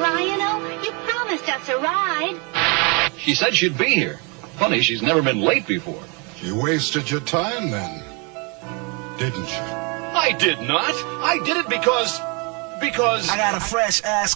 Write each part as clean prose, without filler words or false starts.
Lionel, you promised us a ride. She said she'd be here. Funny, she's never been late before. You wasted your time then, didn't you? I did not. I did it because I got a fresh ass.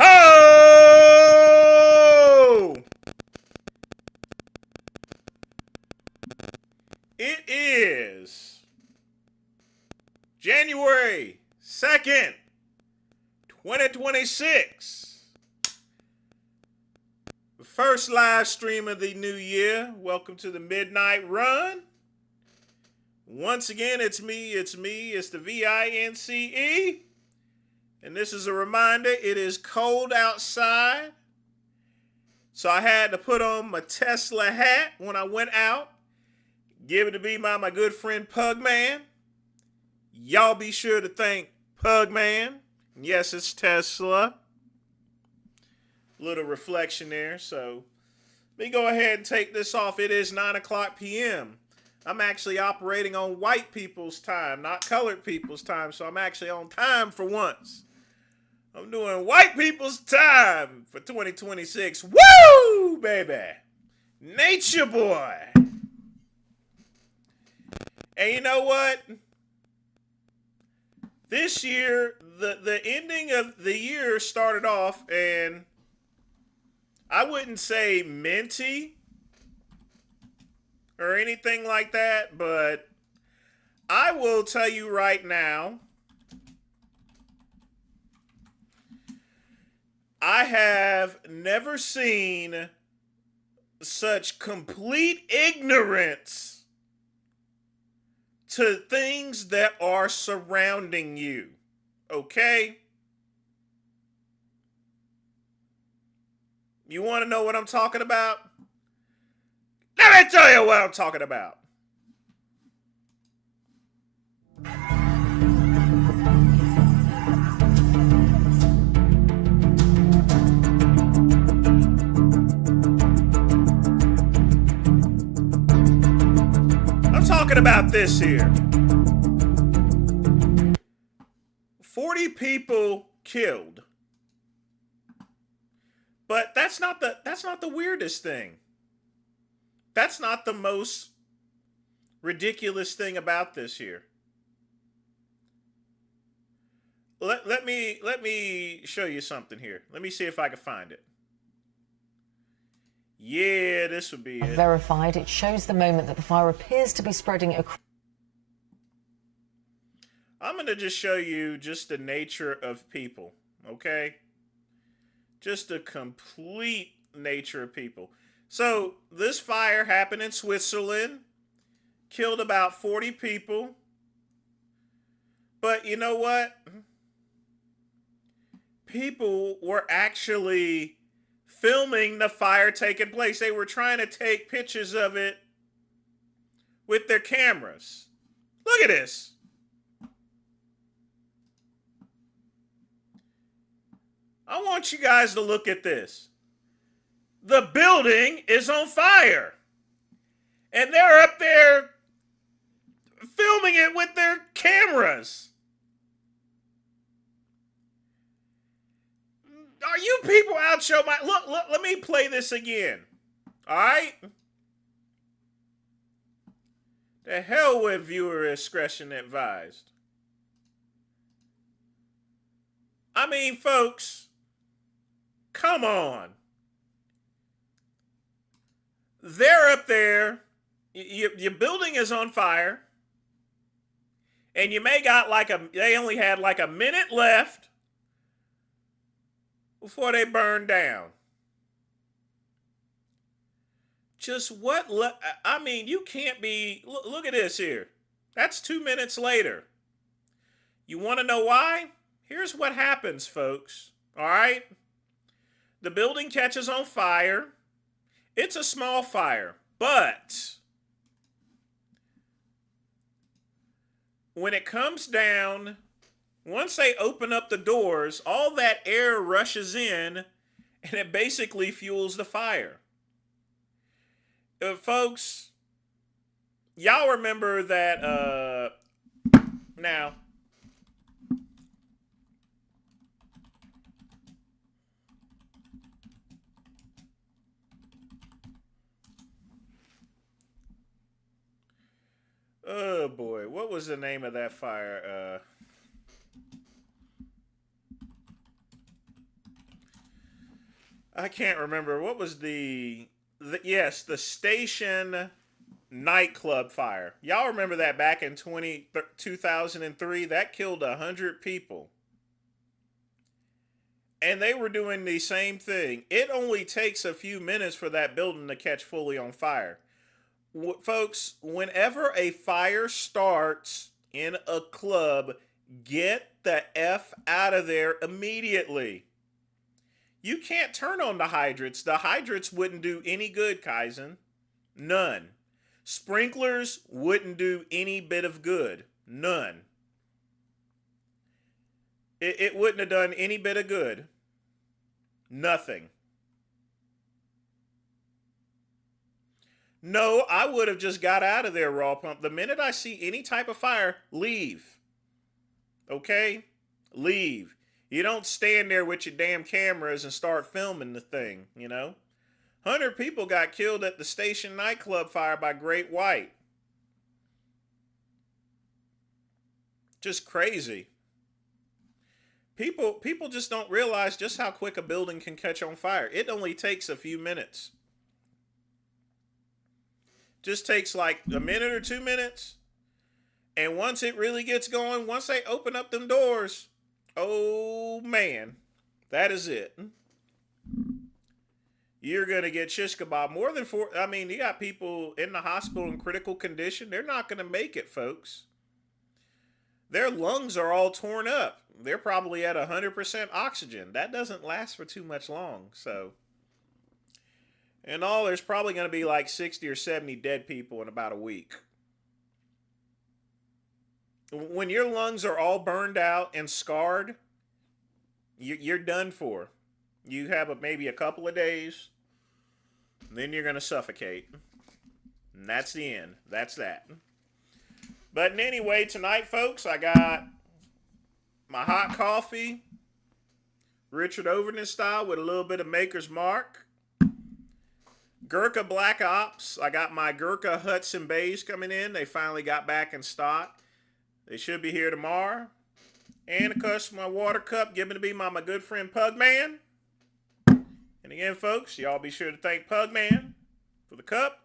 Oh! It is January 2nd, 2026. The first live stream of the new year. Welcome to the Midnight Run. Once again, it's me, it's the VINCE. And this is a reminder, it is cold outside. So I had to put on my Tesla hat when I went out. Give it to be my good friend Pugman. Y'all be sure to thank Pugman. Yes, it's Tesla. Little reflection there. So let me go ahead and take this off. It is 9 o'clock p.m. I'm actually operating on white people's time, not colored people's time. So I'm actually on time for once. I'm doing white people's time for 2026. Woo, baby. Nature boy. And you know what? This year, the ending of the year started off, and I wouldn't say minty or anything like that, but I will tell you right now, I have never seen such complete ignorance to things that are surrounding you. Okay? You want to know what I'm talking about? Let me tell you what I'm talking about. I'm talking about this here. 40 people killed. But that's not the weirdest thing. That's not the most ridiculous thing about this here. Let me show you something here. Let me see if I can find it. Yeah, this would be it. Verified. It shows the moment that the fire appears to be spreading across. I'm going to just show you just the nature of people, okay? Just the complete nature of people. So, this fire happened in Switzerland, killed about 40 people. But you know what? People were actually filming the fire taking place. They were trying to take pictures of it with their cameras. Look at this. I want you guys to look at this. The building is on fire. And they're up there filming it with their cameras. Are you people out your mind? Look, let me play this again. All right? The hell with viewer discretion advised. I mean, folks, come on. They're up there. Your building is on fire. And you may got they only had like a minute left before they burned down. Just what? I mean, you can't be. Look at this here. That's 2 minutes later. You want to know why? Here's what happens, folks. All right? The building catches on fire. It's a small fire, but when it comes down, once they open up the doors, all that air rushes in and it basically fuels the fire. Folks, y'all remember that, now, oh boy, what was the name of that fire? I can't remember. What was yes, the station nightclub fire. Y'all remember that back in 2003? That killed 100 people. And they were doing the same thing. It only takes a few minutes for that building to catch fully on fire. Folks, whenever a fire starts in a club, get the F out of there immediately. You can't turn on the hydrants. The hydrants wouldn't do any good, Kaizen. None. Sprinklers wouldn't do any bit of good. None. It wouldn't have done any bit of good. Nothing. No, I would have just got out of there, Raw Pump. The minute I see any type of fire, leave. Okay? Leave. You don't stand there with your damn cameras and start filming the thing, you know? 100 people got killed at the station nightclub fire by Great White. Just crazy. People just don't realize just how quick a building can catch on fire. It only takes a few minutes. Just takes like a minute or 2 minutes. And once it really gets going, once they open up them doors, oh man, that is it. You're going to get shish kebab. More than I mean, you got people in the hospital in critical condition. They're not going to make it, folks. Their lungs are all torn up. They're probably at 100% oxygen. That doesn't last for too much long. So, in all, there's probably going to be like 60 or 70 dead people in about a week. When your lungs are all burned out and scarred, you're done for. You have maybe a couple of days, then you're going to suffocate. And that's the end. That's that. But anyway, tonight, folks, I got my hot coffee, Richard Overton style with a little bit of Maker's Mark. Gurkha Black Ops. I got my Gurkha Hudson Bays coming in. They finally got back in stock. They should be here tomorrow. And, of course, my water cup given to me by my good friend Pugman. And again, folks, y'all be sure to thank Pugman for the cup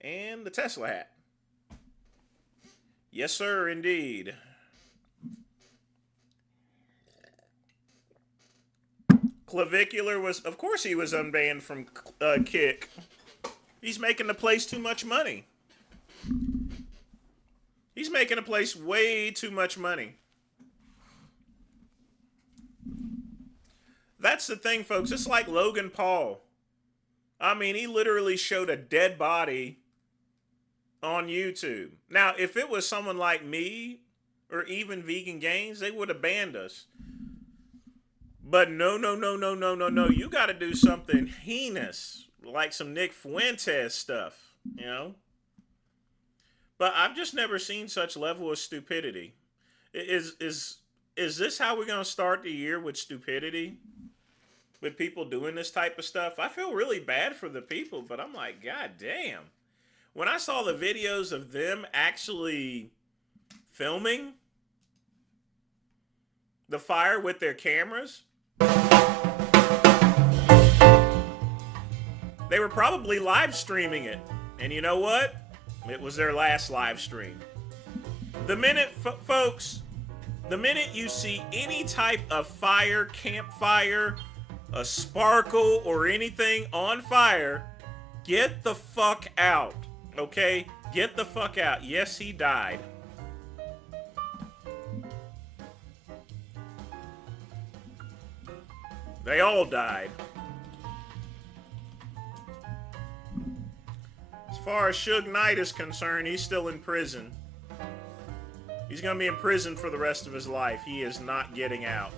and the Tesla hat. Yes, sir, indeed. Clavicular was, of course he was unbanned from Kick. He's making the place too much money. He's making the place way too much money. That's the thing, folks. It's like Logan Paul. I mean, he literally showed a dead body on YouTube. Now, if it was someone like me or even Vegan Gains, they would have banned us. But no, no, no, no, no, no, no. You got to do something heinous, like some Nick Fuentes stuff, you know? But I've just never seen such level of stupidity. Is this how we're going to start the year, with stupidity? With people doing this type of stuff? I feel really bad for the people, but I'm like, God damn. When I saw the videos of them actually filming the fire with their cameras, they were probably live streaming it. And you know what? It was their last live stream. The minute, folks, the minute you see any type of fire, campfire, a sparkle, or anything on fire, get the fuck out. Okay? Get the fuck out. Yes, he died. They all died. As far as Suge Knight is concerned, he's still in prison. He's going to be in prison for the rest of his life. He is not getting out.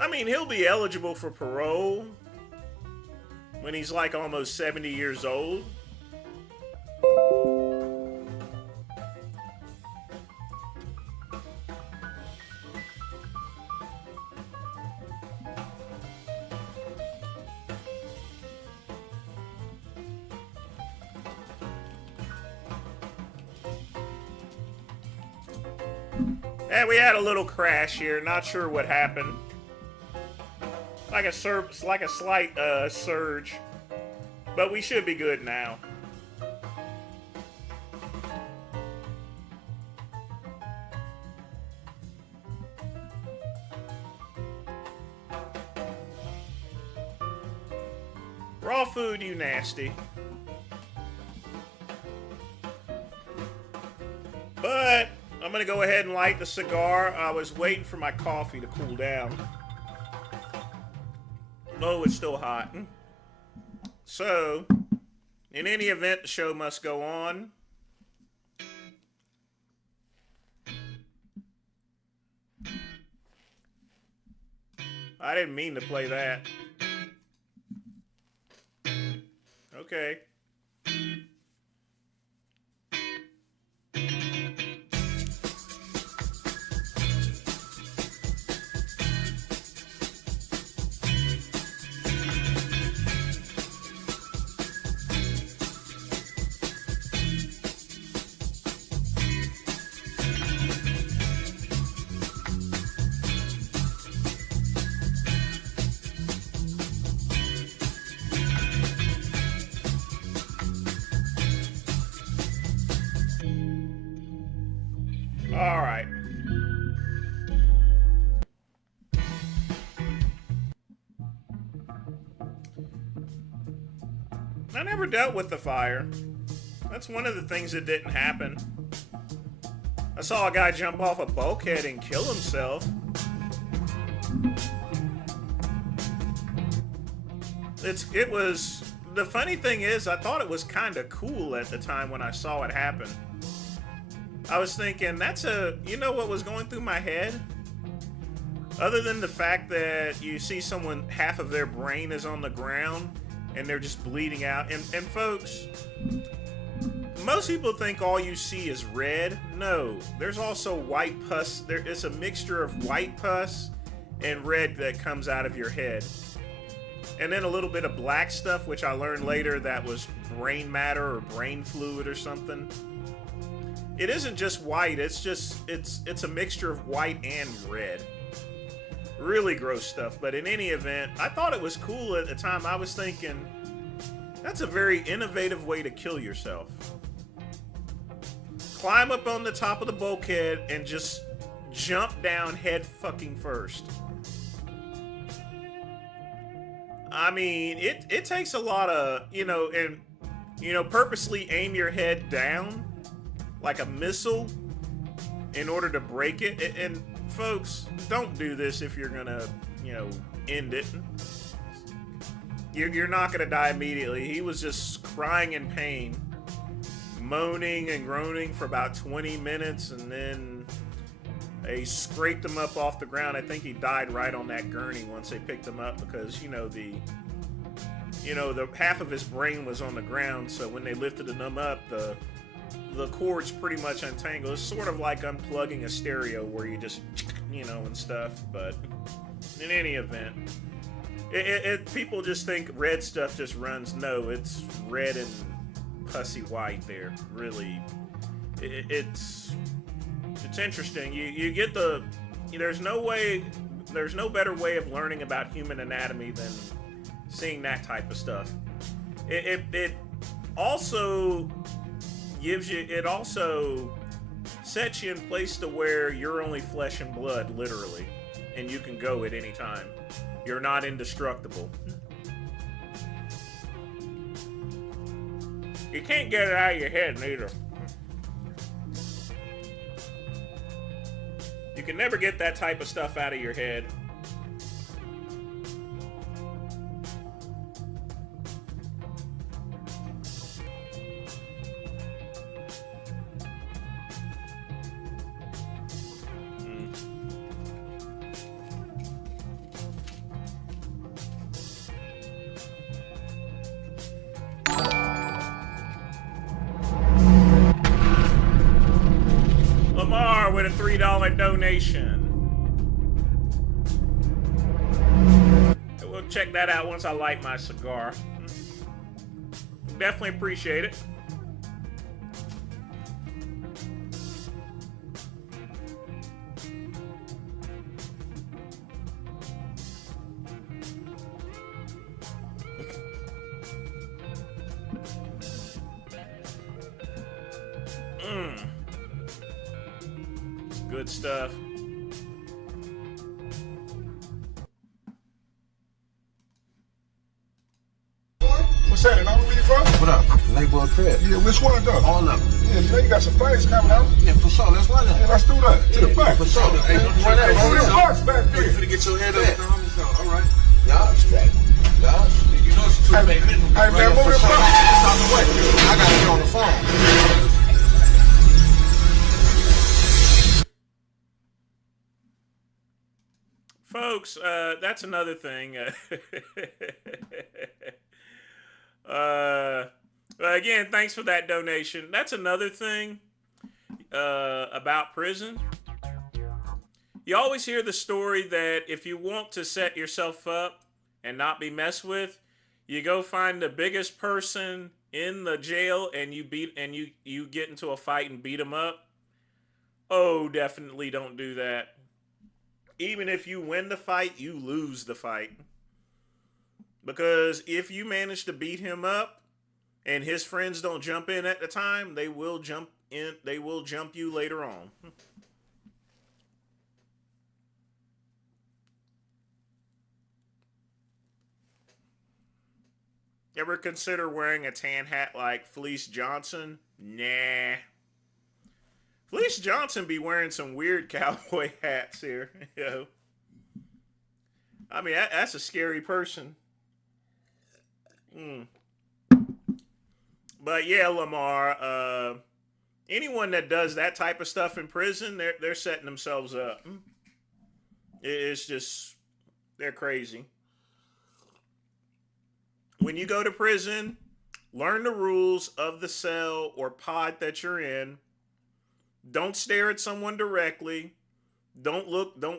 I mean, he'll be eligible for parole when he's like almost 70 years old. And we had a little crash here. Not sure what happened. Like a slight surge, but we should be good now. Raw food, you nasty. But I'm gonna go ahead and light the cigar. I was waiting for my coffee to cool down. Oh, it's still hot. So, in any event, the show must go on. I didn't mean to play that. Okay. All right. I never dealt with the fire. That's one of the things that didn't happen. I saw a guy jump off a bulkhead and kill himself. It was, the funny thing is, I thought it was kind of cool at the time when I saw it happen. I was thinking, you know what was going through my head? Other than the fact that you see someone, half of their brain is on the ground and they're just bleeding out. And folks, most people think all you see is red. No, there's also white pus. It's a mixture of white pus and red that comes out of your head. And then a little bit of black stuff, which I learned later that was brain matter or brain fluid or something. It isn't just white, it's a mixture of white and red. Really gross stuff, but in any event, I thought it was cool at the time. I was thinking, that's a very innovative way to kill yourself. Climb up on the top of the bulkhead and just jump down head fucking first. I mean, it takes a lot of, purposely aim your head down like a missile in order to break it. And folks, don't do this if you're gonna, end it. You're not gonna die immediately. He was just crying in pain, moaning and groaning for about 20 minutes, and then They scraped him up off the ground. I think he died right on that gurney once they picked him up because, the half of his brain was on the ground. So when they lifted him up, the cord's pretty much untangled. It's sort of like unplugging a stereo where you just, and stuff. But in any event, people just think red stuff just runs. No, it's red and pussy white there. Really, it's interesting. You get there's no better way of learning about human anatomy than seeing that type of stuff. It also sets you in place to where you're only flesh and blood, literally, and you can go at any time. You're not indestructible. You can't get it out of your head, neither. You can never get that type of stuff out of your head. Lamar with a $3 donation. We'll check that out once I light my cigar. Definitely appreciate it. Good stuff. What's that? And I'm where you from? What up? I'm from Neighborhood Crib. Yeah, which one though? All of them. Yeah, you know you got some fights coming out. Yeah, for sure. Let's run Yeah, that. let's do that. To the back. For sure. Hey, don't Hey, run that. over Roll the it box up. back You there. finna get your head up. Yeah. All right. Y'all straight. Y'all. You know it's 2 Hey, minutes. hey, man, move For the sure. box. It's on the way. I gotta get on the phone. Folks, that's another thing. Again, thanks for that donation. That's another thing about prison. You always hear the story that if you want to set yourself up and not be messed with, you go find the biggest person in the jail and you get into a fight and beat them up. Oh, definitely don't do that. Even if you win the fight, you lose the fight. Because if you manage to beat him up and his friends don't jump in at the time, they will jump in. They will jump you later on. Ever consider wearing a tan hat like Felice Johnson? Nah. Felice Johnson be wearing some weird cowboy hats here. I mean, that's a scary person. But yeah, Lamar, anyone that does that type of stuff in prison, they're setting themselves up. It's just, they're crazy. When you go to prison, learn the rules of the cell or pod that you're in. Don't stare at someone directly. Don't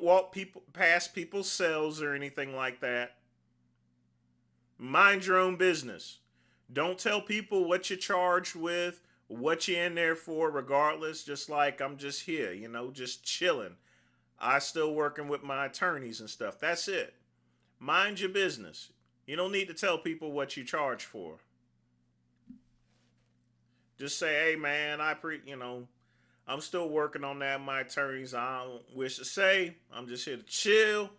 walk past people's cells or anything like that. Mind your own business. Don't tell people what you're charged with, what you're in there for, regardless. Just like, I'm just here, just chilling. I still working with my attorneys and stuff. That's it. Mind your business. You don't need to tell people what you charge for. Just say, hey man, I'm still working on that. My attorneys, I don't wish to say. I'm just here to chill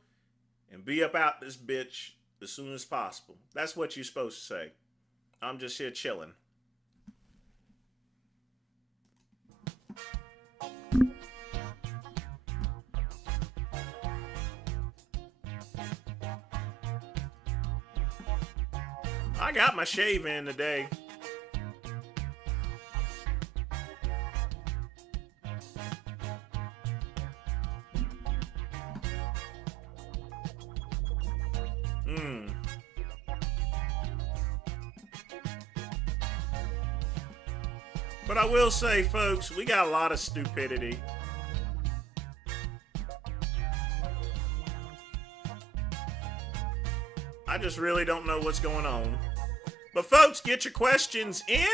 and be up out this bitch as soon as possible. That's what you're supposed to say. I'm just here chilling. I got my shave in today. But I will say, folks, we got a lot of stupidity. I just really don't know what's going on. But folks, get your questions in.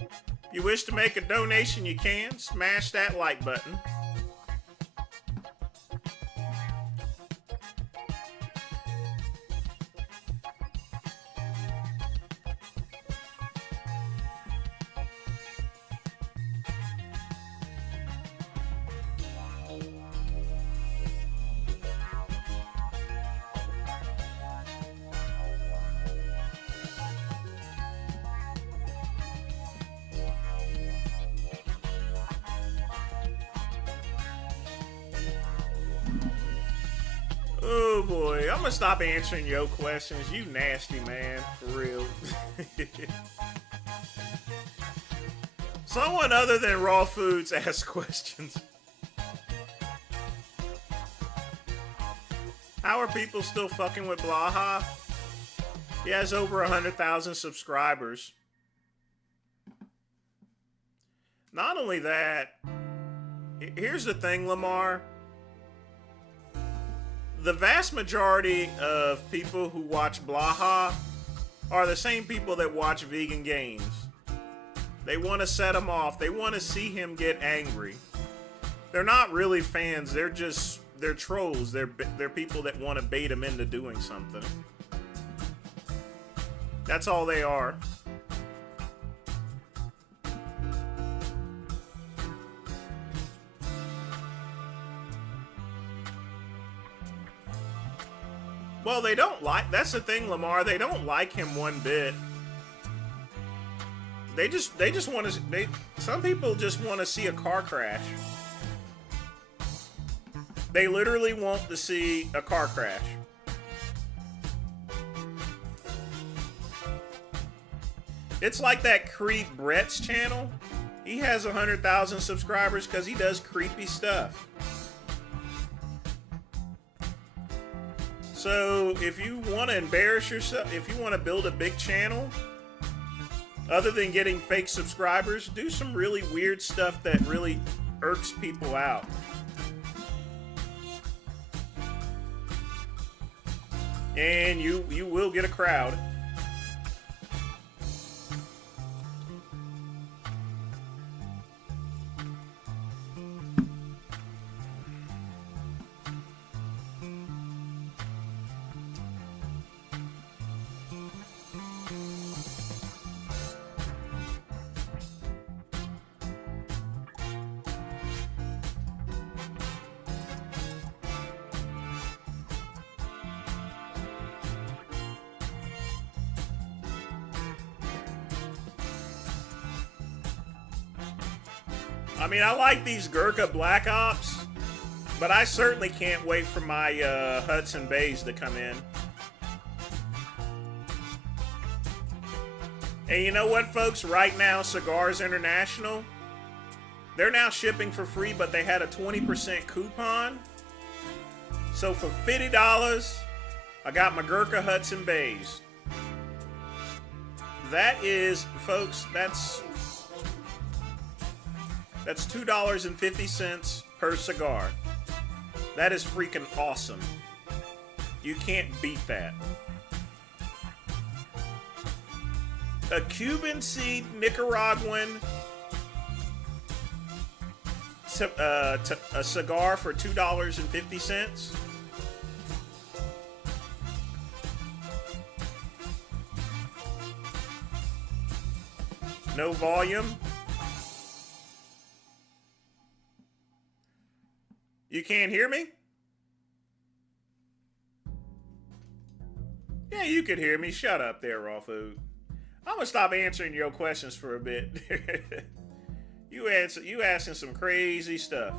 If you wish to make a donation, you can. Smash that like button. Oh boy, I'm gonna stop answering your questions. You nasty man, for real. Someone other than Raw Foods ask questions. How are people still fucking with Blaha? He has over 100,000 subscribers. Not only that, here's the thing, Lamar. The vast majority of people who watch Blaha are the same people that watch Vegan Games. They want to set him off. They want to see him get angry. They're not really fans. They're trolls. They're people that want to bait him into doing something. That's all they are. Well, they don't like... That's the thing, Lamar. They don't like him one bit. They just want to... Some people just want to see a car crash. They literally want to see a car crash. It's like that creep Brett's channel. He has 100,000 subscribers because he does creepy stuff. So if you want to embarrass yourself, if you want to build a big channel, other than getting fake subscribers, do some really weird stuff that really irks people out. And you will get a crowd. I mean, I like these Gurkha Black Ops, but I certainly can't wait for my Hudson Bays to come in. And you know what, folks? Right now, Cigars International, they're now shipping for free, but they had a 20% coupon. So for $50, I got my Gurkha Hudson Bays. That is, folks, that's $2.50 per cigar. That is freaking awesome. You can't beat that. A Cuban seed Nicaraguan a cigar for $2.50. No volume. You can't hear me? Yeah, you could hear me. Shut up there, Raw Food. I'm gonna stop answering your questions for a bit. You asking some crazy stuff.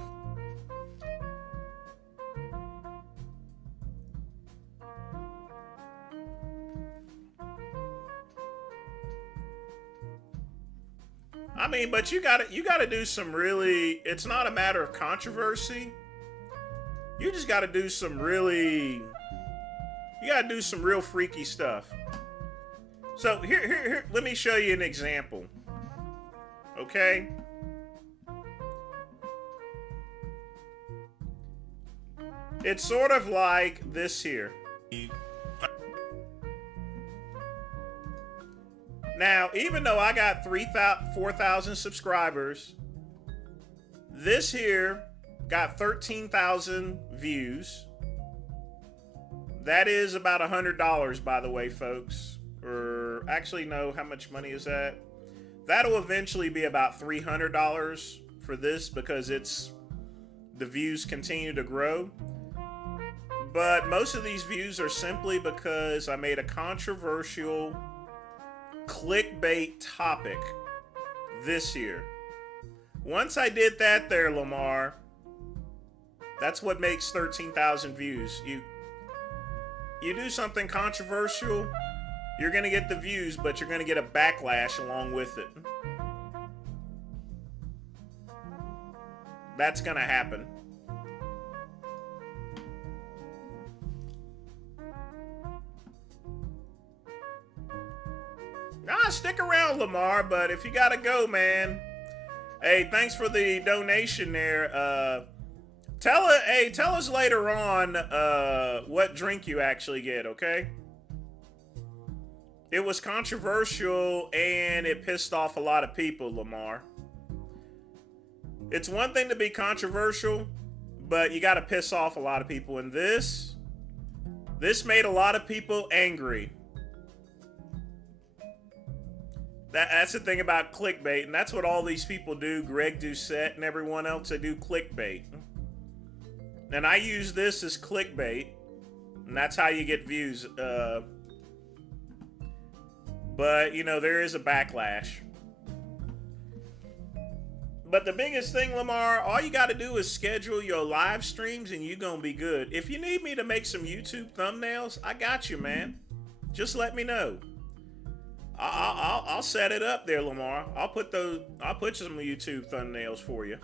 I mean, but you gotta do some really. It's not a matter of controversy. You just gotta do some really. You gotta do some real freaky stuff. So here, let me show you an example. Okay? It's sort of like this here. Now, even though I got 4,000 subscribers, this here got 13,000 views. That is about $100, by the way, folks. Or actually, no, how much money is that? That'll eventually be about $300 for this because the views continue to grow. But most of these views are simply because I made a controversial clickbait topic this year. Once I did that there, Lamar, that's what makes 13,000 views. You do something controversial, you're going to get the views, but you're going to get a backlash along with it. That's going to happen. Nah, stick around, Lamar, but if you gotta go, man. Hey, thanks for the donation there. Tell us later on what drink you actually get, okay? It was controversial and it pissed off a lot of people, Lamar. It's one thing to be controversial, but you gotta piss off a lot of people, and this made a lot of people angry. That's the thing about clickbait, and that's what all these people do. Greg Doucette and everyone else, they do clickbait. And I use this as clickbait, and that's how you get views. But, you know, there is a backlash. But the biggest thing, Lamar, all you got to do is schedule your live streams, and you're going to be good. If you need me to make some YouTube thumbnails, I got you, man. Just let me know. I'll set it up there, Lamar. I'll put some YouTube thumbnails for you.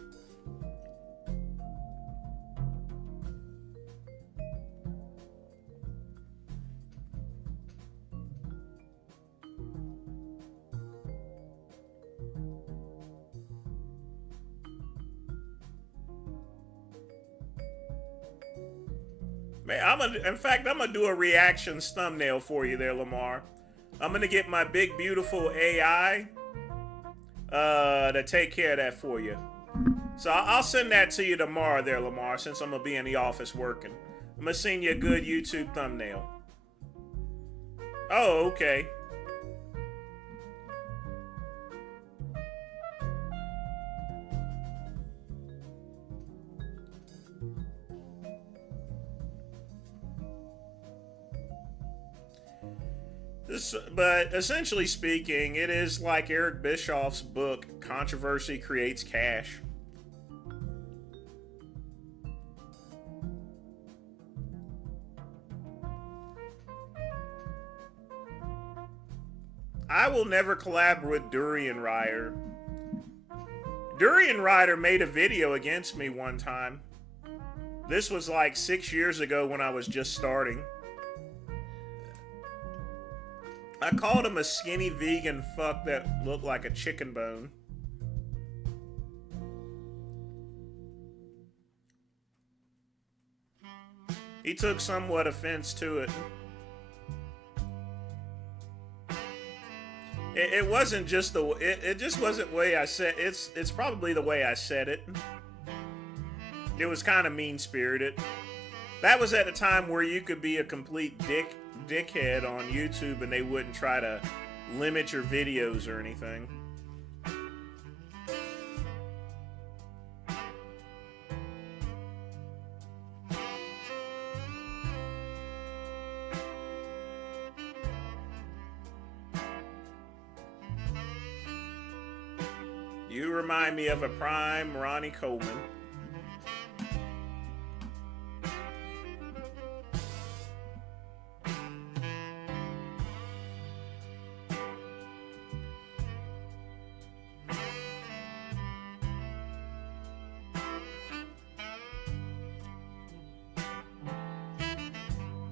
Man, I'm gonna do a reactions thumbnail for you there, Lamar. I'm gonna get my big beautiful AI to take care of that for you. So I'll send that to you tomorrow there, Lamar, since I'm gonna be in the office working. I'm gonna send you a good YouTube thumbnail. Oh, okay. But essentially speaking, it is like Eric Bischoff's book, Controversy Creates Cash. I will never collaborate with Durian Rider. Durian Rider made a video against me one time. This was like 6 years ago when I was just starting. I called him a skinny vegan fuck that looked like a chicken bone. He took somewhat offense to it. It wasn't just the it just wasn't the way I said it's probably the way I said it. It was kind of mean-spirited. That was at a time where you could be a complete dickhead on YouTube and they wouldn't try to limit your videos or anything. You remind me of a prime Ronnie Coleman.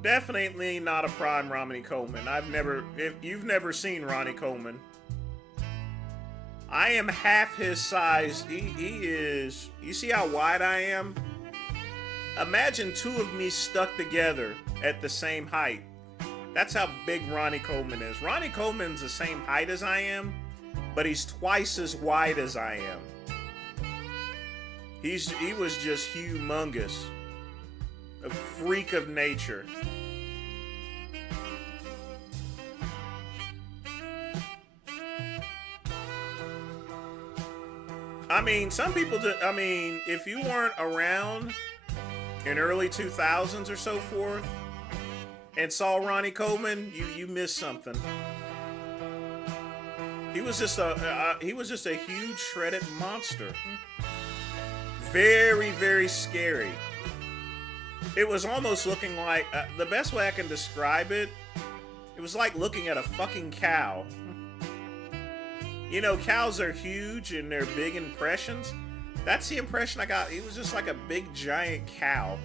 Definitely not a prime Ronnie Coleman. If you've never seen Ronnie Coleman, I am half his size. He is, you see how wide I am? Imagine two of me stuck together at the same height. That's how big Ronnie Coleman is. Ronnie Coleman's the same height as I am, but he's twice as wide as I am. He was just humongous. A freak of nature. I mean, some people if you weren't around in early 2000s or so forth and saw Ronnie Coleman, you missed something. He was just a huge shredded monster. Very, very scary. It was almost looking like, the best way I can describe it, it was like looking at a fucking cow. You know, cows are huge and they're big impressions. That's the impression I got. He was just like a big giant cow.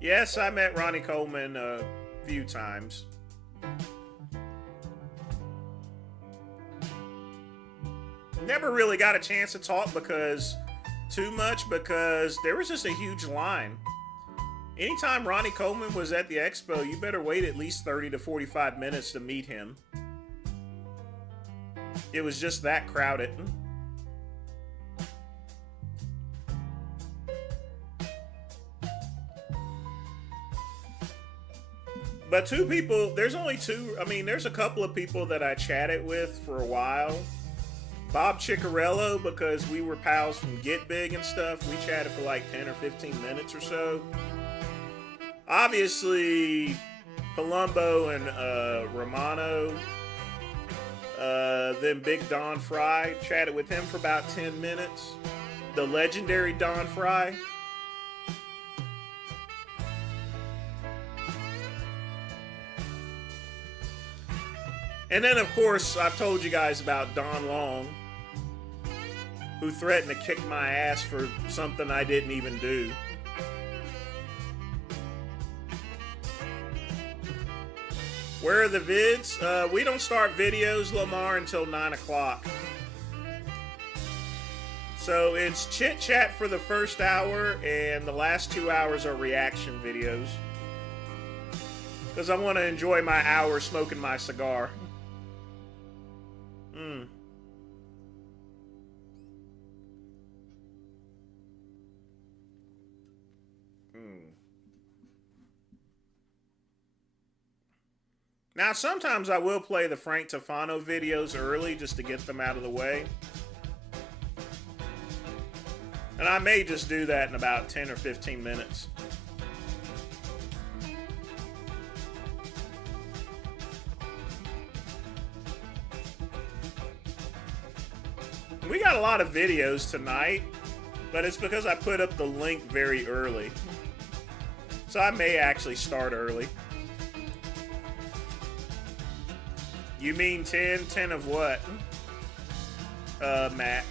Yes, I met Ronnie Coleman a few times. Never really got a chance to talk because there was just a huge line. Anytime Ronnie Coleman was at the expo, you better wait at least 30 to 45 minutes to meet him. It was just that crowded. But two people, there's only two, I mean, there's a couple of people that I chatted with for a while. Bob Ciccarello, because we were pals from Get Big and stuff. We chatted for like 10 or 15 minutes or so. Obviously, Palumbo and Romano. Then Big Don Fry. Chatted with him for about 10 minutes. The legendary Don Fry. And then, of course, I've told you guys about Don Long, who threatened to kick my ass for something I didn't even do. Where are the vids? We don't start videos, Lamar, until 9 o'clock. So it's chit-chat for the first hour, and the last 2 hours are reaction videos. Because I want to enjoy my hour smoking my cigar. Now, sometimes I will play the Frank Tufano videos early just to get them out of the way. And I may just do that in about 10 or 15 minutes. We got a lot of videos tonight, but it's because I put up the link very early. So I may actually start early. You mean 10? 10 of what? Matt.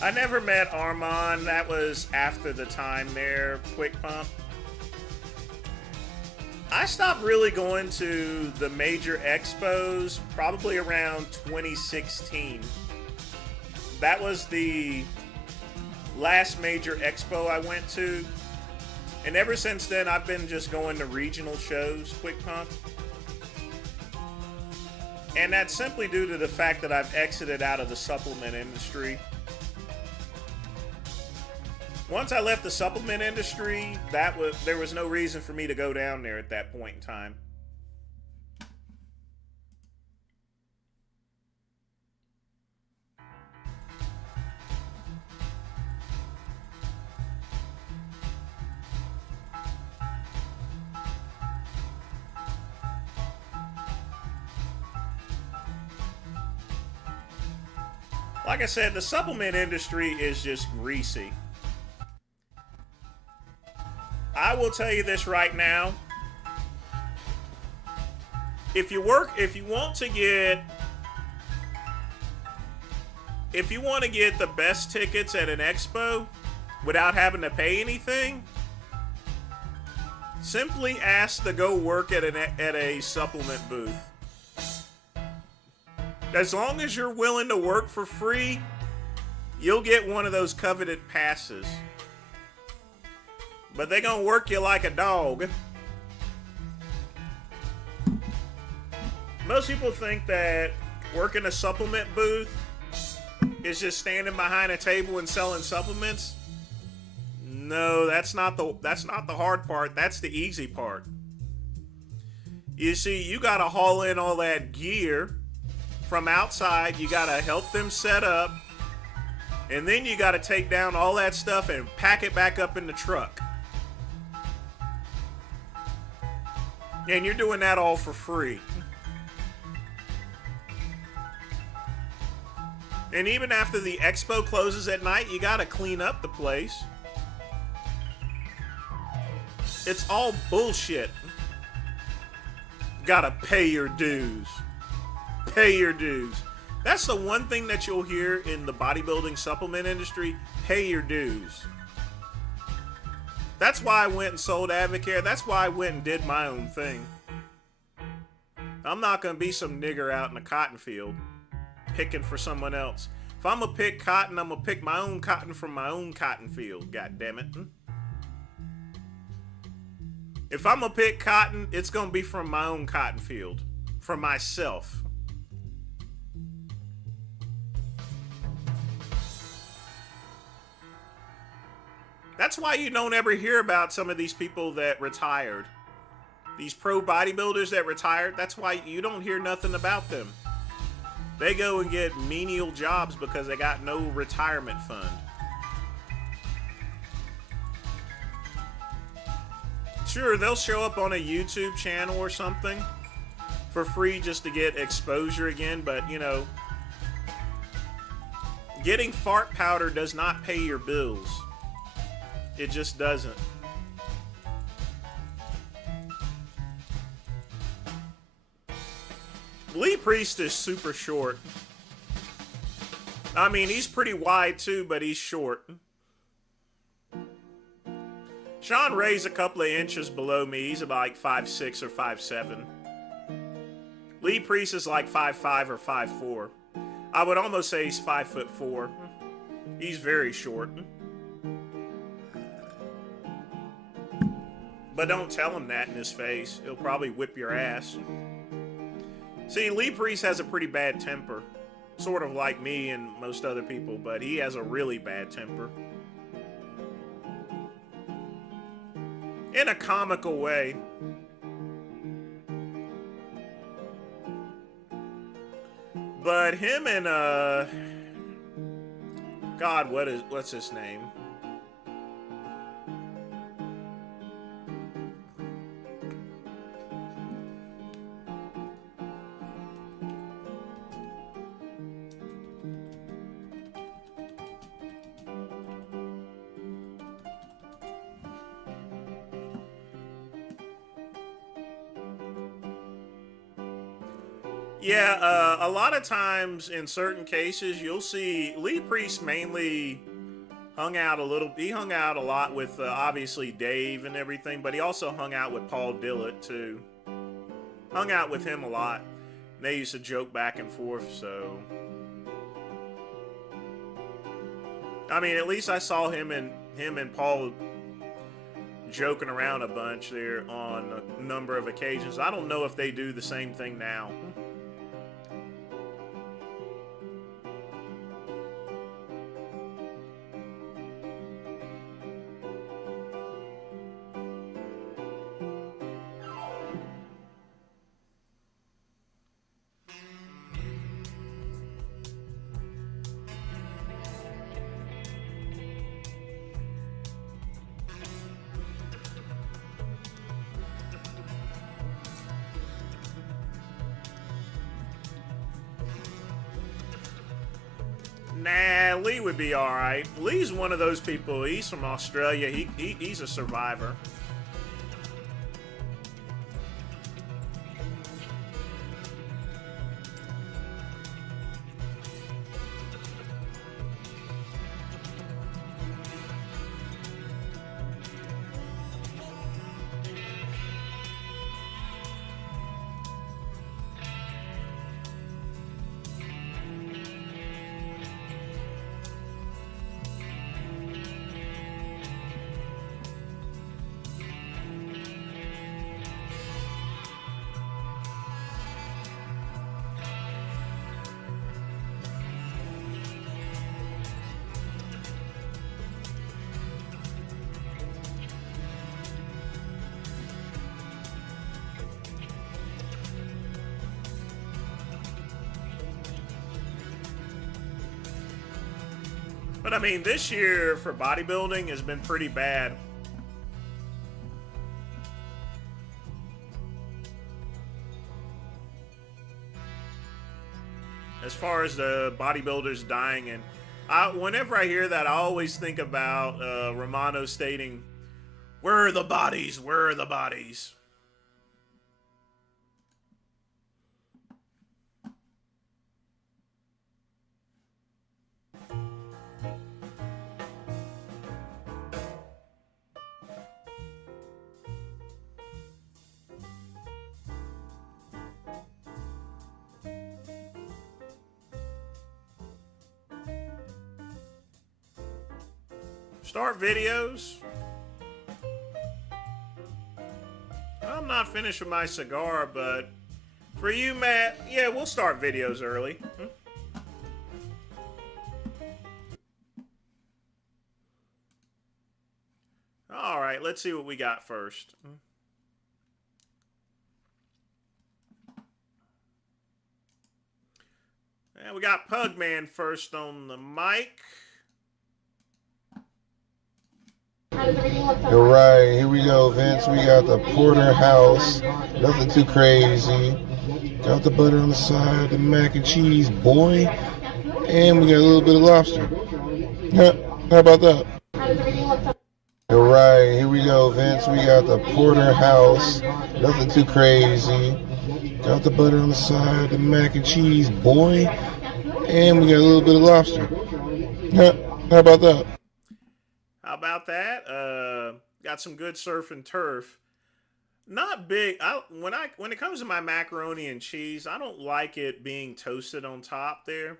I never met Armand. That was after the time there, Quick Pump. I stopped really going to the major expos probably around 2016. That was the last major expo I went to. And ever since then, I've been just going to regional shows, Quick Pump. And that's simply due to the fact that I've exited out of the supplement industry. Once I left the supplement industry, there was no reason for me to go down there at that point in time. Like I said, the supplement industry is just greasy. I will tell you this right now. If you want to get the best tickets at an expo without having to pay anything, simply ask to go work at a supplement booth. As long as you're willing to work for free, you'll get one of those coveted passes. But they're gonna work you like a dog. Most people think that working a supplement booth is just standing behind a table and selling supplements. No, that's not the hard part. That's the easy part. You see, you gotta haul in all that gear from outside. You gotta help them set up, and then you gotta take down all that stuff and pack it back up in the truck. And you're doing that all for free. And even after the expo closes at night, you gotta clean up the place. It's all bullshit. Gotta pay your dues. Pay your dues. That's the one thing that you'll hear in the bodybuilding supplement industry. Pay your dues. That's why I went and sold Advocare. That's why I went and did my own thing. I'm not going to be some nigger out in a cotton field picking for someone else. If I'm going to pick cotton, I'm going to pick my own cotton from my own cotton field. God damn it. If I'm going to pick cotton, it's going to be from my own cotton field. From myself. That's why you don't ever hear about some of these people that retired. These pro bodybuilders that retired, that's why you don't hear nothing about them. They go and get menial jobs because they got no retirement fund. Sure, they'll show up on a YouTube channel or something for free just to get exposure again, but you know, getting fart powder does not pay your bills. It just doesn't. Lee Priest is super short. I mean, he's pretty wide too, but he's short. Sean Ray's a couple of inches below me. He's about like 5'6" or 5'7". Lee Priest is like 5'5" or 5'4". I would almost say he's 5'4". He's very short. But don't tell him that in his face. He'll probably whip your ass. See, Lee Priest has a pretty bad temper. Sort of like me and most other people, but he has a really bad temper. In a comical way. But him and, God, what's his name? Yeah, a lot of times in certain cases, you'll see Lee Priest mainly hung out a little. He hung out a lot with obviously Dave and everything, but he also hung out with Paul Dillett too. Hung out with him a lot. They used to joke back and forth, so. I mean, at least I saw him and Paul joking around a bunch there on a number of occasions. I don't know if they do the same thing now. Nah, Lee would be all right. Lee's one of those people. He's from Australia. He's a survivor. But I mean, this year for bodybuilding has been pretty bad. As far as the bodybuilders dying, and whenever I hear that, I always think about Romano stating, "Where are the bodies? Where are the bodies?" Start videos. I'm not finished with my cigar, but for you, Matt, yeah, we'll start videos early. All right, let's see what we got first. And we got Pugman first on the mic. All right, here we go, Vince. We got the porterhouse. Nothing too crazy. Got the butter on the side, the mac and cheese, boy. And we got a little bit of lobster. How about that? All right, here we go, Vince. We got the porterhouse. Nothing too crazy. Got the butter on the side, the mac and cheese, boy. And we got a little bit of lobster. How about that? How about that? Got some good surf and turf. Not big. When it comes to my macaroni and cheese, I don't like it being toasted on top there.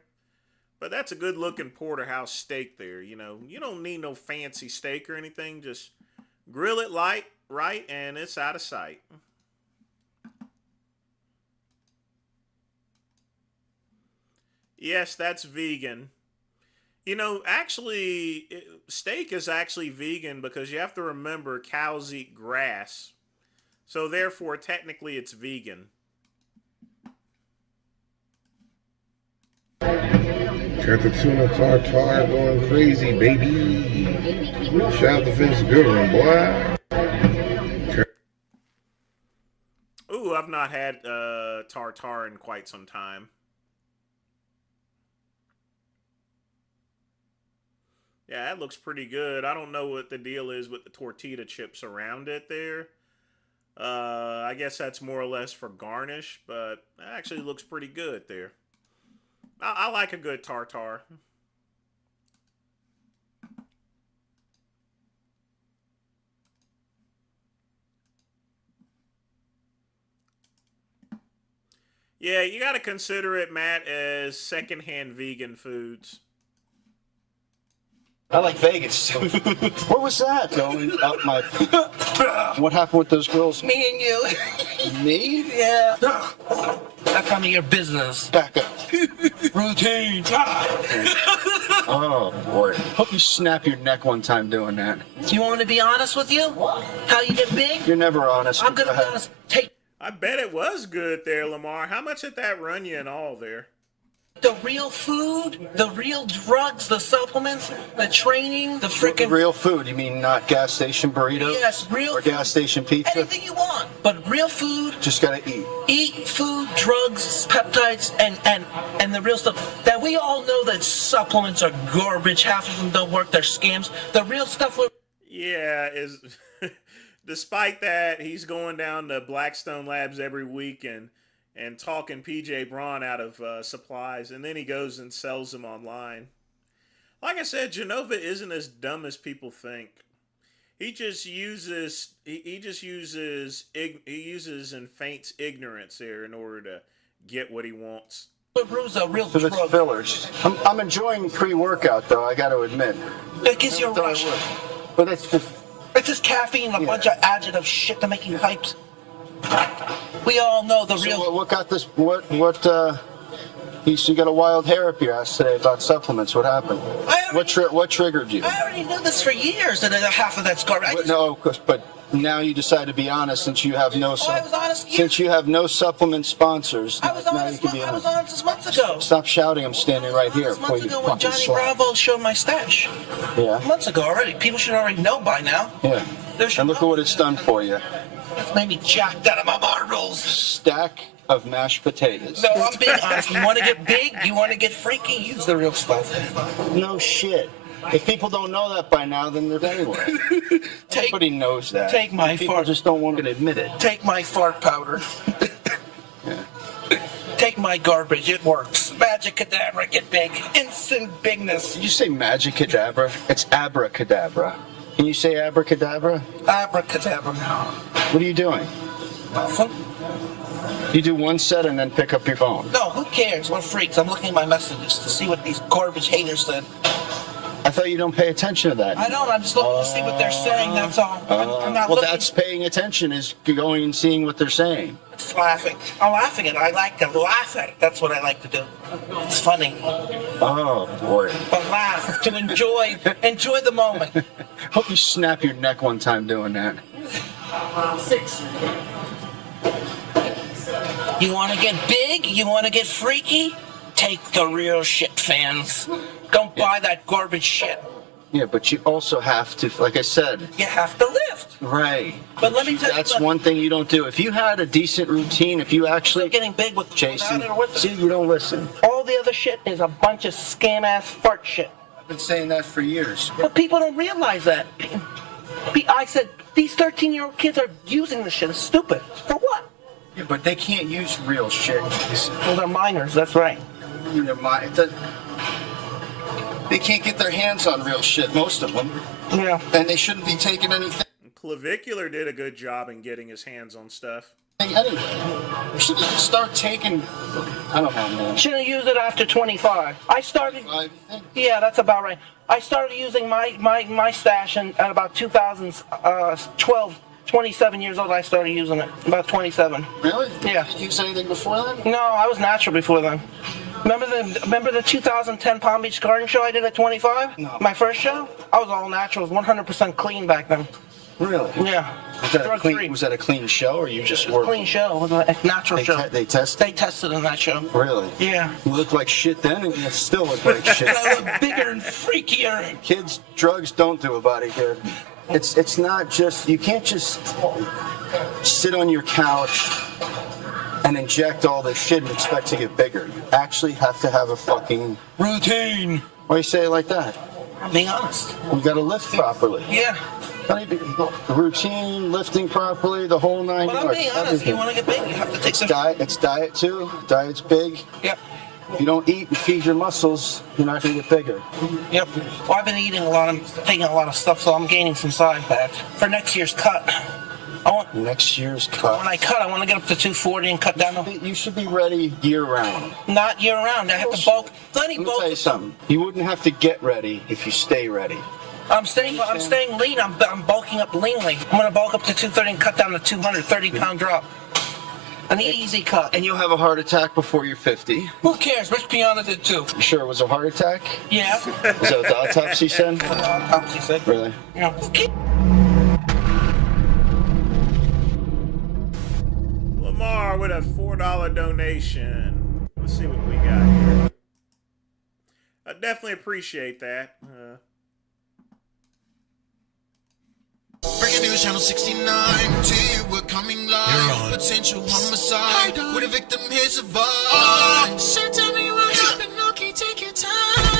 But that's a good looking porterhouse steak there. You know, you don't need no fancy steak or anything. Just grill it light, right, and it's out of sight. Yes, that's vegan. You know, actually, steak is actually vegan because you have to remember cows eat grass. So therefore, technically, it's vegan. Got the tuna tartare going crazy, baby. Shout out to Vince Goodrum, boy. Ooh, I've not had tartare in quite some time. Yeah, that looks pretty good. I don't know what the deal is with the tortilla chips around it there. I guess that's more or less for garnish, but it actually looks pretty good there. I like a good tartare. Yeah, you got to consider it, Matt, as secondhand vegan foods. I like Vegas. What was that? Going up my... What happened with those girls? Me and you. Me? Yeah. That's none of your business. Back up. Routine. Oh, boy. Hope you snap your neck one time doing that. You want me to be honest with you? How you get big? You're never honest. I'm gonna be honest. Take I bet it was good there, Lamar. How much did that run you in all there? the real food, the real drugs, the supplements, the training, the freaking Real food, you mean not gas station burritos? Yes, real Or food. gas station pizza? Anything you want, but real food. Just gotta eat. Eat food, drugs, peptides, and the real stuff that we all know that supplements are garbage. Half of them don't work. They're scams. The real stuff. Yeah, despite that, he's going down to Blackstone Labs every week and talking PJ Braun out of supplies, and then he goes and sells them online. Like I said, Genova isn't as dumb as people think. He just uses and feigns ignorance here in order to get what he wants. Real So it's fillers. I'm enjoying pre-workout, though, I gotta admit. It gives you a rush. But it's just... It's just caffeine and a bunch of additive shit to make you hyped. We all know the real. So what got this? You got a wild hair up your ass today about supplements. What happened? What triggered you? I already knew this for years, and then half of that's garbage. But now you decide to be honest since you have no. I was honest. Since you have no supplement sponsors. I was honest. I was honest months ago. Stop shouting! I'm standing right here. Months ago when Johnny Bravo showed my stash. Yeah. Months ago already. People should already know by now. Yeah. And look at what it's done for you. It's made me jacked out of my marbles. Stack of mashed potatoes. No, I'm being honest. You want to get big? You want to get freaky? Use the real stuff. No shit. If people don't know that by now, then they're anywhere. Everybody knows that. Take my people fart. just don't want to admit it. Take my fart powder. Take my garbage. It works. Magic cadabra, get big. Instant bigness. Did you say magic cadabra? It's abracadabra. Can you say abracadabra? Abracadabra. What are you doing? Nothing. You do one set and then pick up your phone. No, who cares? We're freaks. I'm looking at my messages to see what these garbage haters said. I thought you don't pay attention to that. I don't. I'm just looking to see what they're saying. That's all. I'm not looking. That's paying attention, is going and seeing what they're saying. It's laughing. I'm laughing at it. I like to laugh at it. That's what I like to do. It's funny. Oh, boy. But laugh, to enjoy the moment. Hope you snap your neck one time doing that. 6. You want to get big? You want to get freaky? Take the real shit, fans. Don't buy that garbage shit. Yeah, but you also have to, like I said. You have to lift. Right. But let me tell you. That's one thing you don't do. If you had a decent routine, if you actually. Getting big with Jason. without it or with it. See, you don't listen. All the other shit is a bunch of scam-ass fart shit. I've been saying that for years. But people don't realize that. I said, these 13-year-old kids are using this shit. It's stupid. For what? Yeah, but they can't use real shit. Well, they're minors. That's right. They can't get their hands on real shit, most of them. Yeah. And they shouldn't be taking anything. Clavicular did a good job in getting his hands on stuff. Anyway, you should start taking. I don't know, man. Shouldn't use it after 25. I started. 25, you think? Yeah, that's about right. I started using my stash at about 2012. 27 years old, I started using it. About 27. Really? Yeah. Did you use anything before then? No, I was natural before then. Remember the 2010 Palm Beach Garden show I did at 25? No. My first show? I was all natural. It was 100% clean back then. Really? Yeah. Was that a clean show, or you just worked? Clean show. It was a natural show. They tested? They tested in that show. Really? Yeah. You look like shit then, and you still look like shit. I look bigger and freakier. Kids, drugs don't do a body good. It's not just, you can't just sit on your couch and inject all this shit and expect to get bigger. You actually have to have a fucking routine. Why you say it like that? I'm being honest. You gotta lift properly. Yeah. Routine, lifting properly, the whole 9 But I'm yards. being honest, you want to get big, you have to take some... It's diet too. Diet's big. Yep. If you don't eat and feed your muscles, you're not going to get bigger. Yep. Well, I've been eating a lot, I'm taking a lot of stuff, so I'm gaining some size back. For next year's cut, Next year's cut. When I cut, I want to get up to 240 and cut down. You should be ready year-round. Not year-round. I have to bulk. Let me tell you something. You wouldn't have to get ready if you stay ready. I'm staying lean. I'm bulking up leanly. I'm going to bulk up to 230 and cut down to 230-pound drop. An easy cut. And you'll have a heart attack before you're 50. Who cares? Rich Piana did too. You sure it was a heart attack? Yeah. Was that what the autopsy said? What the autopsy said. Really? Yeah. Lamar with a $4 donation. Let's see what we got here. I definitely appreciate that. Breaking news, channel 69. T, we're coming live. Potential homicide. With a victim here survived. So tell me what happened. Okay, take your time.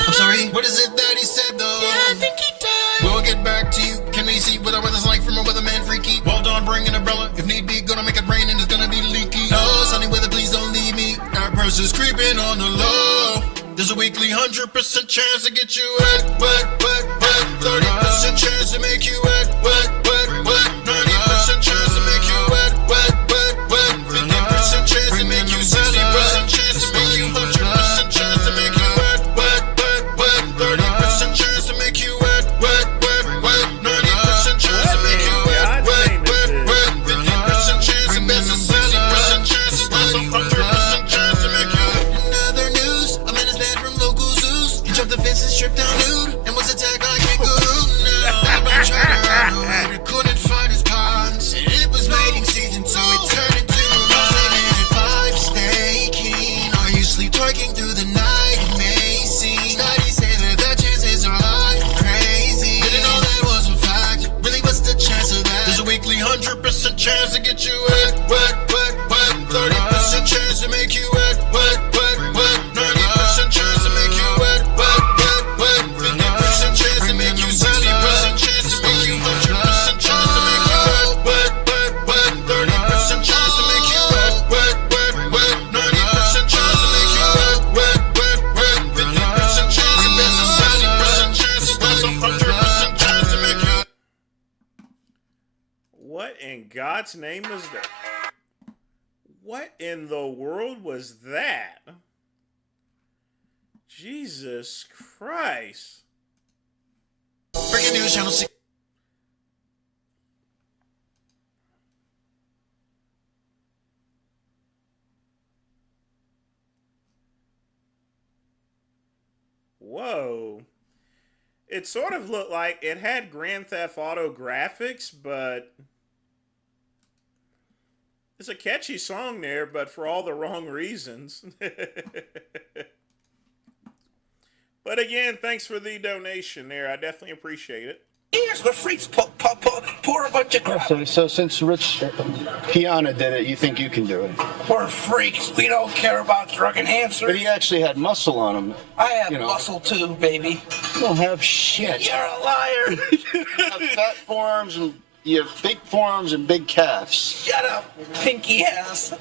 I'm sorry, what is it that he said though? Yeah, I think he died. We'll get back to you. Can we see what the weather's like from a weatherman freaky? Well done, bring an umbrella. If need be, gonna make it rain and it's gonna be leaky. No, sunny weather, please don't leave me. That person's creeping on the low. There's a weekly 100% chance to get you wet, wet, wet, wet. 30% chance to make you wet, wet, wet, wet. 90% chance to make you wet, wet, wet, wet. 50% chance to make you 60% chance to make you 100% chance to make you wet, wet, wet, wet. 30% chance to make you wet, wet, wet, wet. 90% chance to make you wet, wet, wet, wet. 50% chance to make you 60% chance to make you 100% chance to make you. Another news, a man is banned from local zoos. He jumped the fence and stripped down nude and was attacked like kangaroo. Now, I'm trying to run away, but couldn't find his ponds. And it was mating season, so it turned into a five. Stay keen, or you sleep twerking through the night. It may seem studies say that the chances are high. Crazy, didn't know that was a fact. Really, what's the chance of that? There's a weekly 100% chance to get you wet, wet, wet, wet. 30% chance to make you wet, wet, wet, wet. 90% chance to make you wet, wet, wet, wet. 50% chance to make you 60% chance to make you 100% chance to make you wet, wet, wet, wet. 30% chance to make you wet, wet, wet, wet. 90% chance to make you wet, wet, wet, wet. 50% chance to make you 60% chance to make you 100% chance to make you. What in God's name was that? What in the world was that? Jesus Christ. Breaking news, channel 6. Whoa. It sort of looked like it had Grand Theft Auto graphics, but it's a catchy song there, but for all the wrong reasons. But again, thanks for the donation there. I definitely appreciate it. Here's the freaks pour a bunch of crap. So since Rich Piana did it, you think you can do it? We're freaks. We don't care about drug enhancers. But he actually had muscle on him. I have muscle too, baby. You don't have shit. You're a liar. You have fat forearms and you have big forearms and big calves. Shut up, pinky ass.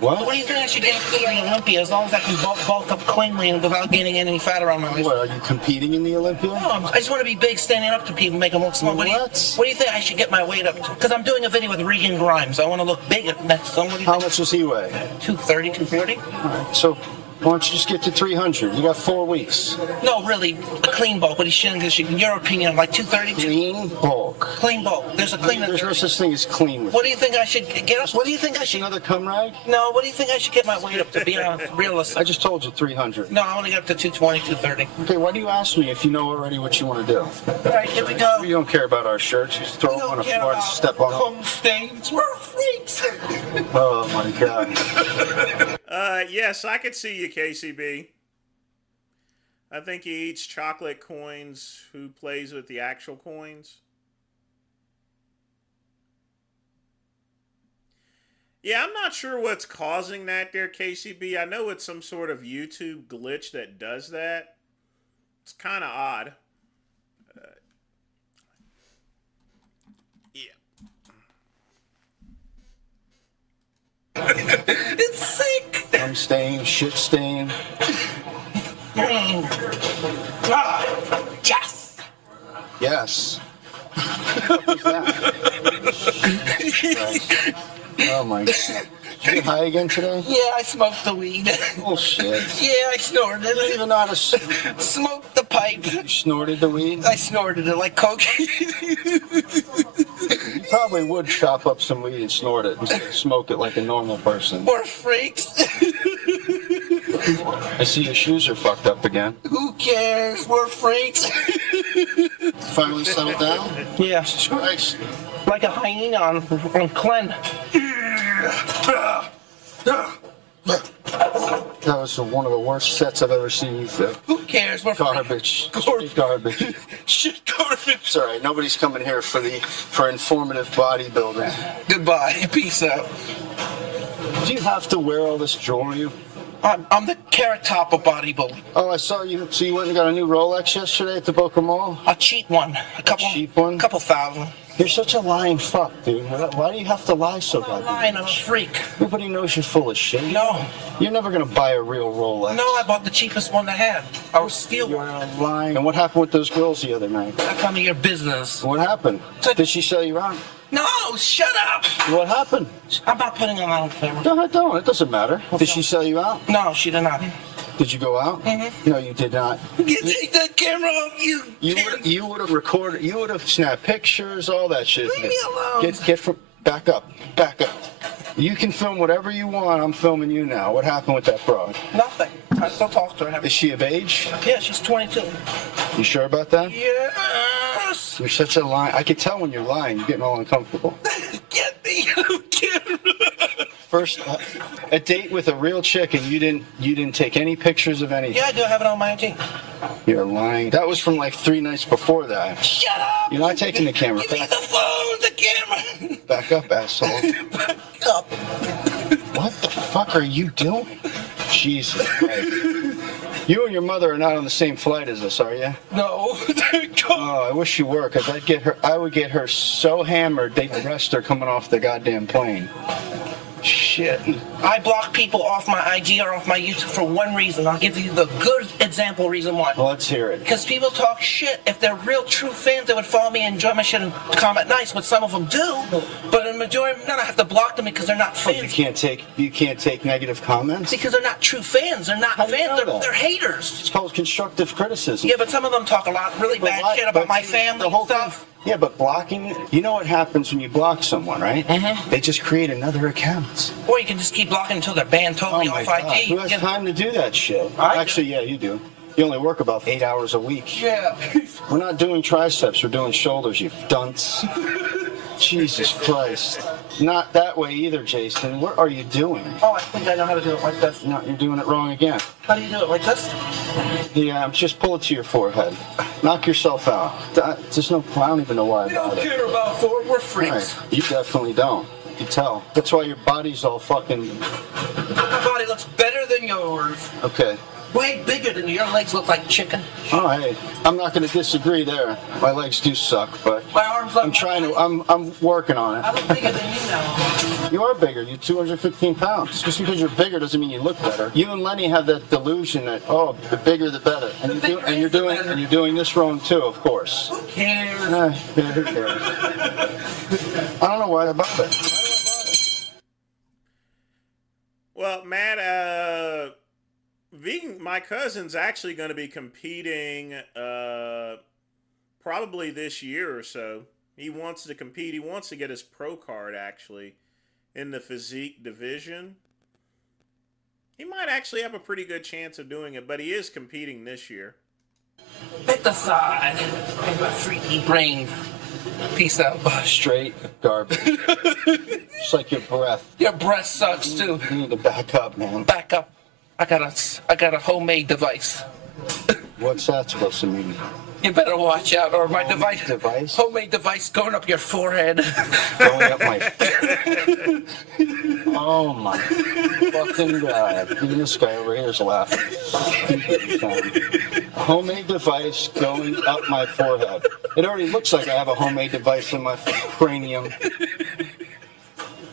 What? What do you think I should get to the Olympia as long as I can bulk up cleanly and without gaining any fat around my waist? What, are you competing in the Olympia? No, I just want to be big, standing up to people, make them look small. What do you think I should get my weight up to? Because I'm doing a video with Regan Grimes. I want to look big next to somebody. How much does he weigh? 230, 240. All right, so why don't you just get to 300? You got 4 weeks. No, really, a clean bulk. What he shouldn't get, in your opinion, like 230? Clean bulk. Clean bulk. There's a clean. There's no such thing as clean. What do you think I should get up? What do you think I should? Another cum rag? No, what do you think I should get my weight up to? Be realistic. I just told you 300. No, I want to get up to 220, 230. Okay, why do you ask me if you know already what you want to do? All right, here we go. We don't care about our shirts. Just throw them on the floor and step on them. Cum stains. We're freaks. Oh my God. Yes, I could see you, KCB. I think he eats chocolate coins. Who plays with the actual coins? Yeah, I'm not sure what's causing that there, KCB. I know it's some sort of YouTube glitch that does that. It's kind of odd. It's sick. Cum stain, shit stain. Yes. Yes. What was that? Oh my God. Did you get high again today? Yeah, I smoked the weed. Bullshit. Yeah, I snorted I don't it. even know how to Smoked the pipe. You snorted the weed? I snorted it like cocaine. You probably would chop up some weed and snort it and smoke it like a normal person. We're freaks. I see your shoes are fucked up again. Who cares? We're freaks. Finally settled down? Yeah. Christ. Like a hyena on Clen. That was one of the worst sets I've ever seen you fit. Who cares? We're Garbage. Garbage. Shit, garbage. It's all right. Nobody's coming here for informative bodybuilding. Goodbye. Peace out. Do you have to wear all this jewelry? I'm the carrot top of bodybuilding. Oh, I saw you. So you went and got a new Rolex yesterday at the Boca Mall? A cheap one. A cheap one? Couple thousand. You're such a lying fuck, dude. Why do you have to lie so I'm not goddamn lying. I'm a much? freak. Everybody knows you're full of shit. No. You're never gonna buy a real Rolex. No, I bought the cheapest one they had. I was steal You're one. lying. And what happened with those girls the other night? That's none of your business. What happened? Did she sell you out? No, shut up. What happened? I'm not putting them on camera. No, I don't. It doesn't matter. Did she sell you out? No, she did not. Did you go out? Mm-hmm. No, you did not. You take that camera off, you. You would have recorded. You would have snapped pictures, all that shit. Leave me alone. Get from back up. You can film whatever you want. I'm filming you now. What happened with that broad? Nothing. I still talk to her. Is she of age? Yeah, she's 22. You sure about that? Yes. You're such a lie. I can tell when you're lying. You're getting all uncomfortable. Get the camera. First, a date with a real chick, and you didn't take any pictures of anything. Yeah, I do have it on my IG. You're lying. That was from like 3 nights before that. Shut up. You're not taking the camera. Give me the phone, the camera. Back up, asshole. Back up. What the fuck are you doing? Jesus Christ. You and your mother are not on the same flight as us, are you? No. Oh, I wish you were, because I would get her so hammered they'd arrest her coming off the goddamn plane. Shit. I block people off my IG or off my YouTube for one reason. I'll give you the good example reason why. Well, let's hear it. Because people talk shit. If they're real true fans, they would follow me and enjoy my shit and comment nice, but some of them do. But the majority of them, I have to block them because they're not fans. You can't take negative comments? Because they're not true fans. They're not How do you fans. know They're that? haters. It's called constructive criticism. Yeah, but some of them talk a lot really But bad why- shit about but my see, family the whole and stuff. thing- Yeah, but blocking, you know what happens when you block someone, right? Mm-hmm. They just create another account. Or you can just keep blocking until they're banned totally off God. IG. Who has time to do that shit? I do. Actually, yeah, you do. You only work about 8 hours a week. Yeah. We're not doing triceps, we're doing shoulders, you dunce. Jesus Christ. Not that way either, Jason. What are you doing? Oh, I think I know how to do it like this. No, you're doing it wrong again. How do you do it like this? Yeah, just pull it to your forehead. Knock yourself out. There's no, I don't even know why We don't about it. care about Ford. We're Right. freaks. You definitely don't. You can tell. That's why your body's all fucking... My body looks better than yours. Okay. Way bigger than your legs look like chicken. Oh, hey, I'm not going to disagree there. My legs do suck, but My arms look. I'm trying to. I'm working on I it. look bigger than you now. You are bigger. You're 215 pounds. Just because you're bigger doesn't mean you look better. You and Lenny have that delusion that the bigger the better, and you're doing this wrong too, of course. Who cares? Yeah, who cares? I don't know why about it. Well, Matt, my cousin's actually going to be competing probably this year or so. He wants to compete. He wants to get his pro card, actually, in the physique division. He might actually have a pretty good chance of doing it, but he is competing this year. Hit the side. In my freaky brain. Peace out. Straight garbage. Just like your breath. Your breath sucks too. You need to back up, man. Back up. I got a homemade device. What's that supposed to mean? You better watch out, or my Device? homemade device going up your forehead. Going up my... Oh my fucking God. Even this guy over here is laughing. Homemade device going up my forehead. It already looks like I have a homemade device in my cranium.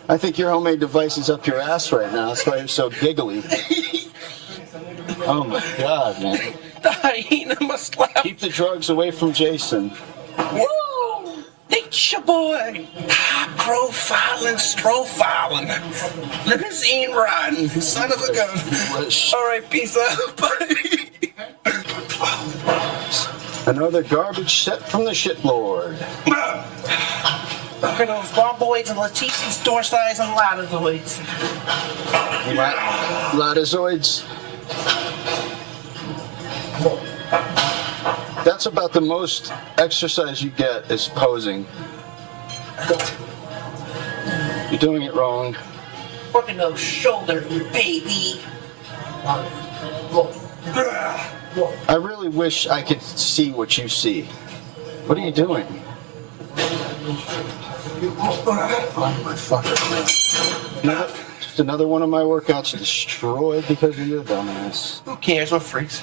I think your homemade device is up your ass right now. That's why you're so giggly. Oh my God, man. The hyena must laugh. Keep the drugs away from Jason. Woo! Nature boy. High profiling, strofiling. Limousine riding. Son of a gun. All right, peace out. Bye. Another garbage set from the shit lord. Look at those bomboids and Letitia's door size and latizoids. Latizoids. That's about the most exercise you get is posing. You're doing it wrong. Working those shoulders, baby. I really wish I could see what you see. What are you doing? Oh my fucker. Just another one of my workouts destroyed because of your dumbass. Who cares? We're freaks.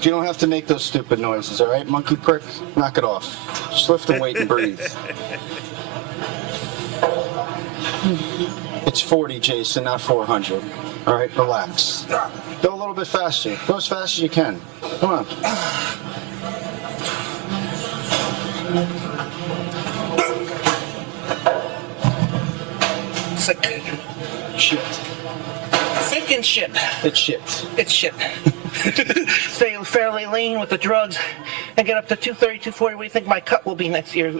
You don't have to make those stupid noises, all right, monkey prick? Knock it off. Just lift and wait and breathe. It's 40, Jason, not 400. All right, relax. Go a little bit faster. Go as fast as you can. Come on. Sick. Shit. Sick and shit. It's shit. It's shit. Stay fairly lean with the drugs and get up to 230, 240. What do you think my cut will be next year?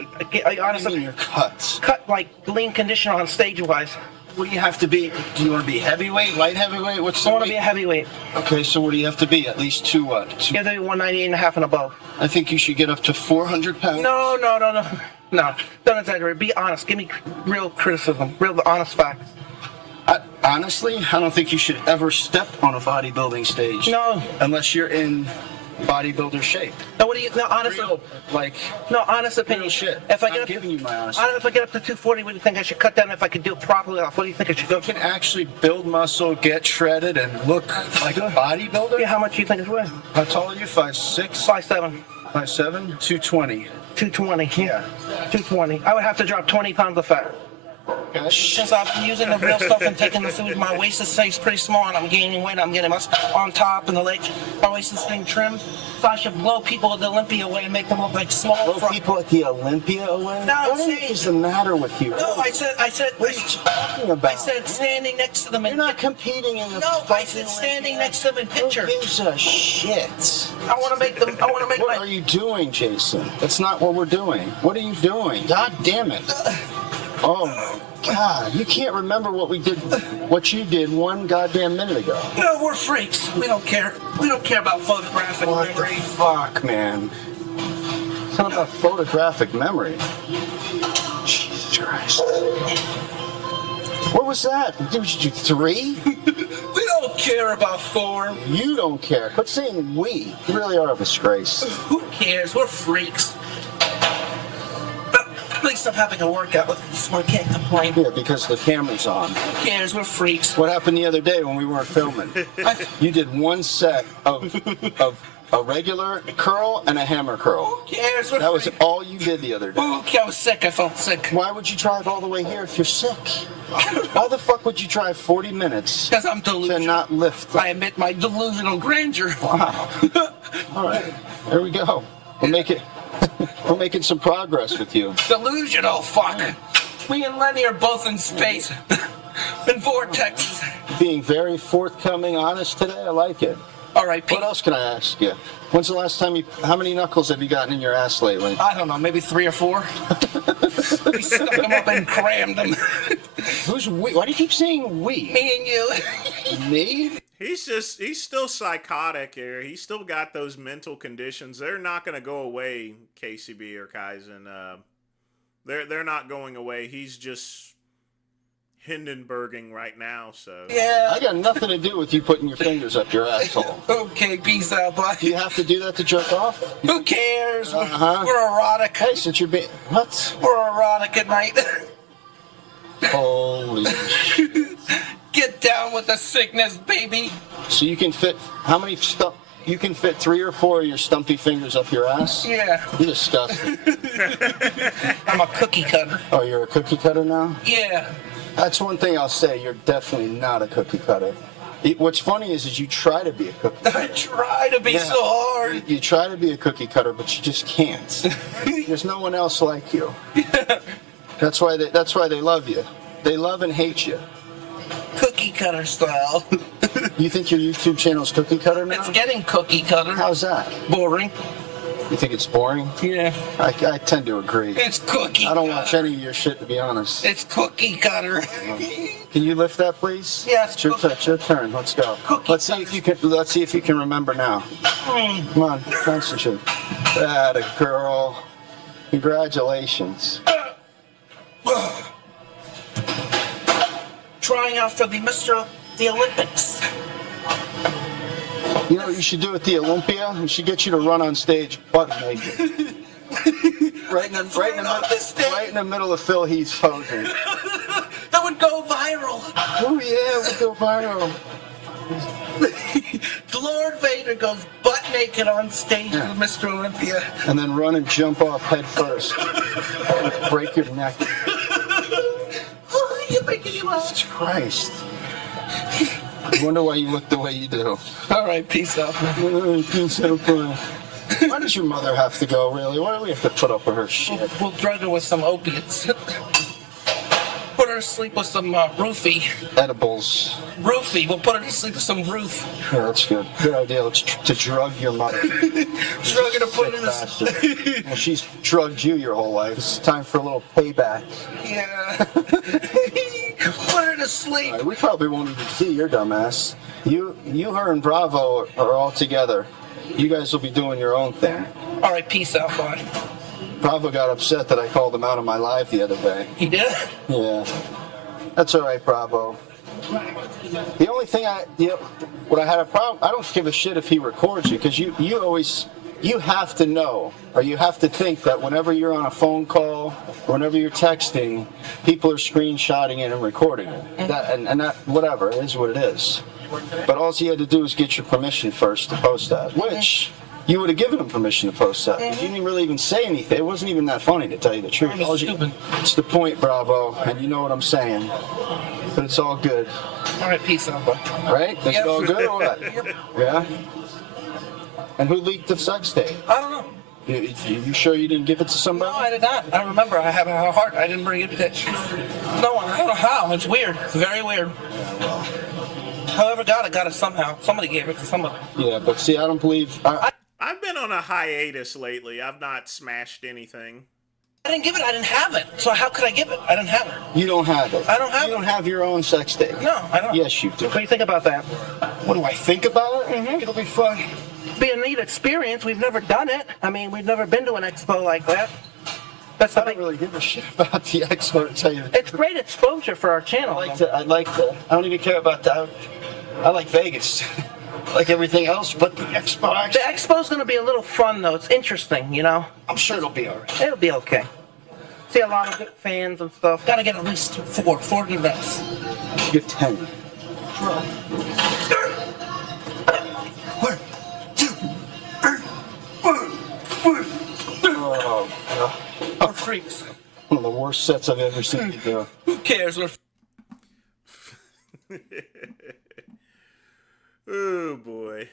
I honestly, your cuts? Cut like lean condition on stage wise. What do you have to be? Do you want to be heavyweight, light heavyweight? What's the I want to weight? be a heavyweight. Okay, so what do you have to be? At least two what? You have to be 198 and a half and above. I think you should get up to 400 pounds. No. No, don't exaggerate. Be honest. Give me real criticism, real honest facts. Honestly, I don't think you should ever step on a bodybuilding stage. No. Unless you're in bodybuilder shape. No, what do you? No, honestly. No, honest opinion. Real shit. If I I'm get up, giving you my honest. If I get up to 240, what do you think I should cut down? If I could do it properly, what do you think I should go? You can actually build muscle, get shredded, and look like a bodybuilder. Yeah, how much do you think it's worth? How tall are you? 5'6"? 5'7". 5'7"? 220. 220. Yeah. 220. I would have to drop 20 pounds of fat. Okay. Since I've been using the real stuff and taking the food, my waist stays pretty small and I'm gaining weight. I'm getting muscle on top and the legs. My waist is staying trimmed. So I should blow people at the Olympia away and make them look like small. Blow people at the Olympia away? No, what is the matter with you? No, I said. What are you talking about? I said standing next to them. You're not competing in the. No, I said standing next to them in picture. Who gives a shit? I want to make them. I want to make. What are you doing, Jason? That's not what we're doing. What are you doing? God damn it! Oh my God! You can't remember what we did, what you did 1 goddamn minute ago. No, we're freaks. We don't care. We don't care about photographic What memory. the fuck, man? It's not about photographic memory. Jesus Christ! What was that? Did you 3? We don't care about form. You don't care. Quit saying we. You really are a disgrace. Who cares? We're freaks. At least I'm having a workout, so I can't complain. Yeah, because the camera's on. Who cares? We're freaks. What happened the other day when we weren't filming? You did 1 set of a regular curl and a hammer curl. Who cares? We're That was freaks. all you did the other day. I was sick. I felt sick. Why would you drive all the way here if you're sick? Why the fuck would you drive 40 minutes Because I'm to delusional. not lift? I admit my delusional grandeur. Wow. All right, there we go. We're making some progress with you. Delusional, fuck. Me and Lenny are both in space. In vortexes. Being very forthcoming, honest today, I like it. All right, Pete. What else can I ask you? When's the last time how many knuckles have you gotten in your ass lately? I don't know, maybe 3 or 4. We stuck them up and crammed them. Who's we? Why do you keep saying we? Me and you. Me? He's still psychotic here. He's still got those mental conditions. They're not going to go away, KCB or Kaizen. They're not going away. He's just Hindenburging right now, so. Yeah. I got nothing to do with you putting your fingers up your asshole. Okay, peace out, bye. Do you have to do that to jerk off? Who cares? Uh-huh. We're erotic. Hey, since you're being... What? We're erotic at night. Holy shit. Get down with the sickness, baby. So you can fit... How many You can fit 3 or 4 of your stumpy fingers up your ass? Yeah. You're disgusting. I'm a cookie cutter. Oh, you're a cookie cutter now? Yeah. That's one thing I'll say. You're definitely not a cookie cutter. What's funny is you try to be a cookie cutter. I try to be so hard. You try to be a cookie cutter, but you just can't. There's no one else like you. That's why they love you. They love and hate you. Cookie cutter style. You think your YouTube channel's cookie cutter now? It's getting cookie cutter. How's that? Boring. You think it's boring? Yeah. I tend to agree. It's cookie I don't cutter. watch any of your shit, to be honest. It's cookie cutter. Can you lift that, please? Yes. It's your turn. Let's go. Let's see if you can remember now. Come on, concentrate. That a girl. Congratulations. Trying out for the Olympics. You know what you should do at the Olympia? We should get you to run on stage butt naked. right in the middle of Phil Heath's posing. That would go viral. Oh yeah, it would go viral. Lord Vader goes butt naked on stage with Mr. Olympia. And then run and jump off head first. Break your neck. Oh, you're making you laugh. Jesus Christ. I wonder why you look the way you do. All right, peace out. Peace out, bye. Why does your mother have to go, really? Why do we have to put up with her shit? We'll drug her with some opiates. Put her to sleep with some roofie. Edibles. Roofie. We'll put her to sleep with some roof. Yeah, that's good. Good idea. Let's to drug your mother. Drug her to put her to sleep. Well, she's drugged you your whole life. It's time for a little payback. Yeah. Put her to sleep. Right, we probably won't even see your dumbass. You, her, and Bravo are all together. You guys will be doing your own thing. All right, peace out, bud. Bravo got upset that I called him out of my live the other day. He did? Yeah. That's all right, Bravo. The only thing what I had a problem, I don't give a shit if he records you, because you have to know, or you have to think that whenever you're on a phone call, or whenever you're texting, people are screenshotting it and recording it. That whatever, it is what it is. But all he had to do was get your permission first to post that, which you would have given him permission to post that. You didn't really even say anything. It wasn't even that funny, to tell you the truth. It's the point, Bravo, and you know what I'm saying. But it's all good. All right, peace out, bud. Right? It's Yep. all good or what? Yeah? And who leaked the sex tape? I don't know. You sure you didn't give it to somebody? No, I did not. I remember. I have a heart. I didn't bring it to no one. I don't know how. It's weird. It's very weird. Whoever got it somehow. Somebody gave it to somebody. Yeah, but see, I don't believe... I've been on a hiatus lately. I've not smashed anything. I didn't give it. I didn't have it. So how could I give it? I didn't have it. You don't have it. I don't have it. You don't have your own sex tape. No, I don't. Yes, you do. What do you think about that? What do I think about it? Mm-hmm. It'll be fun. Be a neat experience. We've never done it. I mean, we've never been to an expo like that. That's the I don't really give a shit about the expo, to tell you the truth. It's great exposure for our channel. I don't even care about that. I like Vegas. Like everything else, but the expo The expo's going to be a little fun, though. It's interesting, you know? I'm sure it'll be all right. It'll be okay. See a lot of good fans and stuff. Got to get at least four good reps. Get 10. 1, 2, 3, 1. Oh, We're freaks. one of the worst sets I've ever seen you do. Who cares? We're Oh, boy.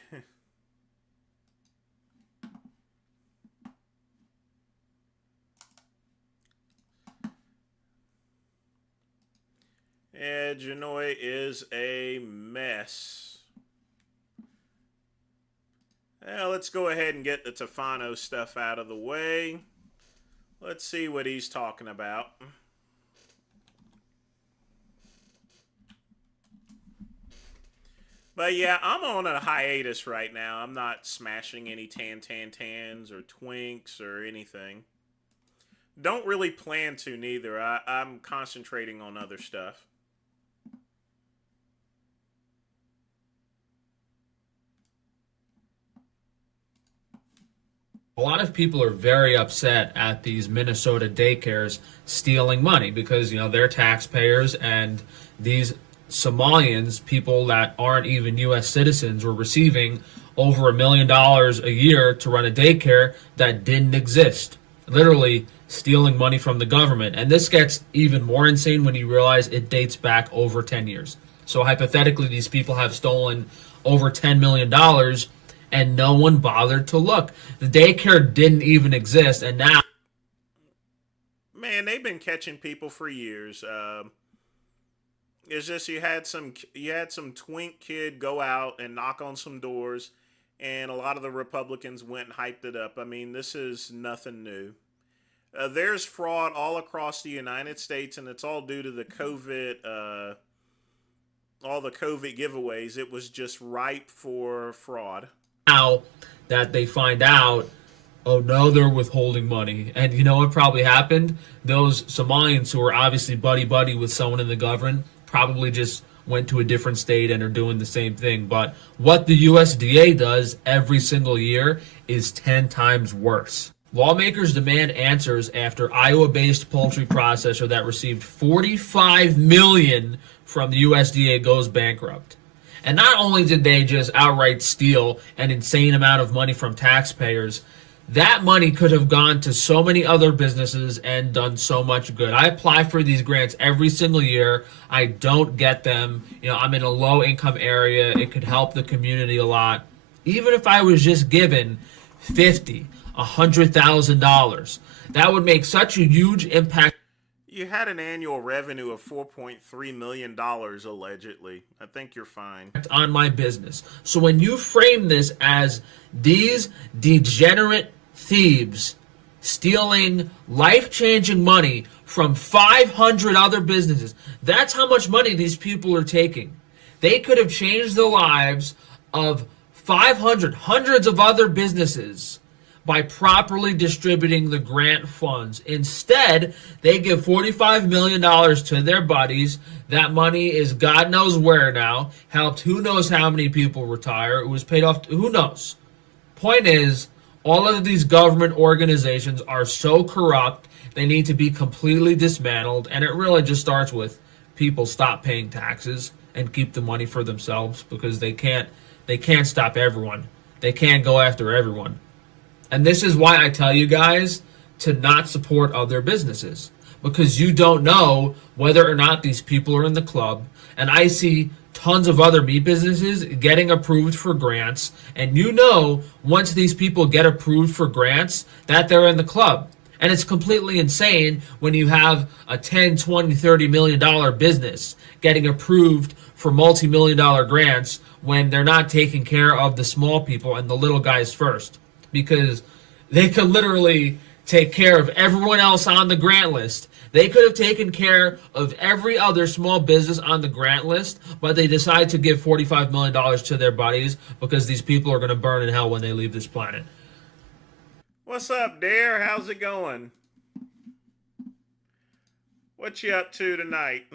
Yeah, Janoi is a mess. Well, let's go ahead and get the Tefano stuff out of the way. Let's see what he's talking about. But yeah, I'm on a hiatus right now. I'm not smashing any tans or twinks or anything. Don't really plan to neither. I'm concentrating on other stuff. A lot of people are very upset at these Minnesota daycares stealing money because, you know, they're taxpayers, and these Somalians, people that aren't even U.S. citizens, were receiving over $1 million a year to run a daycare that didn't exist. Literally stealing money from the government. And this gets even more insane when you realize it dates back over 10 years. So hypothetically, these people have stolen over $10 million and no one bothered to look. The daycare didn't even exist, and now... Man, they've been catching people for years. It's just you had some twink kid go out and knock on some doors, and a lot of the Republicans went and hyped it up. I mean, this is nothing new. There's fraud all across the United States, and it's all due to the COVID, all the COVID giveaways. It was just ripe for fraud. Now that they find out, oh no, they're withholding money. And you know what probably happened? Those Somalians who were obviously buddy-buddy with someone in the government probably just went to a different state and are doing the same thing. But what the USDA does every single year is 10 times worse. Lawmakers demand answers after Iowa-based poultry processor that received $45 million from the USDA goes bankrupt. And not only did they just outright steal an insane amount of money from taxpayers, that money could have gone to so many other businesses and done so much good. I apply for these grants every single year. I don't get them. You know, I'm in a low-income area. It could help the community a lot. Even if I was just given $50,000, $100,000, that would make such a huge impact. You had an annual revenue of $4.3 million, allegedly. I think you're fine. On my business. So when you frame this as these degenerate thieves stealing life-changing money from 500 other businesses, that's how much money these people are taking. They could have changed the lives of 500, hundreds of other businesses by properly distributing the grant funds. Instead, they give $45 million to their buddies. That money is God knows where now. Helped who knows how many people retire. It was paid off to who knows. Point is, all of these government organizations are so corrupt, they need to be completely dismantled. And it really just starts with people stop paying taxes and keep the money for themselves, because they can't stop everyone. They can't go after everyone. And this is why I tell you guys to not support other businesses, because you don't know whether or not these people are in the club. And I see tons of other meat businesses getting approved for grants, and you know once these people get approved for grants that they're in the club. And it's completely insane when you have a $10, $20, $30 million business getting approved for multi-million dollar grants when they're not taking care of the small people and the little guys first. Because they could literally take care of everyone else on the grant list. They could have taken care of every other small business on the grant list, but they decide to give $45 million to their buddies because these people are going to burn in hell when they leave this planet. What's up, Dare? How's it going? What you up to tonight?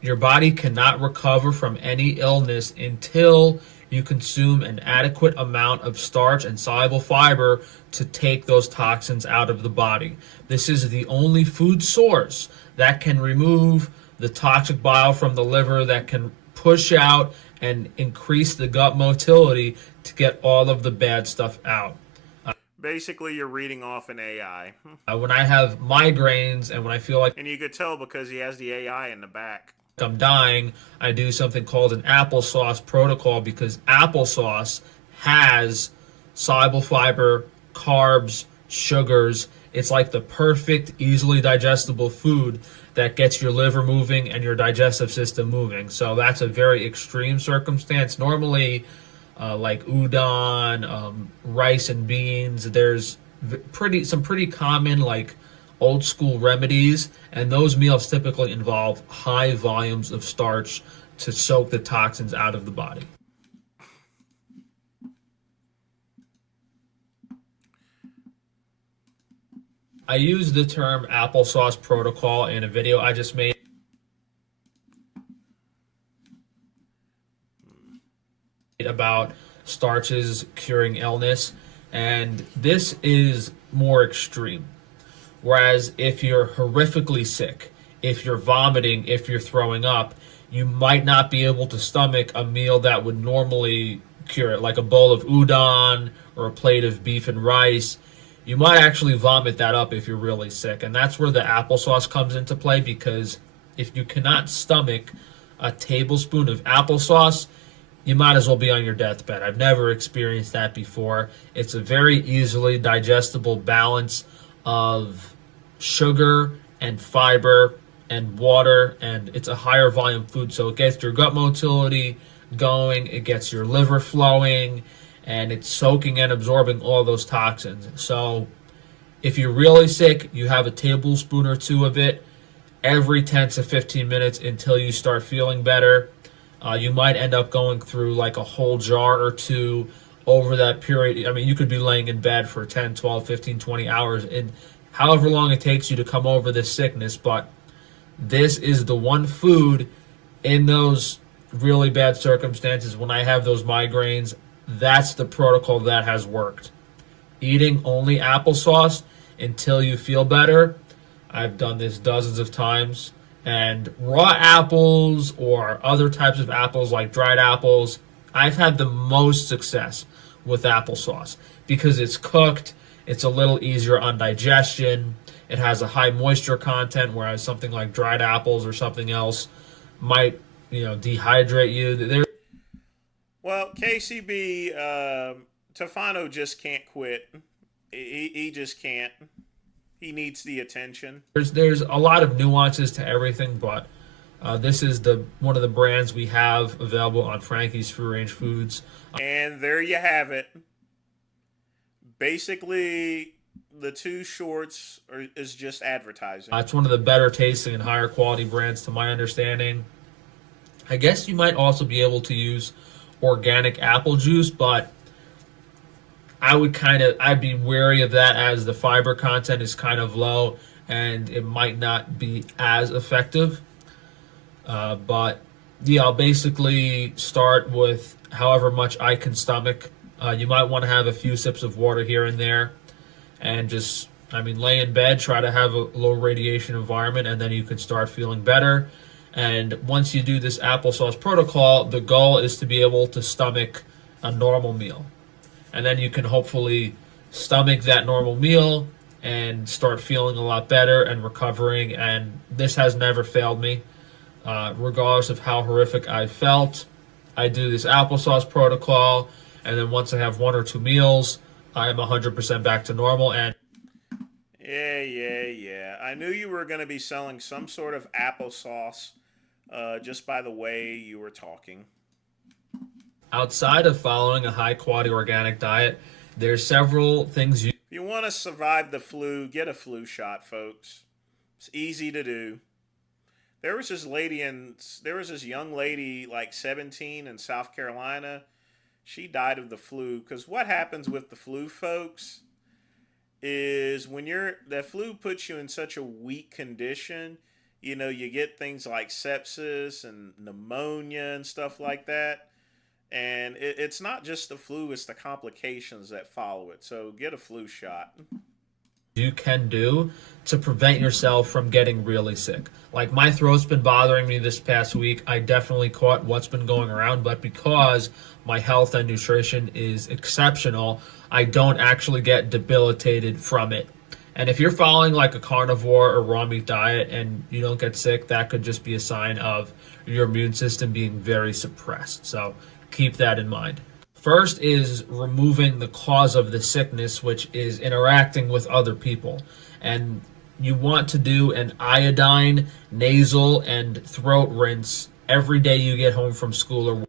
Your body cannot recover from any illness until you consume an adequate amount of starch and soluble fiber to take those toxins out of the body. This is the only food source that can remove the toxic bile from the liver, that can push out and increase the gut motility to get all of the bad stuff out. Basically, you're reading off an AI. When I have migraines and when I feel like... And you could tell because he has the AI in the back. I'm dying, I do something called an applesauce protocol, because applesauce has soluble fiber, carbs, sugars. It's like the perfect, easily digestible food that gets your liver moving and your digestive system moving. So that's a very extreme circumstance. Normally, like udon, rice and beans, there's some pretty common, like, old school remedies, and those meals typically involve high volumes of starch to soak the toxins out of the body. I use the term applesauce protocol in a video I just made about starches curing illness, and this is more extreme. Whereas if you're horrifically sick, if you're vomiting, if you're throwing up, you might not be able to stomach a meal that would normally cure it, like a bowl of udon or a plate of beef and rice. You might actually vomit that up if you're really sick. And that's where the applesauce comes into play, because if you cannot stomach a tablespoon of applesauce, you might as well be on your deathbed. I've never experienced that before. It's a very easily digestible balance of sugar and fiber and water, and it's a higher volume food, so it gets your gut motility going, it gets your liver flowing, and it's soaking and absorbing all those toxins. So if you're really sick, you have a tablespoon or two of it every 10 to 15 minutes until you start feeling better. You might end up going through like a whole jar or two over that period. I mean, you could be laying in bed for 10, 12, 15, 20 hours, and however long it takes you to come over this sickness. But this is the one food in those really bad circumstances, when I have those migraines, that's the protocol that has worked. Eating only applesauce until you feel better. I've done this dozens of times. And raw apples or other types of apples like dried apples, I've had the most success with applesauce because it's cooked, it's a little easier on digestion, it has a high moisture content, whereas something like dried apples or something else might, dehydrate you. Well, KCB, Tefano just can't quit. He just can't. He needs the attention. There's a lot of nuances to everything, but this is one of the brands we have available on Frankie's Free Range Foods. And there you have it. Basically, the two shorts is just advertising. It's one of the better tasting and higher quality brands to my understanding. I guess you might also be able to use organic apple juice, but I'd be wary of that as the fiber content is kind of low and it might not be as effective. But yeah, I'll basically start with however much I can stomach. You might want to have a few sips of water here and there and just, lay in bed, try to have a low radiation environment, and then you can start feeling better. And once you do this applesauce protocol, the goal is to be able to stomach a normal meal. And then you can hopefully stomach that normal meal and start feeling a lot better and recovering. And this has never failed me. Regardless of how horrific I felt, I do this applesauce protocol. And then once I have one or two meals, I am 100% back to normal. And Yeah. I knew you were going to be selling some sort of applesauce just by the way you were talking. outside of following a high-quality organic diet, there's several things If you want to survive the flu, get a flu shot, folks. It's easy to do. There was this young lady, like 17, in South Carolina. She died of the flu. Because what happens with the flu, folks, is when the flu puts you in such a weak condition, you get things like sepsis and pneumonia and stuff like that. And it's not just the flu, it's the complications that follow it. So get a flu shot. You can do to prevent yourself from getting really sick. Like, my throat's been bothering me this past week. I definitely caught what's been going around, but because my health and nutrition is exceptional, I don't actually get debilitated from it. And if you're following like a carnivore or raw meat diet and you don't get sick, that could just be a sign of your immune system being very suppressed. So keep that in mind. First is removing the cause of the sickness, which is interacting with other people. And you want to do an iodine, nasal, and throat rinse every day you get home from school or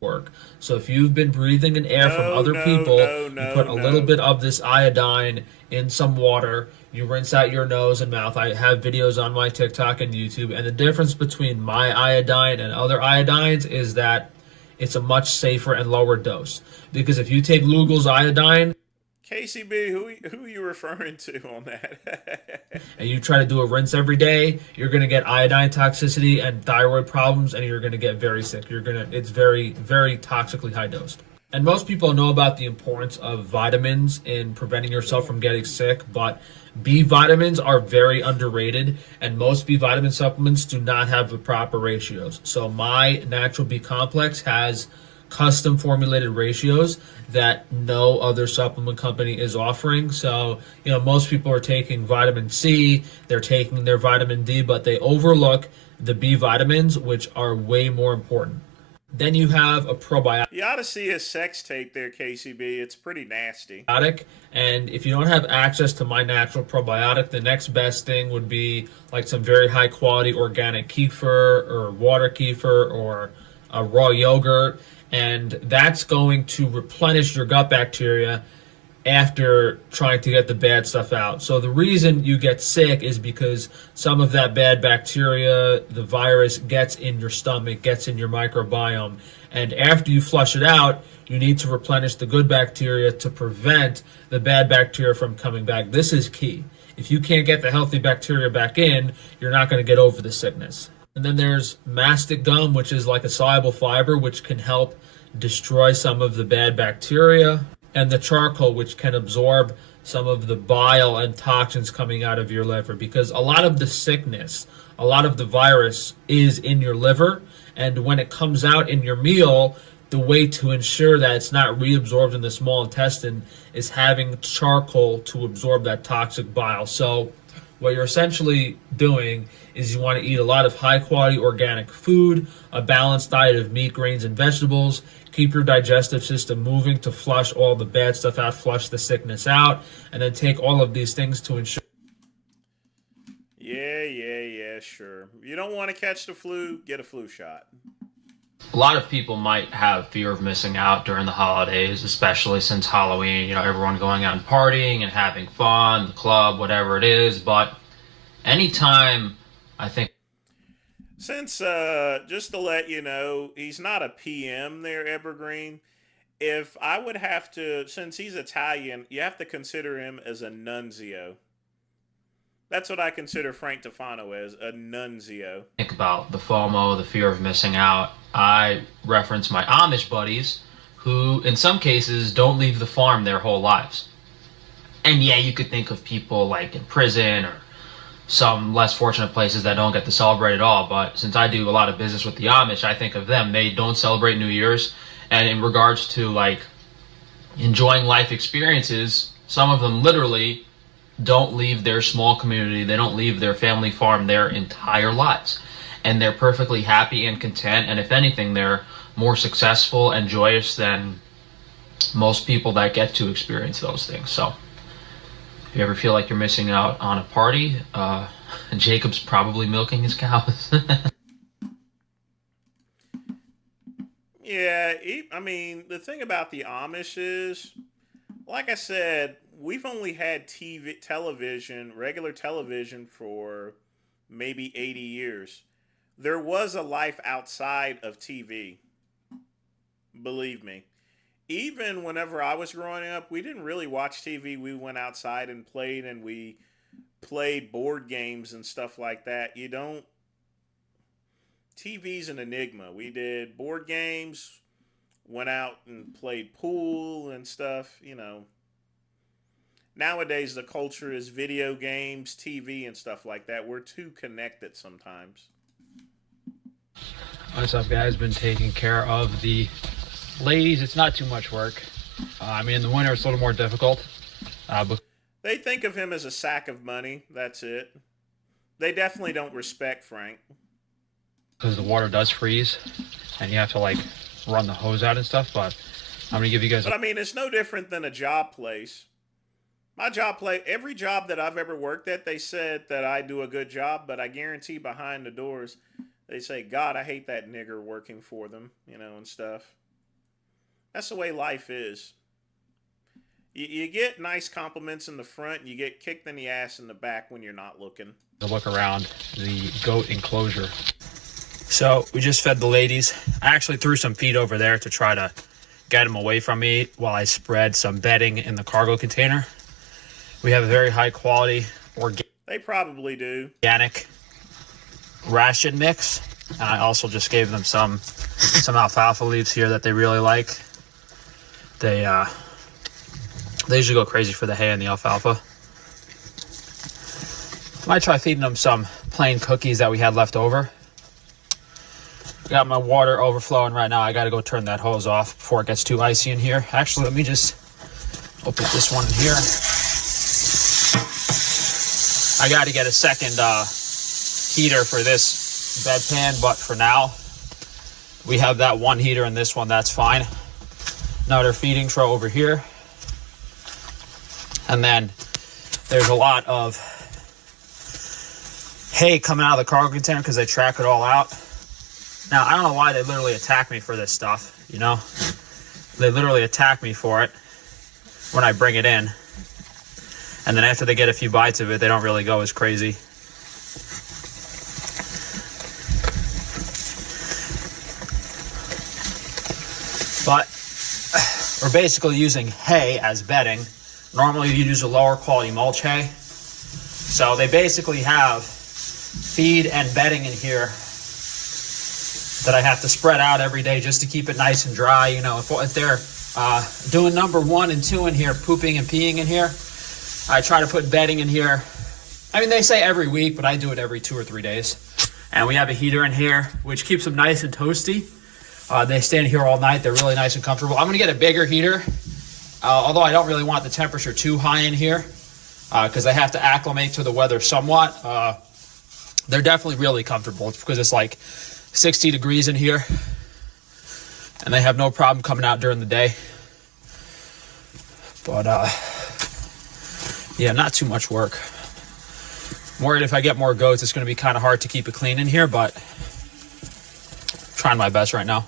work. So if you've been breathing in air from other people, you put a little bit of this iodine in some water, you rinse out your nose and mouth. I have videos on my TikTok and YouTube, and the difference between my iodine and other iodines is that it's a much safer and lower dose. Because if you take Lugel's iodine, KCB, who are you referring to on that? and you try to do a rinse every day, you're going to get iodine toxicity and thyroid problems, and you're going to get very sick. It's very, very toxically high dosed. And most people know about the importance of vitamins in preventing yourself from getting sick, but B vitamins are very underrated, and most B vitamin supplements do not have the proper ratios. So my Natural B Complex has custom formulated ratios that no other supplement company is offering. So, most people are taking vitamin C, they're taking their vitamin D, but they overlook the B vitamins, which are way more important. Then you have a probiotic. You ought to see his sex tape there, KCB. It's pretty nasty. And if you don't have access to My Natural Probiotic, the next best thing would be like some very high quality organic kefir or water kefir or a raw yogurt. And that's going to replenish your gut bacteria after trying to get the bad stuff out. So the reason you get sick is because some of that bad bacteria, the virus, gets in your stomach, gets in your microbiome. And after you flush it out, you need to replenish the good bacteria to prevent the bad bacteria from coming back. This is key. If you can't get the healthy bacteria back in, you're not going to get over the sickness. And then there's mastic gum, which is like a soluble fiber, which can help destroy some of the bad bacteria. And the charcoal, which can absorb some of the bile and toxins coming out of your liver. Because a lot of the sickness, a lot of the virus is in your liver. And when it comes out in your meal, the way to ensure that it's not reabsorbed in the small intestine is having charcoal to absorb that toxic bile. So what you're essentially doing is you want to eat a lot of high-quality organic food, a balanced diet of meat, grains, and vegetables. Keep your digestive system moving to flush all the bad stuff out, flush the sickness out, and then take all of these things to ensure. Yeah, sure. If you don't want to catch the flu, get a flu shot. A lot of people might have fear of missing out during the holidays, especially since Halloween, everyone going out and partying and having fun, the club, whatever it is. But anytime, I think... Since, just to let you know, he's not a PM there, Evergreen. If I would have to, since he's Italian, you have to consider him as a nunzio. That's what I consider Frank Tufano as, a nunzio. Think about the FOMO, the fear of missing out. I reference my Amish buddies who, in some cases, don't leave the farm their whole lives. And yeah, you could think of people like in prison or some less fortunate places that don't get to celebrate at all. But since I do a lot of business with the Amish, I think of them. They don't celebrate New Year's. And in regards to like enjoying life experiences, some of them literally don't leave their small community. They don't leave their family farm their entire lives. And they're perfectly happy and content. And if anything, they're more successful and joyous than most people that get to experience those things. So if you ever feel like you're missing out on a party, Jacob's probably milking his cows. Yeah, I mean, the thing about the Amish is, like I said, we've only had regular television for maybe 80 years. There was a life outside of TV. Believe me. Even whenever I was growing up, we didn't really watch TV. We went outside and we played board games and stuff like that. TV's an enigma. We did board games, went out and played pool and stuff, Nowadays, the culture is video games, TV, and stuff like that. We're too connected sometimes. What's up, guys? Been taking care of the ladies. It's not too much work. In the winter, it's a little more difficult. But they think of him as a sack of money. That's it. They definitely don't respect Frank. Because the water does freeze, and you have to, run the hose out and stuff. But I'm going to give you guys... But, it's no different than a job place. My job every job that I've ever worked at, they said that I do a good job, but I guarantee behind the doors, they say, God, I hate that nigger working for them, and stuff. That's the way life is. You get nice compliments in the front, and you get kicked in the ass in the back when you're not looking. To look around the goat enclosure. So we just fed the ladies. I actually threw some feed over there to try to get them away from me while I spread some bedding in the cargo container. We have a very high quality They probably do. Organic ration mix. And I also just gave them some alfalfa leaves here that they really like. They usually go crazy for the hay and the alfalfa. Might try feeding them some plain cookies that we had left over. Got my water overflowing right now. I got to go turn that hose off before it gets too icy in here. Actually, let me just open this one in here. I got to get a second heater for this bedpan, but for now, we have that one heater in this one. That's fine. Another feeding trough over here. And then there's a lot of hay coming out of the cargo container because they track it all out. Now, I don't know why they literally attack me for this stuff, you know? They literally attack me for it when I bring it in. And then after they get a few bites of it, they don't really go as crazy. But we're basically using hay as bedding. Normally you use a lower quality mulch hay. So they basically have feed and bedding in here that I have to spread out every day just to keep it nice and dry. You know, if they're doing number 1 and 2 in here, pooping and peeing in here, I try to put bedding in here. I mean, they say every week, but I do it every 2 or 3 days. And we have a heater in here, which keeps them nice and toasty. They stand here all night. They're really nice and comfortable. I'm going to get a bigger heater, although I don't really want the temperature too high in here because they have to acclimate to the weather somewhat. They're definitely really comfortable. It's because it's like 60 degrees in here, and they have no problem coming out during the day. But, yeah, not too much work. I'm worried if I get more goats, it's going to be kind of hard to keep it clean in here, but I'm trying my best right now.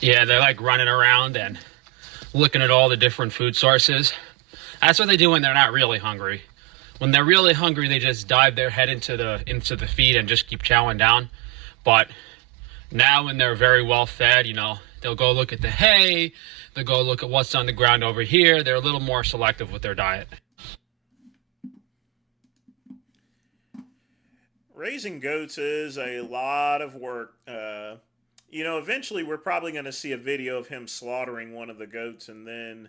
Yeah, they're like running around and looking at all the different food sources. That's what they do when they're not really hungry. When they're really hungry, they just dive their head into the feed and just keep chowing down. But now when they're very well fed, you know, they'll go look at the hay, they'll go look at what's on the ground over here. They're a little more selective with their diet. Raising goats is a lot of work. You know, eventually we're probably going to see a video of him slaughtering one of the goats, and then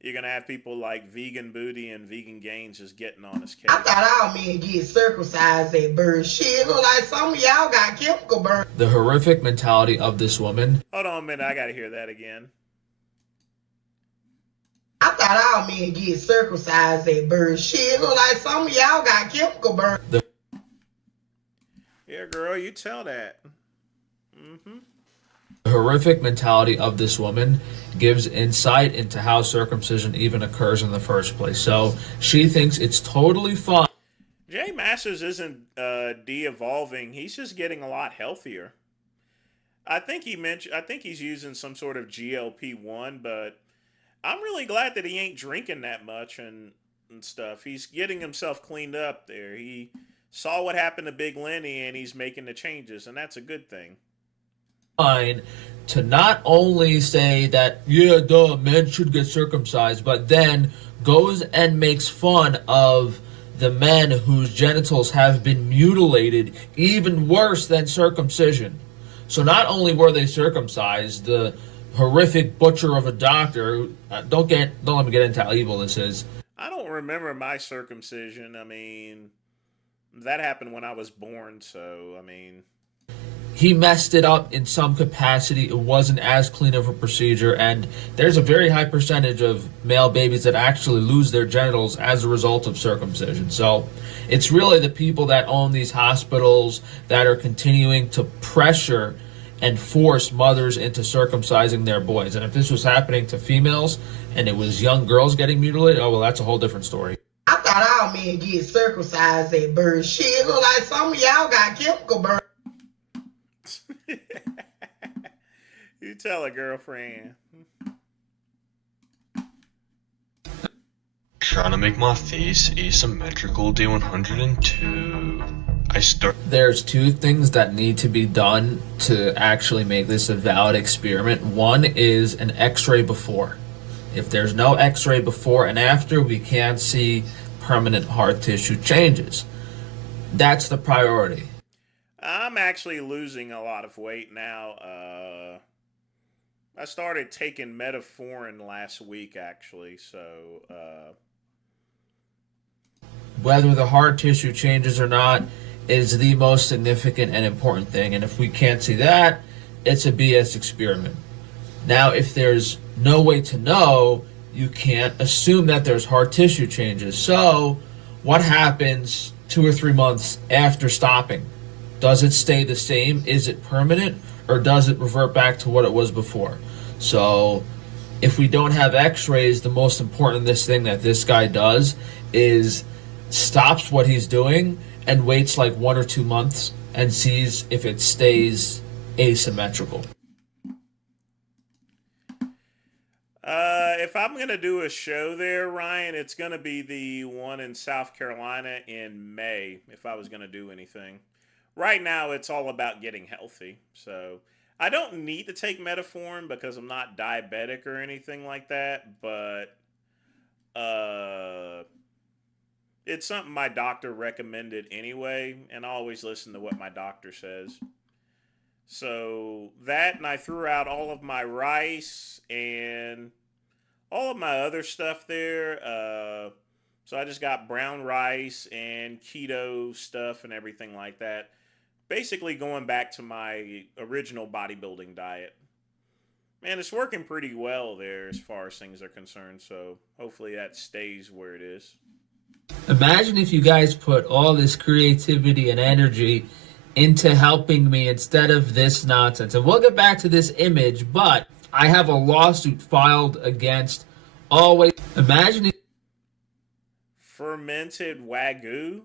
you're going to have people like Vegan Booty and Vegan Gains just getting on his case. I thought all men get circumcised at birth. Shit, look like some of y'all got chemical burn. The horrific mentality of this woman. Hold on a minute, I got to hear that again. I thought all men get circumcised at birth. Shit, look like some of y'all got chemical burn. Yeah, girl, you tell that. Mm-hmm. The horrific mentality of this woman gives insight into how circumcision even occurs in the first place. So she thinks it's totally fine. Jay Masters isn't de-evolving. He's just getting a lot healthier. I think he's using some sort of GLP-1, but I'm really glad that he ain't drinking that much and stuff. He's getting himself cleaned up there. He saw what happened to Big Lenny, and he's making the changes, and that's a good thing. Fine to not only say that, yeah, duh, men should get circumcised, but then goes and makes fun of the men whose genitals have been mutilated, even worse than circumcision. So not only were they circumcised, the horrific butcher of a doctor, don't let me get into how evil this is. I don't remember my circumcision. I mean, that happened when I was born, so, I mean... He messed it up in some capacity. It wasn't as clean of a procedure, and there's a very high percentage of male babies that actually lose their genitals as a result of circumcision. So it's really the people that own these hospitals that are continuing to pressure and force mothers into circumcising their boys. And if this was happening to females and it was young girls getting mutilated, oh, well, that's a whole different story. I thought all men get circumcised at birth. Shit, look like some of y'all got chemical burn. You tell a girlfriend. Trying to make my face asymmetrical day 102. There's two things that need to be done to actually make this a valid experiment. One is an x-ray before. If there's no x-ray before and after, we can't see permanent hard tissue changes. That's the priority. I'm actually losing a lot of weight now. I started taking metformin last week, actually, so... whether the hard tissue changes or not is the most significant and important thing. And if we can't see that, it's a BS experiment. Now, if there's no way to know, you can't assume that there's hard tissue changes. So what happens 2 or 3 months after stopping? Does it stay the same? Is it permanent? Or does it revert back to what it was before? So if we don't have x-rays, the most important thing that this guy does is stops what he's doing and waits like 1 or 2 months and sees if it stays asymmetrical. If I'm going to do a show there, Ryan, it's going to be the one in South Carolina in May, if I was going to do anything. Right now, it's all about getting healthy. So I don't need to take metformin because I'm not diabetic or anything like that, but it's something my doctor recommended anyway, and I always listen to what my doctor says. So that, and I threw out all of my rice and all of my other stuff there. So I just got brown rice and keto stuff and everything like that. Basically going back to my original bodybuilding diet. Man, it's working pretty well there as far as things are concerned. So hopefully that stays where it is. Imagine if you guys put all this creativity and energy into helping me instead of this nonsense. And we'll get back to this image, but I have a lawsuit filed against Always. Imagine it. Fermented Wagyu.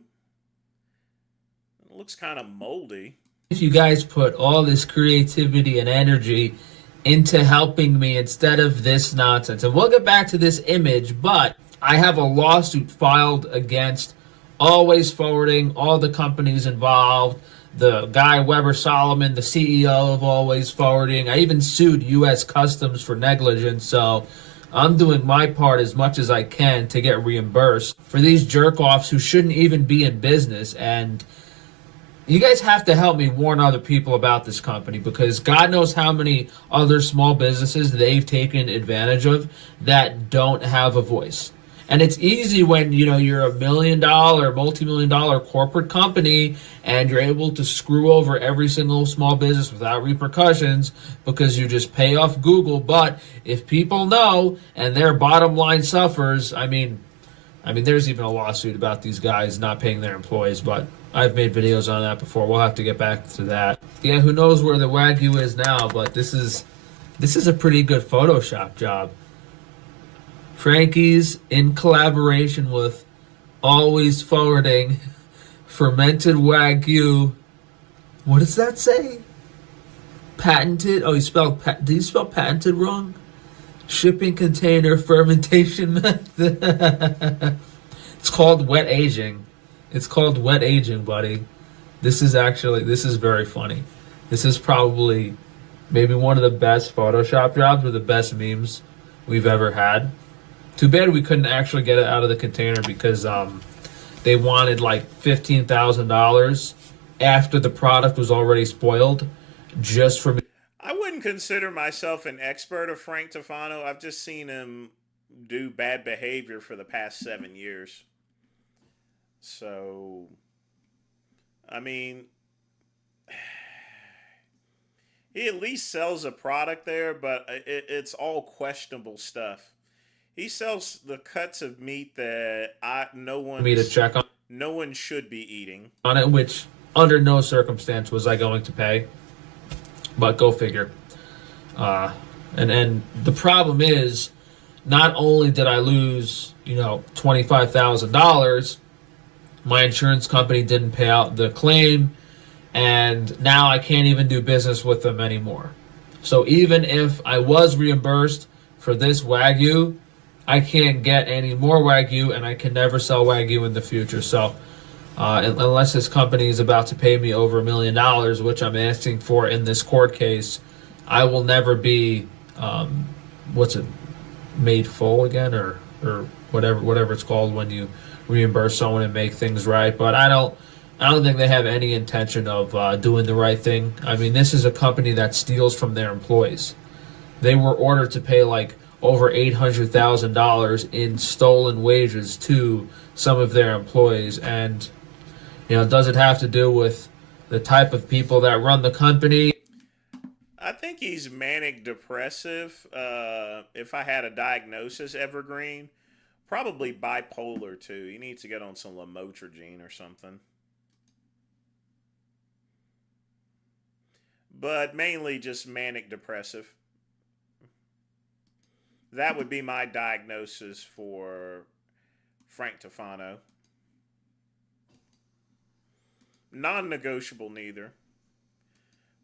It looks kind of moldy. If you guys put all this creativity and energy into helping me instead of this nonsense. And we'll get back to this image, but I have a lawsuit filed against Always Forwarding, all the companies involved, the guy Weber Solomon, the CEO of Always Forwarding. I even sued U.S. Customs for negligence, so I'm doing my part as much as I can to get reimbursed for these jerk-offs who shouldn't even be in business. And you guys have to help me warn other people about this company, because God knows how many other small businesses they've taken advantage of that don't have a voice. And it's easy when, you know, you're $1 million, multi-million-dollar corporate company and you're able to screw over every single small business without repercussions because you just pay off Google. But if people know and their bottom line suffers, I mean, there's even a lawsuit about these guys not paying their employees, but I've made videos on that before. We'll have to get back to that. Yeah, who knows where the Wagyu is now, but this is a pretty good Photoshop job. Frankie's in collaboration with Always Forwarding fermented Wagyu. What does that say? Patented? Oh, did he spell patented wrong? Shipping container fermentation method. It's called wet aging. It's called wet aging, buddy. This is very funny. This is probably maybe one of the best Photoshop jobs or the best memes we've ever had. Too bad we couldn't actually get it out of the container because they wanted like $15,000 after the product was already spoiled just for me. I wouldn't consider myself an expert of Frank Tufano. I've just seen him do bad behavior for the past 7 years. So, I mean, he at least sells a product there, but it's all questionable stuff. He sells the cuts of meat that no one should be eating on it, which under no circumstance was I going to pay. But go figure. And the problem is, not only did I lose, $25,000, my insurance company didn't pay out the claim, and now I can't even do business with them anymore. So even if I was reimbursed for this Wagyu, I can't get any more Wagyu, and I can never sell Wagyu in the future. So unless this company is about to pay me over $1 million, which I'm asking for in this court case, I will never be, made full again, or whatever it's called when you reimburse someone and make things right. But I don't think they have any intention of doing the right thing. I mean, this is a company that steals from their employees. They were ordered to pay like over $800,000 in stolen wages to some of their employees. And, does it have to do with the type of people that run the company? I think he's manic depressive. If I had a diagnosis, Evergreen, probably bipolar too. He needs to get on some lamotrigine or something. But mainly just manic depressive. That would be my diagnosis for Frank Tufano. Non-negotiable neither.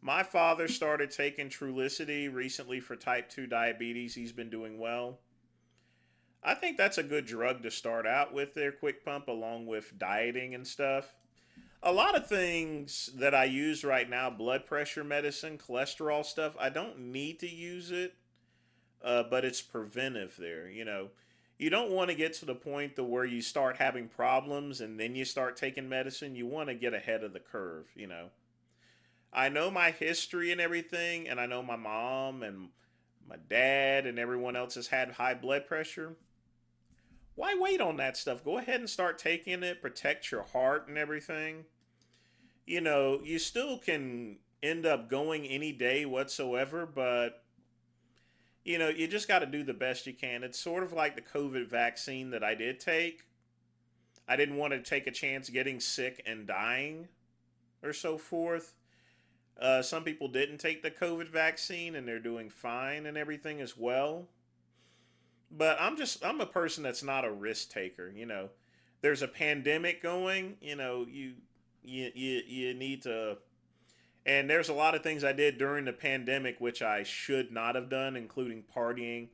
My father started taking Trulicity recently for type 2 diabetes. He's been doing well. I think that's a good drug to start out with there, Quick Pump, along with dieting and stuff. A lot of things that I use right now, blood pressure medicine, cholesterol stuff, I don't need to use it, but it's preventive there. You don't want to get to the point to where you start having problems and then you start taking medicine. You want to get ahead of the curve, I know my history and everything, and I know my mom and my dad and everyone else has had high blood pressure. Why wait on that stuff? Go ahead and start taking it. Protect your heart and everything. You still can end up going any day whatsoever, but, you just got to do the best you can. It's sort of like the COVID vaccine that I did take. I didn't want to take a chance getting sick and dying or so forth. Some people didn't take the COVID vaccine and they're doing fine and everything as well. But I'm a person that's not a risk taker. There's a pandemic going, you need to, and there's a lot of things I did during the pandemic which I should not have done, including partying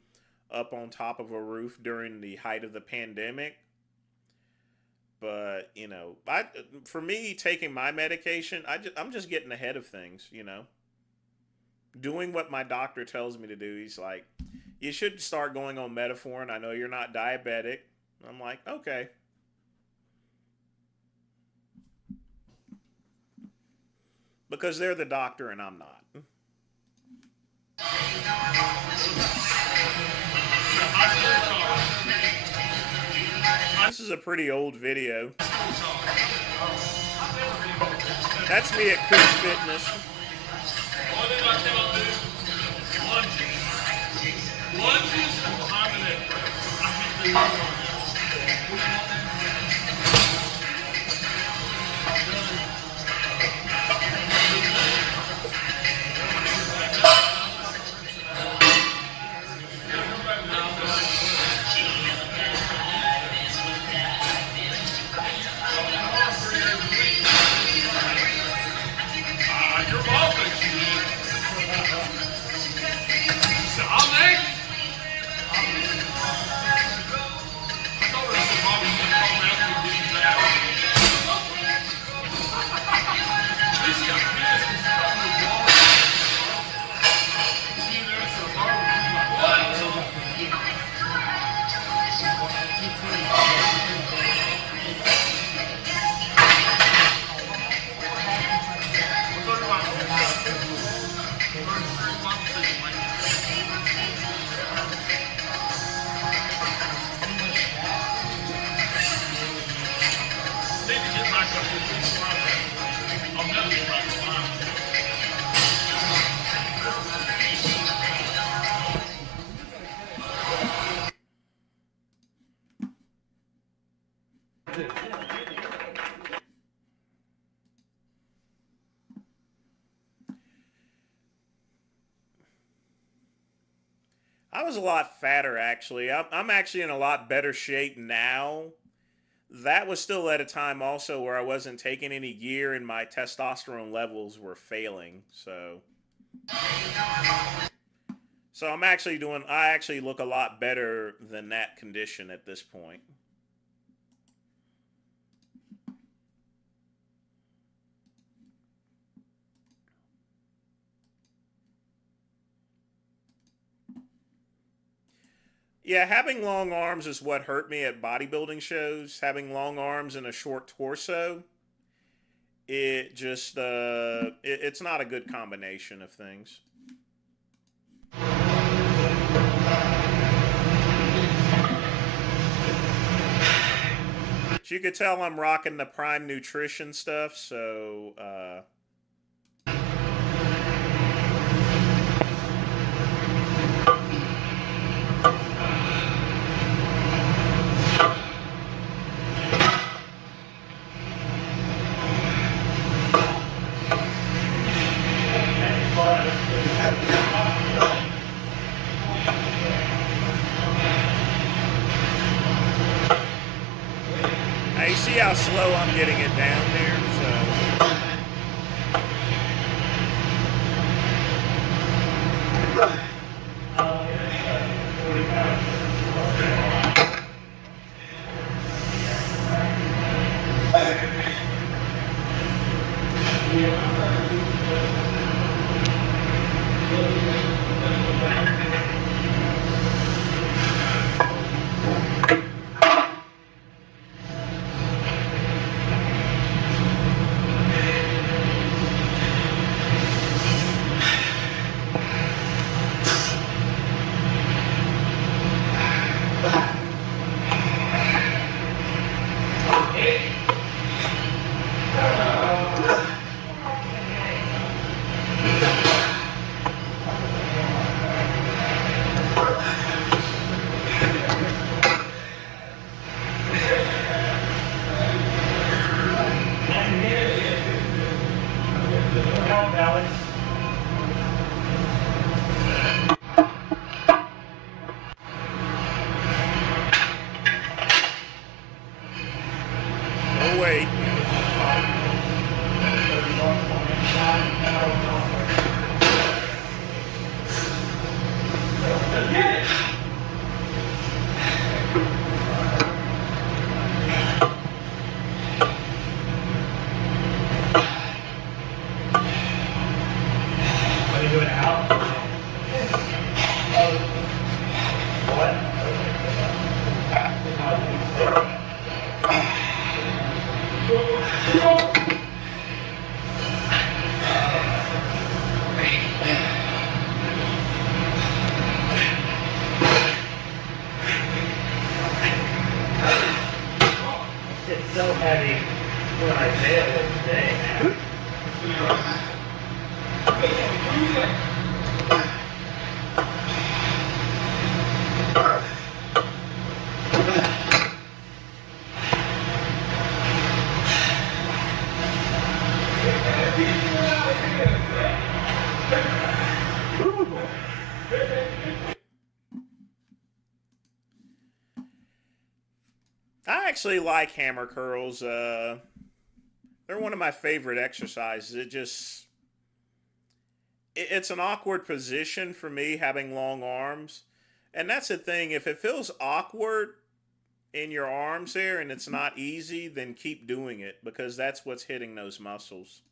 up on top of a roof during the height of the pandemic. But, for me, taking my medication, I'm just getting ahead of things, Doing what my doctor tells me to do. He's like, you should start going on metformin. I know you're not diabetic. I'm like, okay. Because they're the doctor and I'm not. This is a pretty old video. That's me at Coos Fitness. I was a lot fatter, actually. I'm actually in a lot better shape now. That was still at a time also where I wasn't taking any gear and my testosterone levels were failing. So I actually look a lot better than that condition at this point. Yeah, having long arms is what hurt me at bodybuilding shows. Having long arms and a short torso, it just, it's not a good combination of things. you could tell I'm rocking the Prime Nutrition stuff, so now you see how slow I'm getting it down there, so. Oh, wait. It's so heavy when I fail it today, man. I actually like hammer curls. They're one of my favorite exercises. It's an awkward position for me having long arms. And that's the thing. If it feels awkward in your arms there and it's not easy, then keep doing it because that's what's hitting those muscles.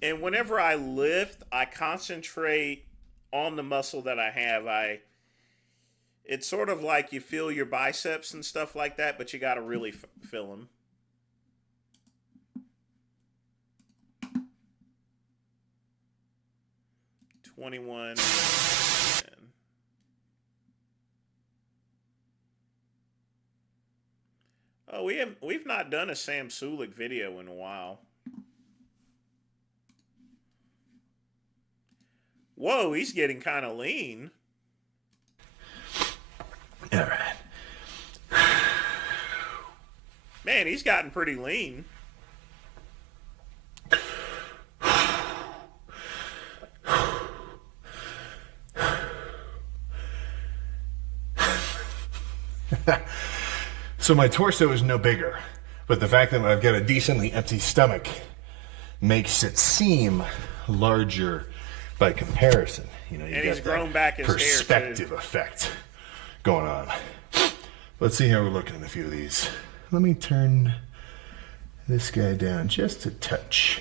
And whenever I lift, I concentrate on the muscle that I have. It's sort of like you feel your biceps and stuff like that, but you got to really feel them. $21. Oh, we've not done a Sam Sulik video in a while. Whoa, he's getting kind of lean. All right. Man, he's gotten pretty lean. So my torso is no bigger, but the fact that I've got a decently empty stomach makes it seem larger by comparison. You know, you and got he's grown back his perspective hair too. effect going on. Let's see how we're looking at a few of these. Let me turn this guy down just a touch.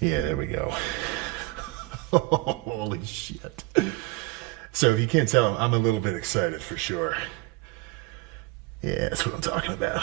Yeah, there we go. Holy shit. So if you can't tell, I'm a little bit excited for sure. Yeah, that's what I'm talking about.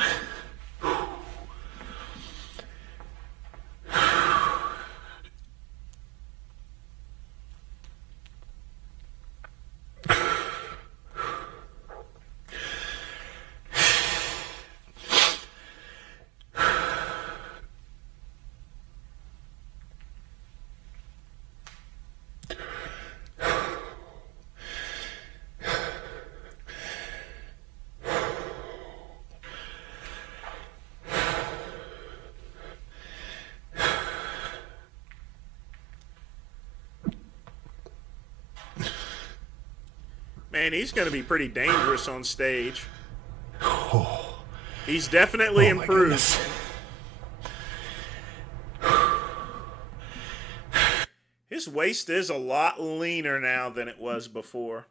Man, he's going to be pretty dangerous on stage. He's definitely improved. His waist is a lot leaner now than it was before.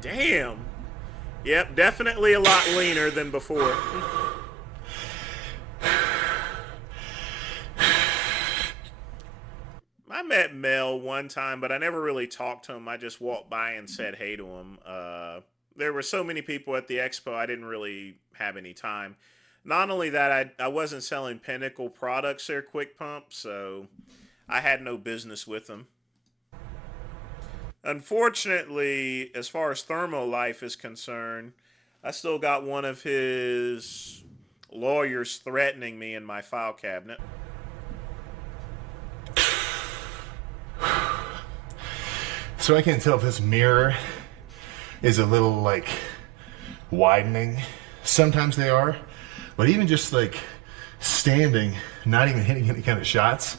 Damn. Yep, definitely a lot leaner than before. I met Mel one time, but I never really talked to him. I just walked by and said hey to him. There were so many people at the expo, I didn't really have any time. Not only that, I wasn't selling Pinnacle products there, Quick Pump, so I had no business with them. Unfortunately, as far as Thermolife is concerned, I still got one of his lawyers threatening me in my file cabinet. So I can't tell if this mirror is a little like widening. Sometimes they are, but even just like standing, not even hitting any kind of shots,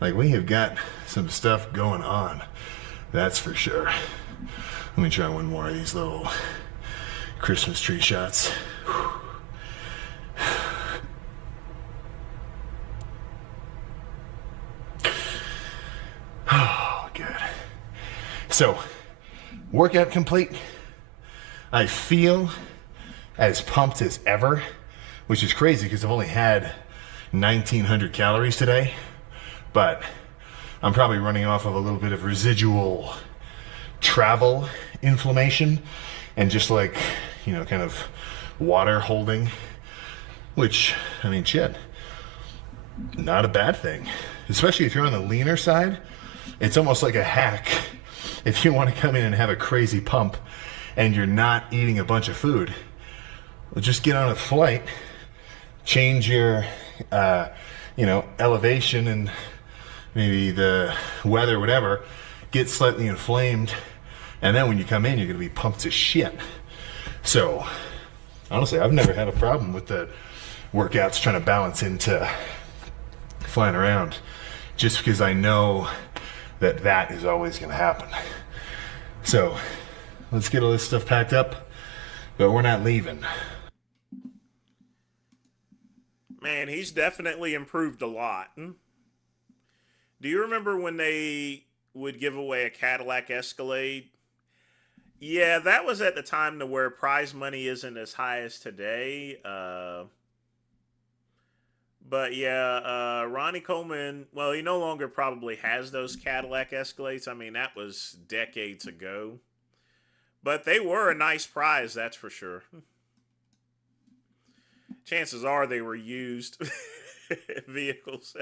like we have got some stuff going on. That's for sure. Let me try one more of these little Christmas tree shots. Oh, good. So, workout complete. I feel as pumped as ever, which is crazy because I've only had 1,900 calories today, but I'm probably running off of a little bit of residual travel inflammation and just like, you know, kind of water holding, which, I mean, shit, not a bad thing. Especially if you're on the leaner side, it's almost like a hack. If you want to come in and have a crazy pump and you're not eating a bunch of food, well, just get on a flight, change your, elevation and maybe the weather, whatever, get slightly inflamed, and then when you come in, you're going to be pumped as shit. So, honestly, I've never had a problem with the workouts trying to balance into flying around, just because I know that that is always going to happen. So, let's get all this stuff packed up, but we're not leaving. Man, he's definitely improved a lot. Do you remember when they would give away a Cadillac Escalade? Yeah, that was at the time to where prize money isn't as high as today. But yeah, Ronnie Coleman, well, he no longer probably has those Cadillac Escalades. I mean, that was decades ago. But they were a nice prize, that's for sure. Chances are they were used vehicles.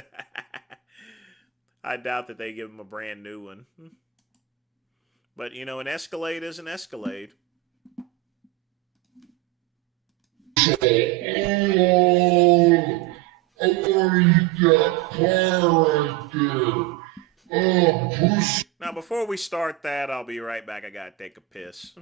I doubt that they give them a brand new one. But, you know, an Escalade is an Escalade. Now, before we start that, I'll be right back. I gotta take a piss.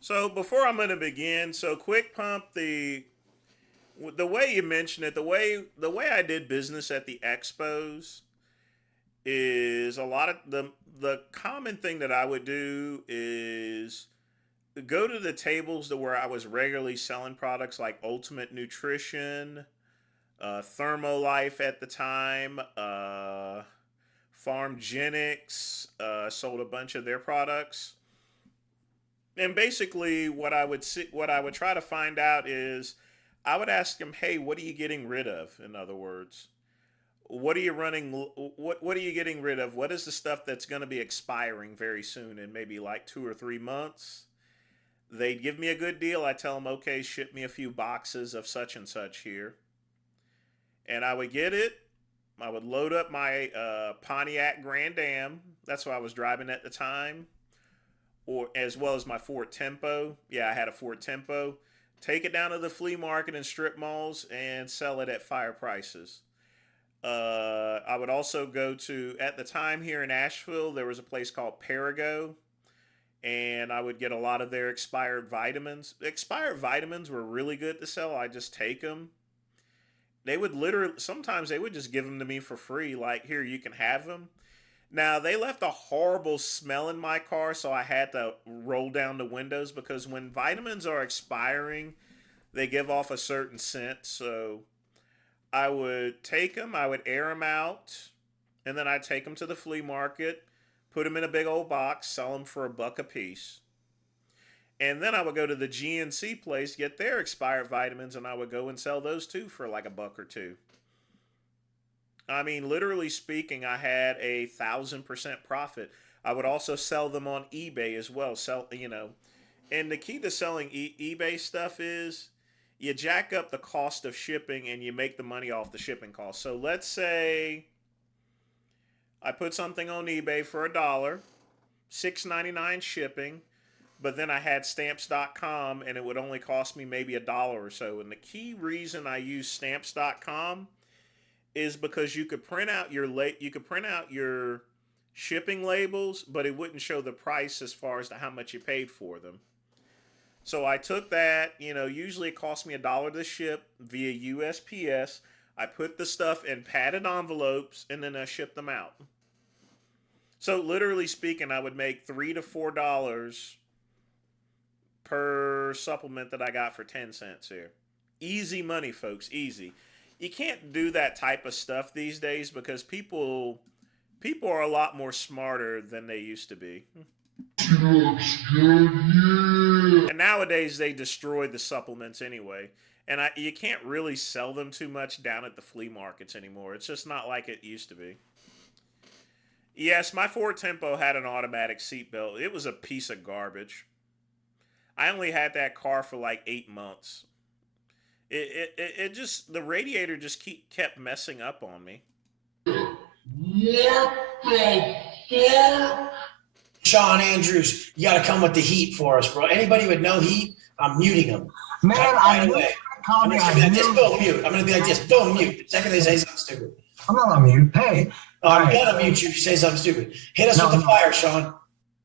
So before I'm going to begin, so Quick Pump, the way you mentioned it, the way I did business at the expos is a lot of the common thing that I would do is go to the tables to where I was regularly selling products like Ultimate Nutrition, Thermolife at the time, Farmgenics, sold a bunch of their products. And basically, what I would try to find out is, I would ask them, "Hey, what are you getting rid of?" In other words, what are you running? What are you getting rid of? What is the stuff that's going to be expiring very soon, in maybe like 2 or 3 months? They'd give me a good deal. I tell them, "Okay, ship me a few boxes of such and such here," and I would get it. I would load up my Pontiac Grand Am. That's what I was driving at the time, or as well as my Ford Tempo. Yeah, I had a Ford Tempo. Take it down to the flea market and strip malls and sell it at fire prices. I would also go to, at the time here in Asheville, there was a place called Perigo, and I would get a lot of their expired vitamins. Expired vitamins were really good to sell. I just take them. They would literally, sometimes they would just give them to me for free. Like, here, you can have them. Now, they left a horrible smell in my car, so I had to roll down the windows, because when vitamins are expiring, they give off a certain scent. So I would take them, I would air them out, and then I'd take them to the flea market, put them in a big old box, sell them for $1 a piece. And then I would go to the GNC place, get their expired vitamins, and I would go and sell those too for like $1 or $2. I mean, literally speaking, I had 1,000% profit. I would also sell them on eBay as well. And the key to selling eBay stuff is you jack up the cost of shipping and you make the money off the shipping cost. So let's say I put something on eBay for $1, $6.99 shipping, but then I had stamps.com and it would only cost me maybe $1 or so. And the key reason I use stamps.com is because you could print out your shipping labels, but it wouldn't show the price as far as to how much you paid for them. So I took that, usually it cost me $1 to ship via USPS. I put the stuff in padded envelopes and then I shipped them out. So literally speaking, I would make $3 to $4 per supplement that I got for 10 cents here. Easy money, folks, easy. You can't do that type of stuff these days because people are a lot more smarter than they used to be. And nowadays they destroy the supplements anyway. And you can't really sell them too much down at the flea markets anymore. It's just not like it used to be. Yes, my Ford Tempo had an automatic seatbelt. It was a piece of garbage. I only had that car for like 8 months. It just, the radiator just kept messing up on me. What the fuck? Sean Andrews, you gotta come with the heat for us, bro. Anybody with no heat, I'm muting them. Man, right away. I'm gonna be like this, boom, mute. I'm gonna be like this, boom, mute. The second they say something stupid. I'm not on mute. Hey. I'm gonna mute you if you say something stupid. Hit us with the fire, Sean.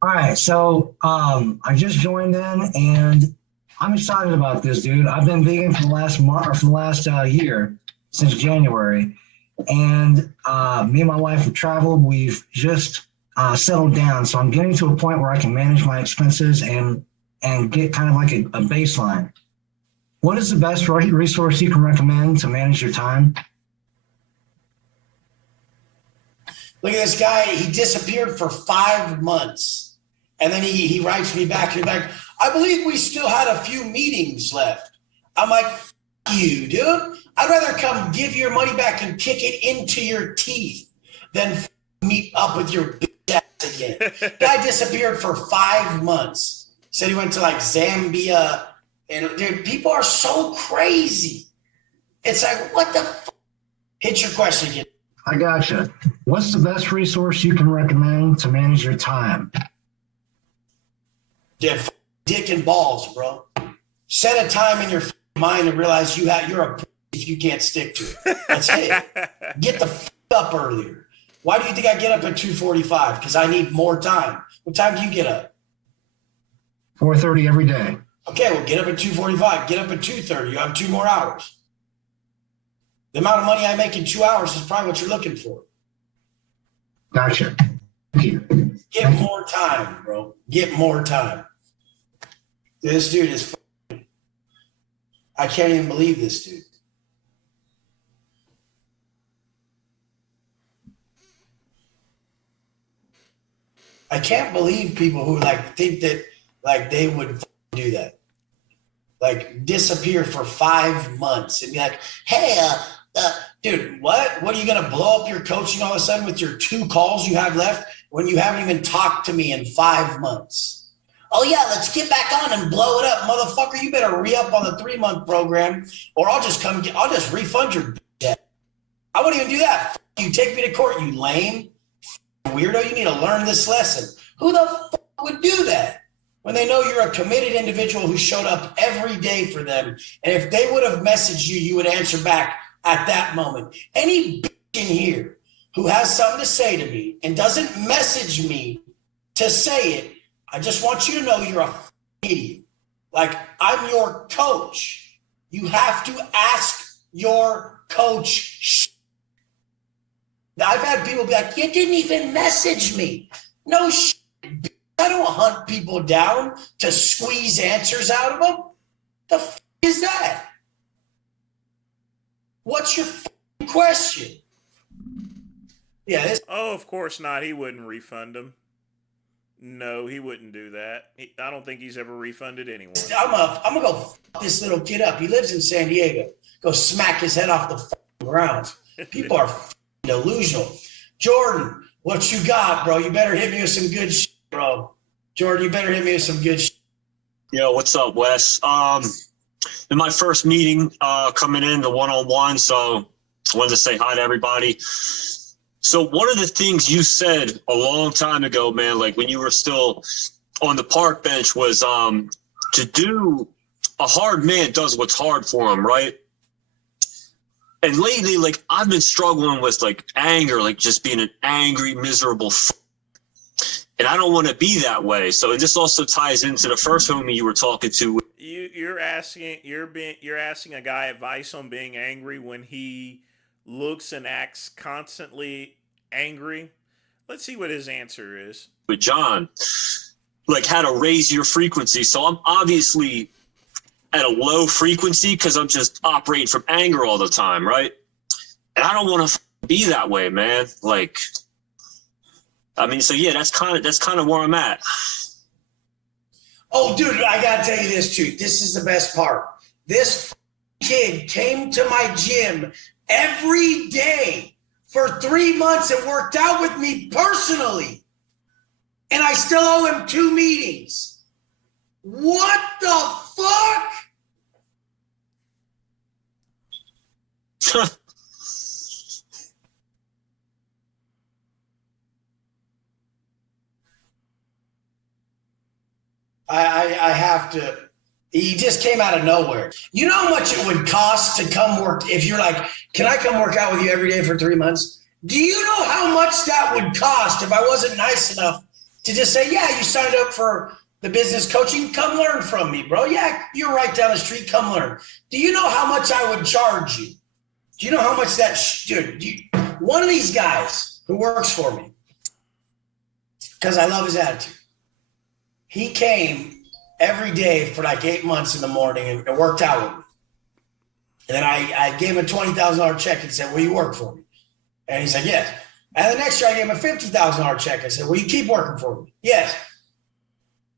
All right, so I just joined in and I'm excited about this, dude. I've been vegan for the last month or for the last year, since January, and me and my wife have traveled. We've just settled down, so I'm getting to a point where I can manage my expenses and get kind of like a baseline. What is the best resource you can recommend to manage your time? Look at this guy. He disappeared for 5 months, and then he writes me back. He's like, I believe we still had a few meetings left. I'm like, F you, dude. I'd rather come give your money back and kick it into your teeth than meet up with your bitch ass again. Guy disappeared for 5 months. Said he went to like Zambia. And dude, people are so crazy. It's like, what the f? Hit your question again. I gotcha. What's the best resource you can recommend to manage your time? Yeah, dick and balls, bro. Set a time in your mind and realize you're a if you can't stick to it. That's it. Get the f up earlier. Why do you think I get up at 2:45? Because I need more time. What time do you get up? 4:30 every day. Okay, well, get up at 2:45. Get up at 2:30. You have 2 more hours. The amount of money I make in 2 hours is probably what you're looking for. Gotcha. Thank you. Get more time, bro. Get more time. This dude is I can't even believe this dude. I can't believe people who like think that like they would do that. Like disappear for 5 months and be like, hey, dude, what? What are you going to blow up your coaching all of a sudden with your 2 calls you have left when you haven't even talked to me in 5 months? Oh, yeah, let's get back on and blow it up, motherfucker. You better re-up on the 3-month program or I'll just refund your debt. I won't even do that. You take me to court, you lame weirdo. You need to learn this lesson. Who the fuck would do that when they know you're a committed individual who showed up every day for them? And if they would have messaged you, you would answer back at that moment. Any bitch in here who has something to say to me and doesn't message me to say it, I just want you to know you're a idiot. Like, I'm your coach. You have to ask your coach. I've had people be like, you didn't even message me. No shit. I don't hunt people down to squeeze answers out of them. The f is that? What's your question? Yeah. Oh, of course not. He wouldn't refund him. No, he wouldn't do that. I don't think he's ever refunded anyone. I'm gonna go f this little kid up. He lives in San Diego. Go smack his head off the ground. People are delusional. Jordan, what you got, bro? You better hit me with some good shit, bro. Jordan, you better hit me with some good shit. Yo, what's up, Wes? In my first meeting coming in, the one-on-one, so I wanted to say hi to everybody. So one of the things you said a long time ago, man, like when you were still on the park bench was to do a hard man does what's hard for him, right? And lately, like, I've been struggling with, like, anger, like just being an angry, miserable and I don't want to be that way. So this also ties into the first homie you were talking to. You're asking a guy advice on being angry when he looks and acts constantly angry. Let's see what his answer is. With John, like how to raise your frequency. So I'm obviously at a low frequency because I'm just operating from anger all the time, right? And I don't want to be that way, man. Like, I mean, so yeah, that's kind of where I'm at. Oh, dude, I gotta tell you this too. This is the best part. This kid came to my gym every day for 3 months and worked out with me personally. And I still owe him 2 meetings. What the fuck? I have to. He just came out of nowhere. You know how much it would cost to come work if you're like, can I come work out with you every day for 3 months? Do you know how much that would cost if I wasn't nice enough to just say, yeah, you signed up for the business coaching, come learn from me, bro. Yeah, you're right down the street, come learn. Do you know how much I would charge you? Do you know how much that, dude, one of these guys who works for me, because I love his attitude, he came every day for like 8 months in the morning and worked out with me. And then I gave him a $20,000 check and said, will you work for me? And he said, yes. And the next year I gave him a $50,000 check. I said, will you keep working for me? Yes.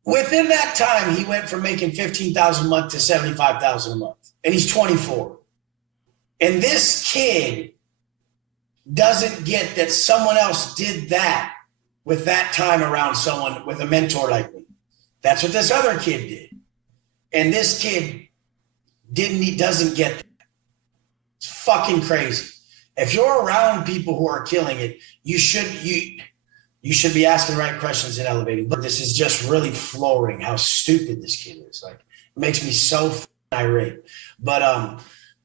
Within that time, he went from making $15,000 a month to $75,000 a month. And he's 24. And this kid doesn't get that someone else did that with that time around someone with a mentor like me. That's what this other kid did. And this kid doesn't get that. It's fucking crazy. If you're around people who are killing it, you should be asking the right questions and elevating. But this is just really flooring how stupid this kid is. Like, it makes me so irate. But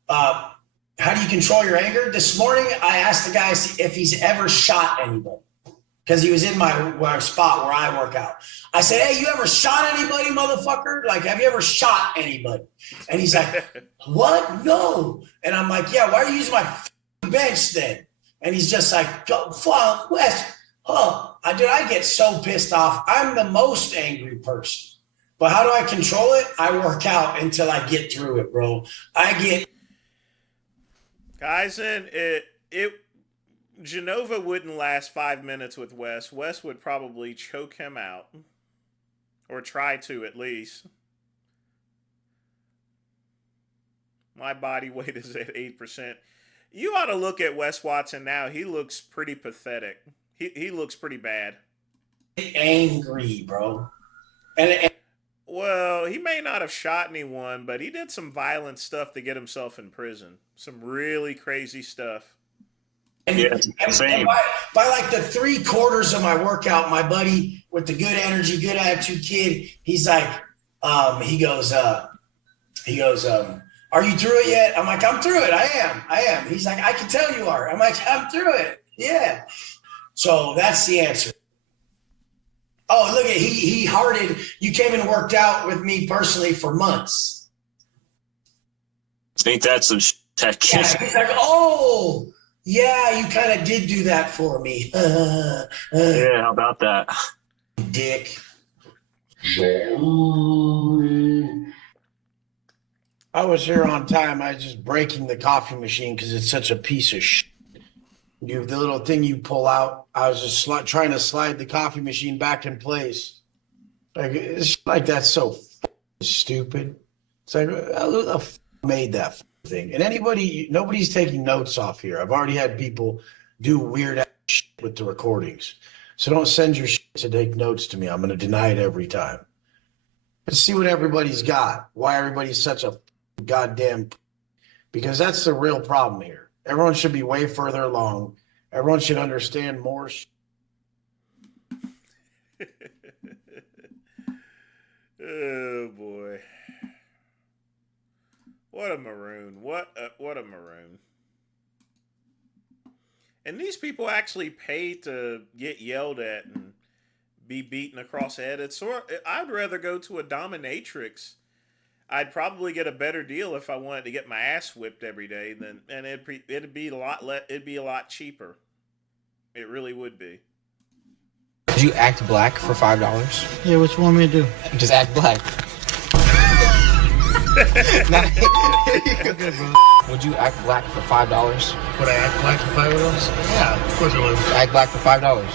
how do you control your anger? This morning, I asked the guy if he's ever shot anybody because he was in my spot where I work out. I said, hey, you ever shot anybody, motherfucker? Like, have you ever shot anybody? And he's like, what? No. And I'm like, yeah, why are you using my bench then? And he's just like, go, fuck, West. Oh, I get so pissed off. I'm the most angry person. But how do I control it? I work out until I get through it, bro. Kaizen, Genova wouldn't last 5 minutes with Wes. Wes would probably choke him out. Or try to, at least. My body weight is at 8%. You ought to look at Wes Watson now. He looks pretty pathetic. He looks pretty bad. Angry, bro. Well, he may not have shot anyone, but he did some violent stuff to get himself in prison. Some really crazy stuff. And by like the 3/4 of my workout, my buddy with the good energy, good attitude kid, he's like, he goes, are you through it yet? I'm like, I'm through it. I am. He's like, I can tell you are. I'm like, I'm through it. Yeah. So that's the answer. Oh, look at he hearted. You came and worked out with me personally for months. Ain't that some that Yeah, he's like, oh, yeah, you kind of did do that for me. Yeah, how about that? Dick. I was here on time. I was just breaking the coffee machine because it's such a piece of shit. The little thing you pull out, I was just trying to slide the coffee machine back in place. Like, it's like that's so stupid. It's like, who the made that thing? And nobody's taking notes off here. I've already had people do weird ass shit with the recordings. So don't send your shit to take notes to me. I'm going to deny it every time. Let's see what everybody's got. Why everybody's such a goddamn... Because that's the real problem here. Everyone should be way further along. Everyone should understand more. Oh boy! What a maroon! What a maroon! And these people actually pay to get yelled at and be beaten across the head. I'd rather go to a dominatrix. I'd probably get a better deal if I wanted to get my ass whipped every day. And it'd be a lot cheaper. It really would be. Would you act black for $5? Yeah, what you want me to do? Just act black. Would you act black for $5? Would I act black for $5? Yeah, of course I would. Act black for $5?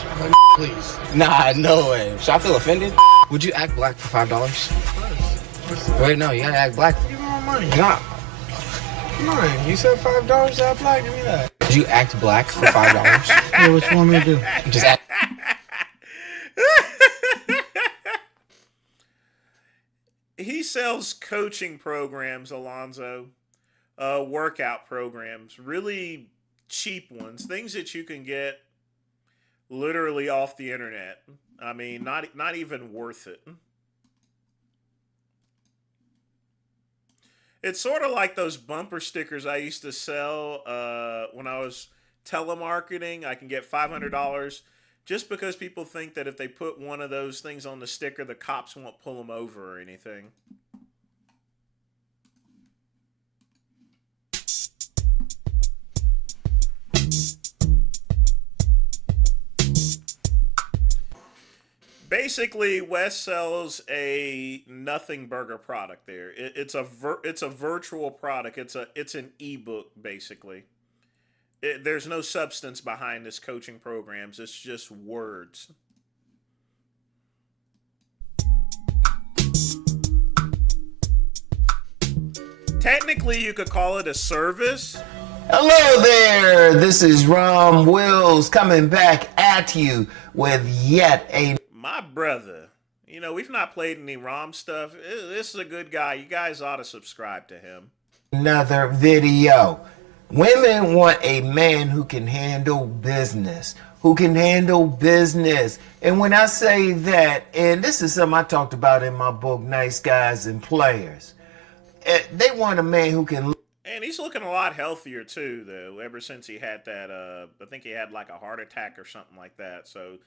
Please. Nah, no way. Should I feel offended? Would you act black for $5? Wait, no, you gotta act black. Give me more money. Nah. Come on, you said $5 to act black. Give me that. Would you act black for $5? Yeah, what you want me to do? Just act. He sells coaching programs, Alonzo, workout programs, really cheap ones, things that you can get literally off the internet. I mean, not even worth it. It's sort of like those bumper stickers I used to sell when I was telemarketing. I can get $500 just because people think that if they put one of those things on the sticker, the cops won't pull them over or anything. Basically, Wes sells a nothing burger product there. It's a virtual product. It's an ebook, basically. There's no substance behind this coaching programs. It's just words. Technically, you could call it a service. Hello there. This is Rom Wills coming back at you with yet a... My brother. You know, we've not played any ROM stuff. This is a good guy. You guys ought to subscribe to him. Another video. Women want a man who can handle business. And when I say that, and this is something I talked about in my book, Nice Guys and Players, they want a man who can... And he's looking a lot healthier, too, though, ever since he had that, I think he had like a heart attack or something like that. So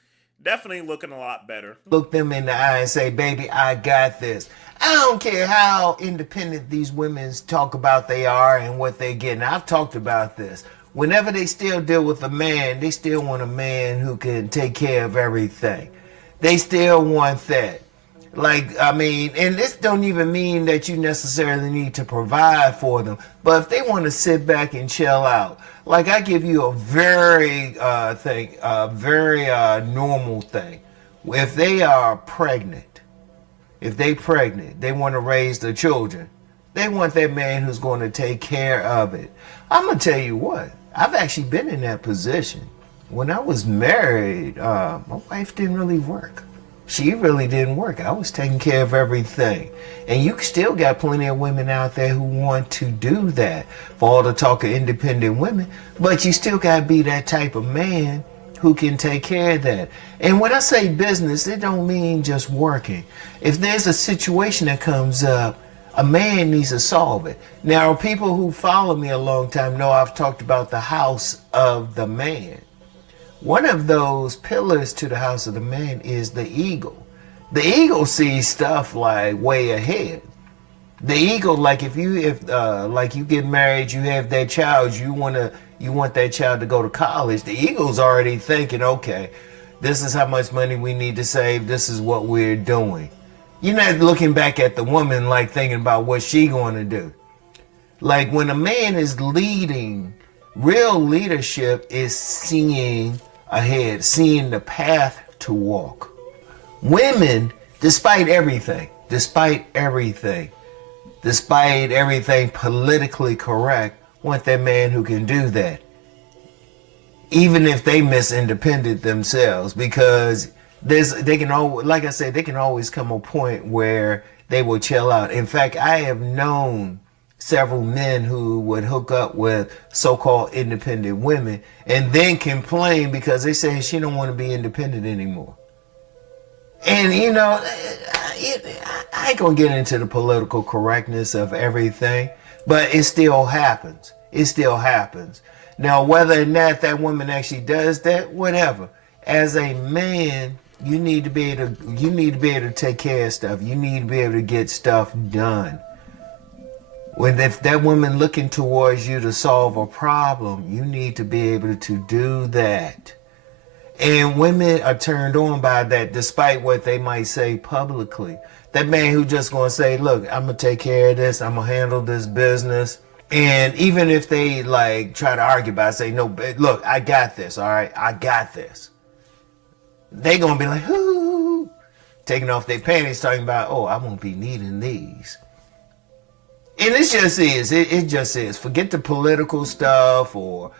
definitely looking a lot better. Look them in the eye and say, baby, I got this. I don't care how independent these women talk about they are and what they get. And I've talked about this. Whenever they still deal with a man, they still want a man who can take care of everything. They still want that. Like, I mean, and this don't even mean that you necessarily need to provide for them. But if they want to sit back and chill out, like I give you a very normal thing. If they are pregnant, if they pregnant, they want to raise their children. They want that man who's going to take care of it. I'm going to tell you what, I've actually been in that position. When I was married, my wife didn't really work. She really didn't work. I was taking care of everything. And you still got plenty of women out there who want to do that, for all the talk of independent women. But you still got to be that type of man who can take care of that. And when I say business, it don't mean just working. If there's a situation that comes up, a man needs to solve it. Now, people who follow me a long time know I've talked about the house of the man. One of those pillars to the house of the man is the eagle. The eagle sees stuff like way ahead. The eagle, like if you get married, you have that child, you want that child to go to college. The eagle's already thinking, okay, this is how much money we need to save. This is what we're doing. You're not looking back at the woman like thinking about what she going to do. Like when a man is leading, real leadership is seeing ahead, seeing the path to walk. Women, despite everything politically correct, want that man who can do that. Even if they miss independent themselves, because they can always come a point where they will chill out. In fact, I have known several men who would hook up with so-called independent women and then complain because they say she don't want to be independent anymore. And you know, I ain't gonna get into the political correctness of everything, but it still happens. It still happens. Now, whether or not that woman actually does that, whatever. As a man, you need to be able to take care of stuff. You need to be able to get stuff done. If that woman looking towards you to solve a problem, you need to be able to do that. And women are turned on by that, despite what they might say publicly. That man who just gonna say, look, I'm gonna take care of this, I'm gonna handle this business. And even if they like try to argue about it, say, no, look, I got this, all right, I got this. They gonna be like, ooh, taking off their panties, talking about, oh, I won't be needing these. And it just is. Forget the political stuff or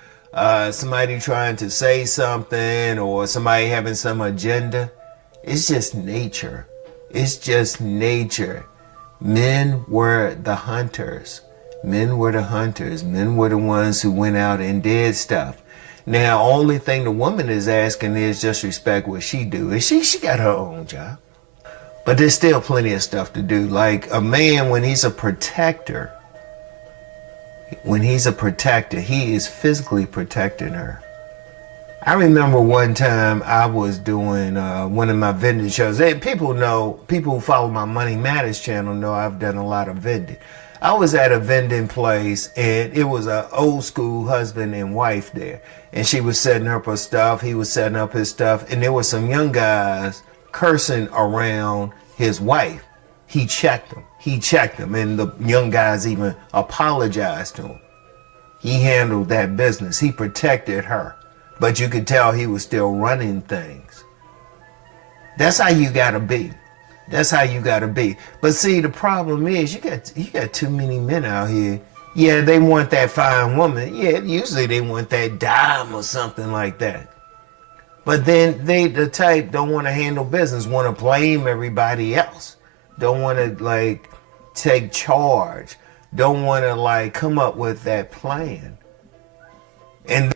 somebody trying to say something or somebody having some agenda. It's just nature. It's just nature. Men were the hunters. Men were the hunters. Men were the ones who went out and did stuff. Now, only thing the woman is asking is just respect what she do. And she got her own job. But there's still plenty of stuff to do. Like a man, when he's a protector, he is physically protecting her. I remember one time I was doing one of my vending shows. And people who follow my Money Matters channel know I've done a lot of vending. I was at a vending place and it was an old school husband and wife there. And she was setting up her stuff, he was setting up his stuff, and there were some young guys cursing around his wife. He checked them, and the young guys even apologized to him. He handled that business. He protected her, but you could tell he was still running things. That's how you gotta be. That's how you gotta be. But see, the problem is you got too many men out here. Yeah, they want that fine woman. Yeah, usually they want that dime or something like that. But then the type don't want to handle business, want to blame everybody else. Don't want to like take charge. Don't want to like come up with that plan. And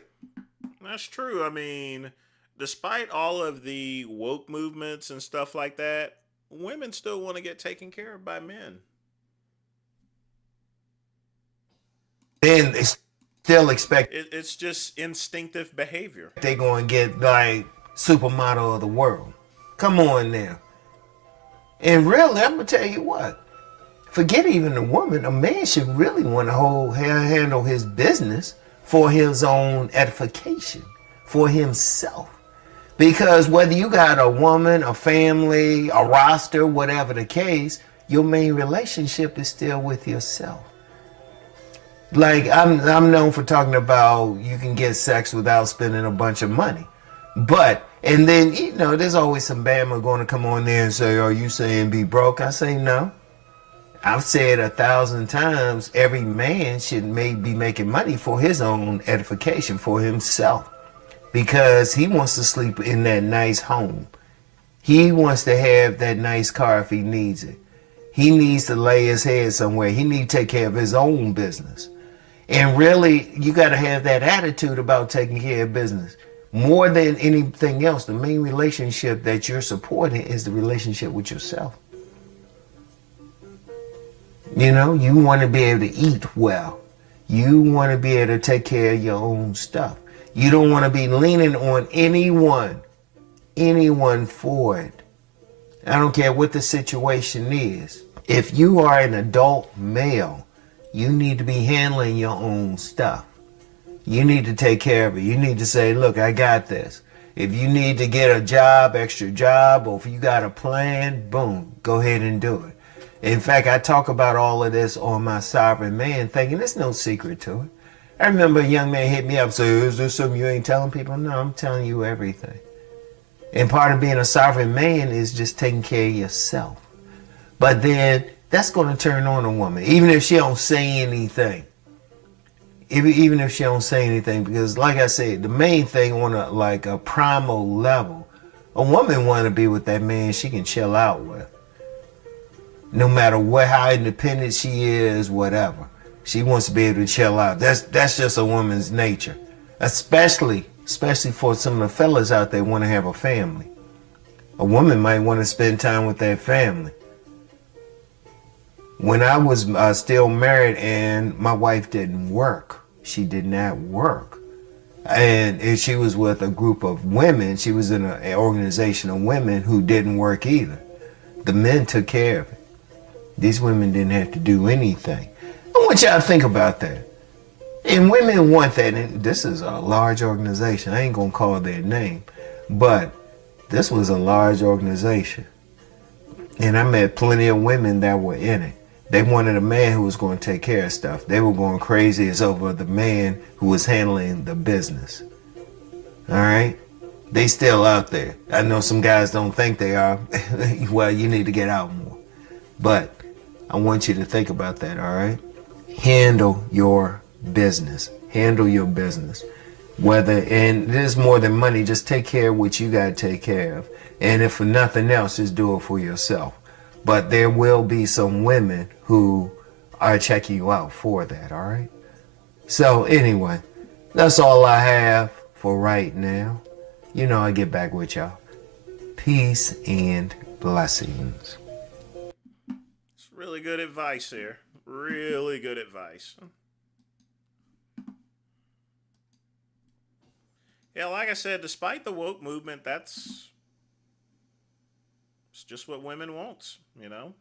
that's true. I mean, despite all of the woke movements and stuff like that, women still want to get taken care of by men. then they still expect it's just instinctive behavior. They're going to get like supermodel of the world. Come on now. And really, I'm going to tell you what. Forget even the woman. A man should really want to handle his business for his own edification, for himself. Because whether you got a woman, a family, a roster, whatever the case, your main relationship is still with yourself. Like I'm known for talking about you can get sex without spending a bunch of money. But, and then, you know, there's always some Bama going to come on there and say, are you saying be broke? I say no. I've said 1,000 times, every man should be making money for his own edification, for himself. Because he wants to sleep in that nice home. He wants to have that nice car if he needs it. He needs to lay his head somewhere. He needs to take care of his own business. And really, you got to have that attitude about taking care of business. More than anything else, the main relationship that you're supporting is the relationship with yourself. You know, you want to be able to eat well. You want to be able to take care of your own stuff. You don't want to be leaning on anyone for it. I don't care what the situation is. If you are an adult male, you need to be handling your own stuff. You need to take care of it. You need to say, look, I got this. If you need to get a job, extra job, or if you got a plan, boom, go ahead and do it. In fact, I talk about all of this on my Sovereign Man thing, and there's no secret to it. I remember a young man hit me up and said, is there something you ain't telling people? No, I'm telling you everything. And part of being a sovereign man is just taking care of yourself. But then that's going to turn on a woman, even if she don't say anything. Even if she don't say anything, because like I said, the main thing on a primal level, a woman want to be with that man she can chill out with. No matter how independent she is, whatever. She wants to be able to chill out. That's just a woman's nature. Especially for some of the fellas out there who want to have a family. A woman might want to spend time with their family. When I was still married and my wife didn't work, she did not work. And she was with a group of women. She was in an organization of women who didn't work either. The men took care of it. These women didn't have to do anything. I want y'all to think about that. And women want that. And this is a large organization. I ain't going to call their name. But this was a large organization. And I met plenty of women that were in it. They wanted a man who was going to take care of stuff. They were going crazy as over the man who was handling the business. All right? They still out there. I know some guys don't think they are. Well, you need to get out more. But I want you to think about that, all right? Handle your business. Handle your business. And there's more than money, just take care of what you got to take care of. And if for nothing else, just do it for yourself. But there will be some women who are checking you out for that, all right? So anyway, that's all I have for right now. You know, I get back with y'all. Peace and blessings. It's really good advice here. Really good advice. Yeah, like I said, despite the woke movement, it's just what women wants, you know?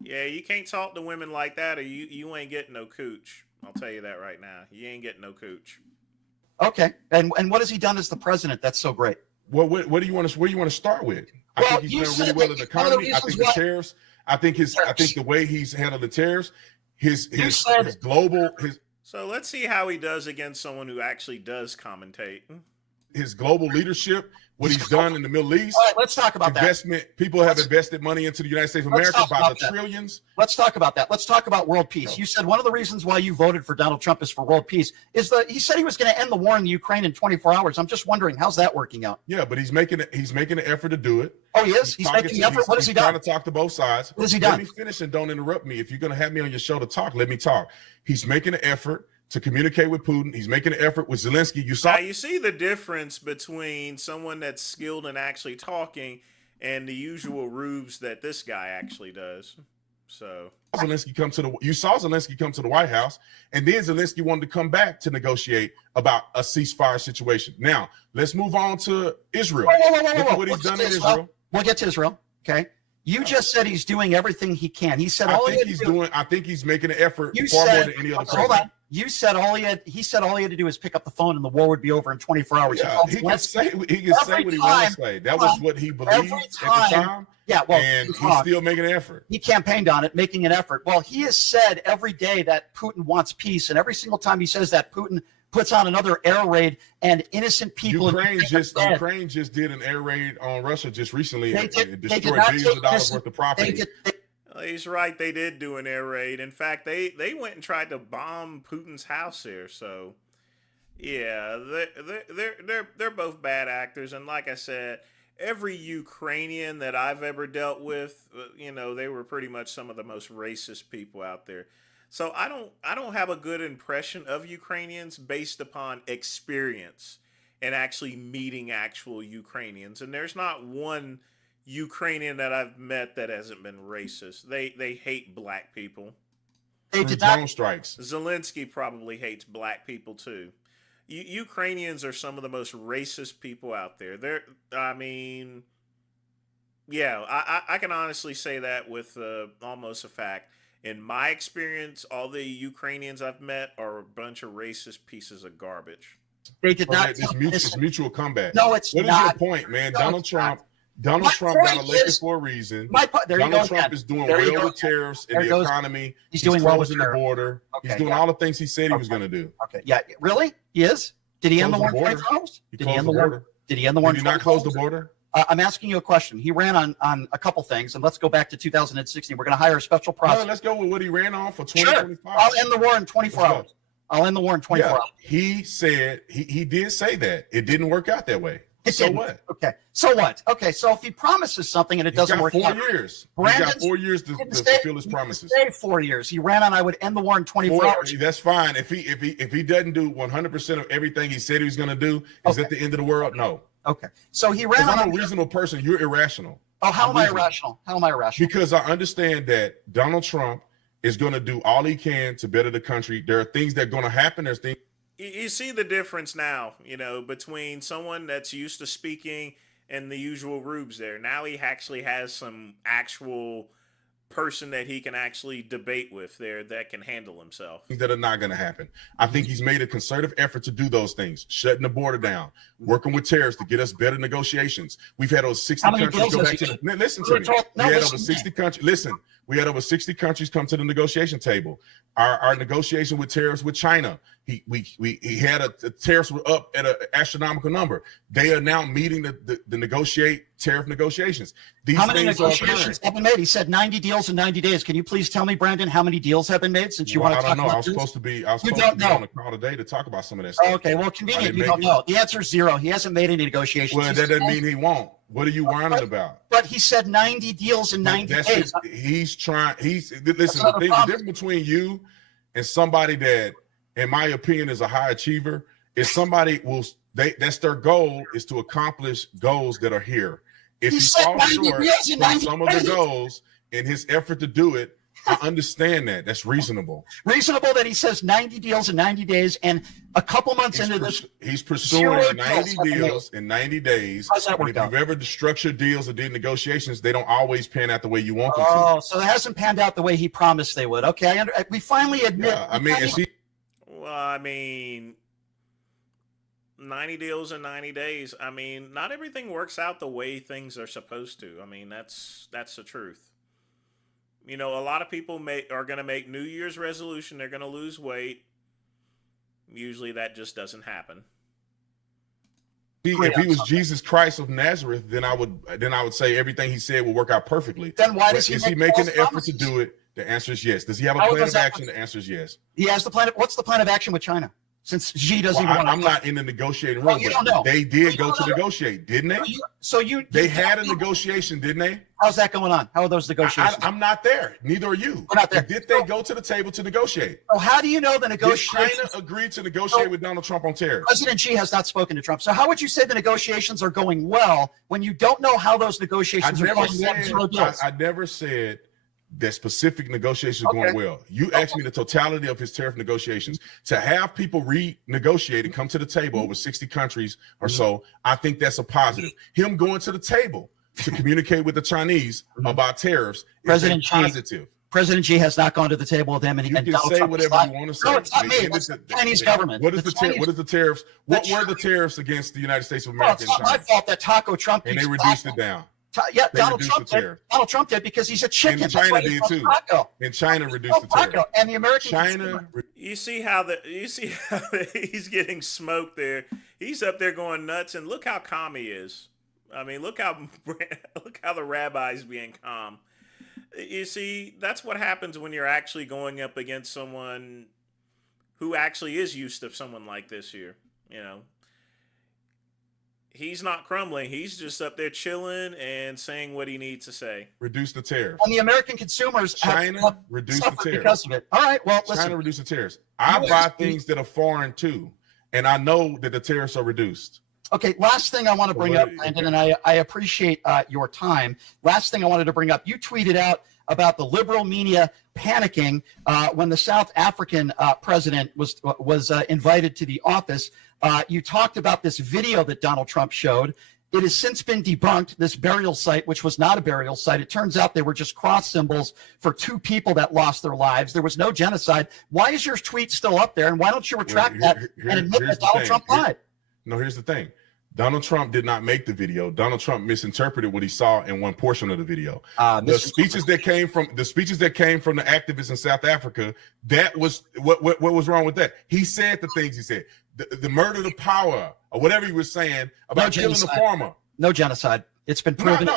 Yeah, you can't talk to women like that or you ain't getting no cooch. I'll tell you that right now. You ain't getting no cooch. Okay. And what has he done as the president that's so great? Well, where do you want to start with? I think he's done really well in the economy. I think the tariffs, I think the way he's handled the tariffs, his global So let's see how he does against someone who actually does commentate. His global leadership, what he's done in the Middle East. All right, let's talk about investment. That. People have invested money into the United States of America by the trillions. Let's talk about that. Let's talk about world peace. You said one of the reasons why you voted for Donald Trump is for world peace. He said he was going to end the war in the Ukraine in 24 hours. I'm just wondering, how's that working out? Yeah, but he's making an effort to do it. Oh, he is? He's making the effort? What has he done? He's trying to talk to both sides. What has he done? Let me finish and don't interrupt me. If you're going to have me on your show to talk, let me talk. He's making an effort to communicate with Putin. He's making an effort with Zelensky. Now, you see the difference between someone that's skilled in actually talking and the usual rubes that this guy actually does. So you saw Zelensky come to the White House, and then Zelensky wanted to come back to negotiate about a ceasefire situation. Now, let's move on to Israel. Look at what he's done in Israel. We'll get to Israel. Okay. You just said he's doing everything he can. He said I all think he's doing. I think he's making an effort far more than any other hold president. on. You said all he had. He said all he had to do is pick up the phone, and the war would be over in 24 hours. Yeah, he can say what he wants to say. That was what he believed at the time. Yeah, well, and he's still making an effort. He campaigned on it, making an effort. Well, he has said every day that Putin wants peace, and every single time he says that, Putin puts on another air raid, and innocent people. Ukraine just did an air raid on Russia just recently. It destroyed billions of dollars worth of property. He's right. They did do an air raid. In fact, they went and tried to bomb Putin's house there. So, yeah, they're both bad actors. And like I said, every Ukrainian that I've ever dealt with, they were pretty much some of the most racist people out there. So I don't have a good impression of Ukrainians based upon experience and actually meeting actual Ukrainians. And there's not one Ukrainian that I've met that hasn't been racist. They hate black people. They did not. Drone strikes. Zelensky probably hates black people too. Ukrainians are some of the most racist people out there. I can honestly say that with almost a fact. In my experience, all the Ukrainians I've met are a bunch of racist pieces of garbage. They did not. It's mutual combat. No, it's not. What is your point, man? Donald Trump got elected for a reason. Donald Trump is doing well with tariffs and the economy. He's doing well with the border. He's doing all the things he said he was going to do. Okay. Yeah. Really? He is? Did he end the war in 24 hours? Did he end the war? Did he end the war? Did he not close the border? I'm asking you a question. He ran on a couple things, and let's go back to 2016. We're going to hire a special prosecutor. No, let's go with what he ran on for 2025. Sure. I'll end the war in 24 hours. I'll end the war in 24 hours. He said he did say that. It didn't work out that way. So what? Okay. So what? Okay. So if he promises something and it doesn't work out. 4 years. He's got 4 years to fulfill his promises. Stay 4 years. He ran on I would end the war in 24 hours. That's fine. If he doesn't do 100% of everything he said he was going to do, is that the end of the world? No. Okay. So he ran on. I'm a reasonable person. You're irrational. Oh, how am I irrational? How am I irrational? Because I understand that Donald Trump is going to do all he can to better the country. There are things that are going to happen. There's things. You see the difference now, between someone that's used to speaking and the usual rubes there. Now he actually has some actual person that he can actually debate with there that can handle himself. Things that are not going to happen. I think he's made a concerted effort to do those things, shutting the border down, working with terrorists to get us better negotiations. We've had over 60 countries go back to the, listen to me. We had over 60 countries. Listen, we had over 60 countries come to the negotiation table. Our negotiation with tariffs with China, he had a tariffs were up at an astronomical number. They are now meeting the negotiate tariff negotiations. How many negotiations have been made? He said 90 deals in 90 days. Can you please tell me, Brandon, how many deals have been made since you want to talk about this? I was supposed to be on the call today to talk about some of that stuff. Okay, well, convenient. You don't know. The answer is 0. He hasn't made any negotiations. Well, that doesn't mean he won't. What are you whining about? But he said 90 deals in 90 days. He's trying. Listen. The difference between you and somebody that, in my opinion, is a high achiever is somebody that's their goal is to accomplish goals that are here. If he falls short from some of the goals in his effort to do it, I understand that. That's reasonable. Reasonable that he says 90 deals in 90 days, and a couple months into this, he's pursuing 90 deals in 90 days. How's that work out? If you've ever structured deals or did negotiations, they don't always pan out the way you want them to. Oh, so it hasn't panned out the way he promised they would. Okay, we finally admit. Well, 90 deals in 90 days. Not everything works out the way things are supposed to. That's the truth. A lot of people are going to make New Year's resolution. They're going to lose weight. Usually that just doesn't happen. If he was Jesus Christ of Nazareth, then I would say everything he said would work out perfectly. Then why is he making the effort to do it? The answer is yes. Does he have a plan of action? The answer is yes. He has the plan. What's the plan of action with China? Since Xi doesn't even want to. I'm not in the negotiating room, but they did go to negotiate, didn't they? They had a negotiation, didn't they? How's that going on? How are those negotiations? I'm not there. Neither are you. We're not there. Did they go to the table to negotiate? So how do you know the negotiations? Did China agreed to negotiate with Donald Trump on tariffs? President Xi has not spoken to Trump. So how would you say the negotiations are going well when you don't know how those negotiations are going? I never said that specific negotiations are going well. You asked me the totality of his tariff negotiations. To have people renegotiate and come to the table over 60 countries or so, I think that's a positive. Him going to the table to communicate with the Chinese about tariffs President is positive. President Xi has not gone to the table with him, and You can Donald say Trump whatever you want to say. No, it's not me. It's the Chinese government. What is the tariffs? What were the tariffs against the United States of America? It's not my fault that Taco Trump and they reduced it down. Yeah, They Donald reduced Trump the did. tariff. Donald Trump did because he's a chicken. And That's why China he did loves too. Taco. And China reduced the tariff. Taco. And the American China. You see how he's getting smoked there. He's up there going nuts, and look how calm he is. I mean, look how the rabbi's being calm. You see, that's what happens when you're actually going up against someone who actually is used to someone like this here. You know, he's not crumbling. He's just up there chilling and saying what he needs to say. Reduce the tariff. And the American consumers China reduced the tariff because of it. All right, well, listen. China reduced the tariffs. I buy things that are foreign too, and I know that the tariffs are reduced. Okay, last thing I want to bring up, Brandon, and I appreciate your time. Last thing I wanted to bring up, you tweeted out about the liberal media panicking when the South African president was invited to the office. You talked about this video that Donald Trump showed. It has since been debunked, this burial site, which was not a burial site. It turns out they were just cross symbols for 2 people that lost their lives. There was no genocide. Why is your tweet still up there, and why don't you retract that and admit that Donald Trump lied? No, here's the thing. Donald Trump did not make the video. Donald Trump misinterpreted what he saw in one portion of the video. The speeches that came from the activists in South Africa, that was what was wrong with that. He said the things he said. The murder to power, or whatever he was saying about killing the farmer. No genocide. It's been proven.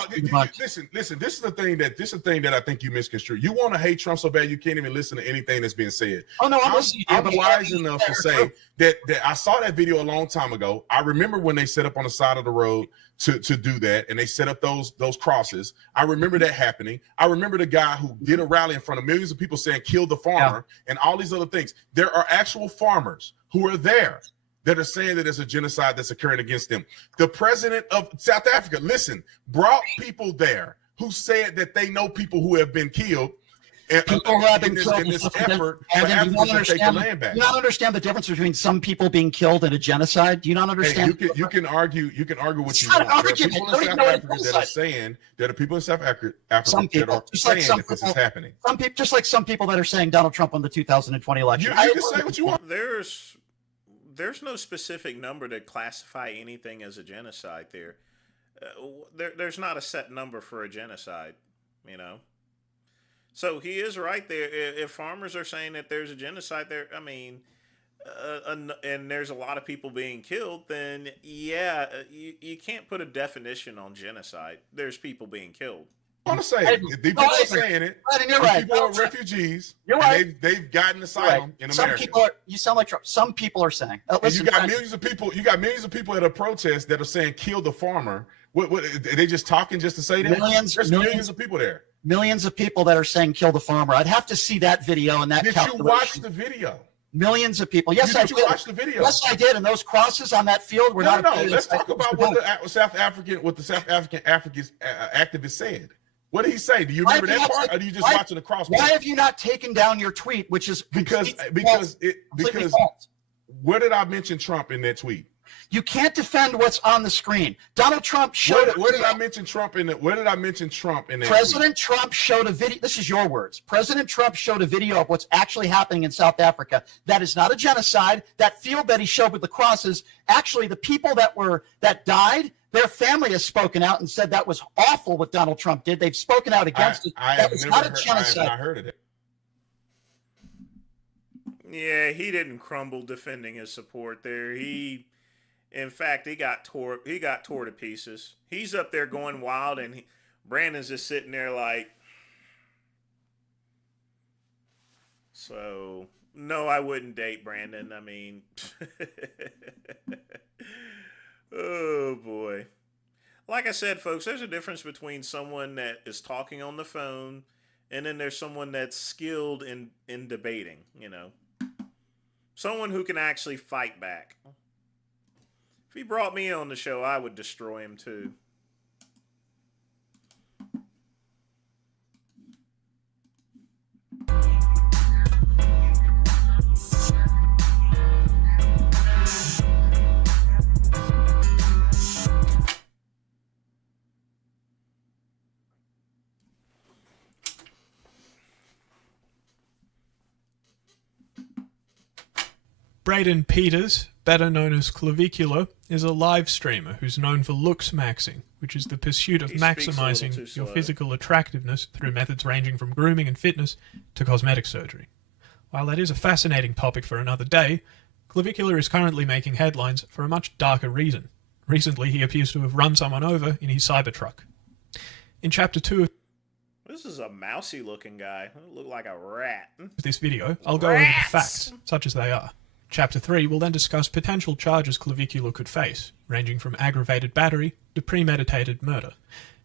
Listen. This is the thing that I think you misconstrue. You want to hate Trump so bad you can't even listen to anything that's being said. Oh no, I'm listening. I'm wise enough to say that I saw that video a long time ago. I remember when they set up on the side of the road to do that, and they set up those crosses. I remember that happening. I remember the guy who did a rally in front of millions of people saying "kill the farmer" and all these other things. There are actual farmers who are there that are saying that there's a genocide that's occurring against them. The president of South Africa, brought people there who said that they know people who have been killed. People who have been killed in this effort and for Africans to take the land back. Do you not understand the difference between some people being killed and a genocide? Do you not understand? Hey, you can argue what you want. There are people in South Africa that are saying that some people, just like some people, this is happening. Some people, just like some people that are saying Donald Trump won the 2020 election. You can say what you want. There's no specific number to classify anything as a genocide there. There's not a set number for a genocide, you know. So he is right there. If farmers are saying that there's a genocide there, I mean, and there's a lot of people being killed, then yeah, you can't put a definition on genocide. There's people being killed. I want to say people are saying it. You're right. People are refugees. You're right. They've gotten asylum in Some America. people are. You sound like Trump. Some people are saying. You got millions of people. You got millions of people at a protest that are saying "kill the farmer." What are they just talking just to say that? There's millions of people there. Millions of people that are saying "kill the farmer." I'd have to see that video and that. Did you watch the video? Millions of people. Yes, I did. Did you watch the video? Yes, I did. And those crosses on that field were not. No. Let's talk about what the South African activist said. What did he say? Do you remember that part, or do you just watching the cross? Why have you not taken down your tweet, which is because where did I mention Trump in that tweet? You can't defend what's on the screen. Donald Trump showed. Where did I mention Trump in that? Where did I mention Trump in that? President Trump showed a video. This is your words. President Trump showed a video of what's actually happening in South Africa. That is not a genocide. That field that he showed with the crosses, actually, the people that died. Their family has spoken out and said that was awful what Donald Trump did. They've spoken out against it. That was not a genocide. I have not heard of it. Yeah, he didn't crumble defending his support there. In fact, he got tore to pieces. He's up there going wild, and Brandon's just sitting there like. So no, I wouldn't date Brandon. I mean. Oh, boy. Like I said, folks, there's a difference between someone that is talking on the phone and then there's someone that's skilled in debating, you know. Someone who can actually fight back. If he brought me on the show, I would destroy him too. Braden Peters, better known as Clavicular, is a live streamer who's known for looks maxing, which is the pursuit of maximizing your physical attractiveness through methods ranging from grooming and fitness to cosmetic surgery. While that is a fascinating topic for another day, Clavicular is currently making headlines for a much darker reason. Recently, he appears to have run someone over in his Cybertruck. In Chapter 2 of This is a mousy-looking guy. Look like a rat. this video, I'll go over the facts, such as they are. Chapter 3 will then discuss potential charges Clavicular could face, ranging from aggravated battery to premeditated murder.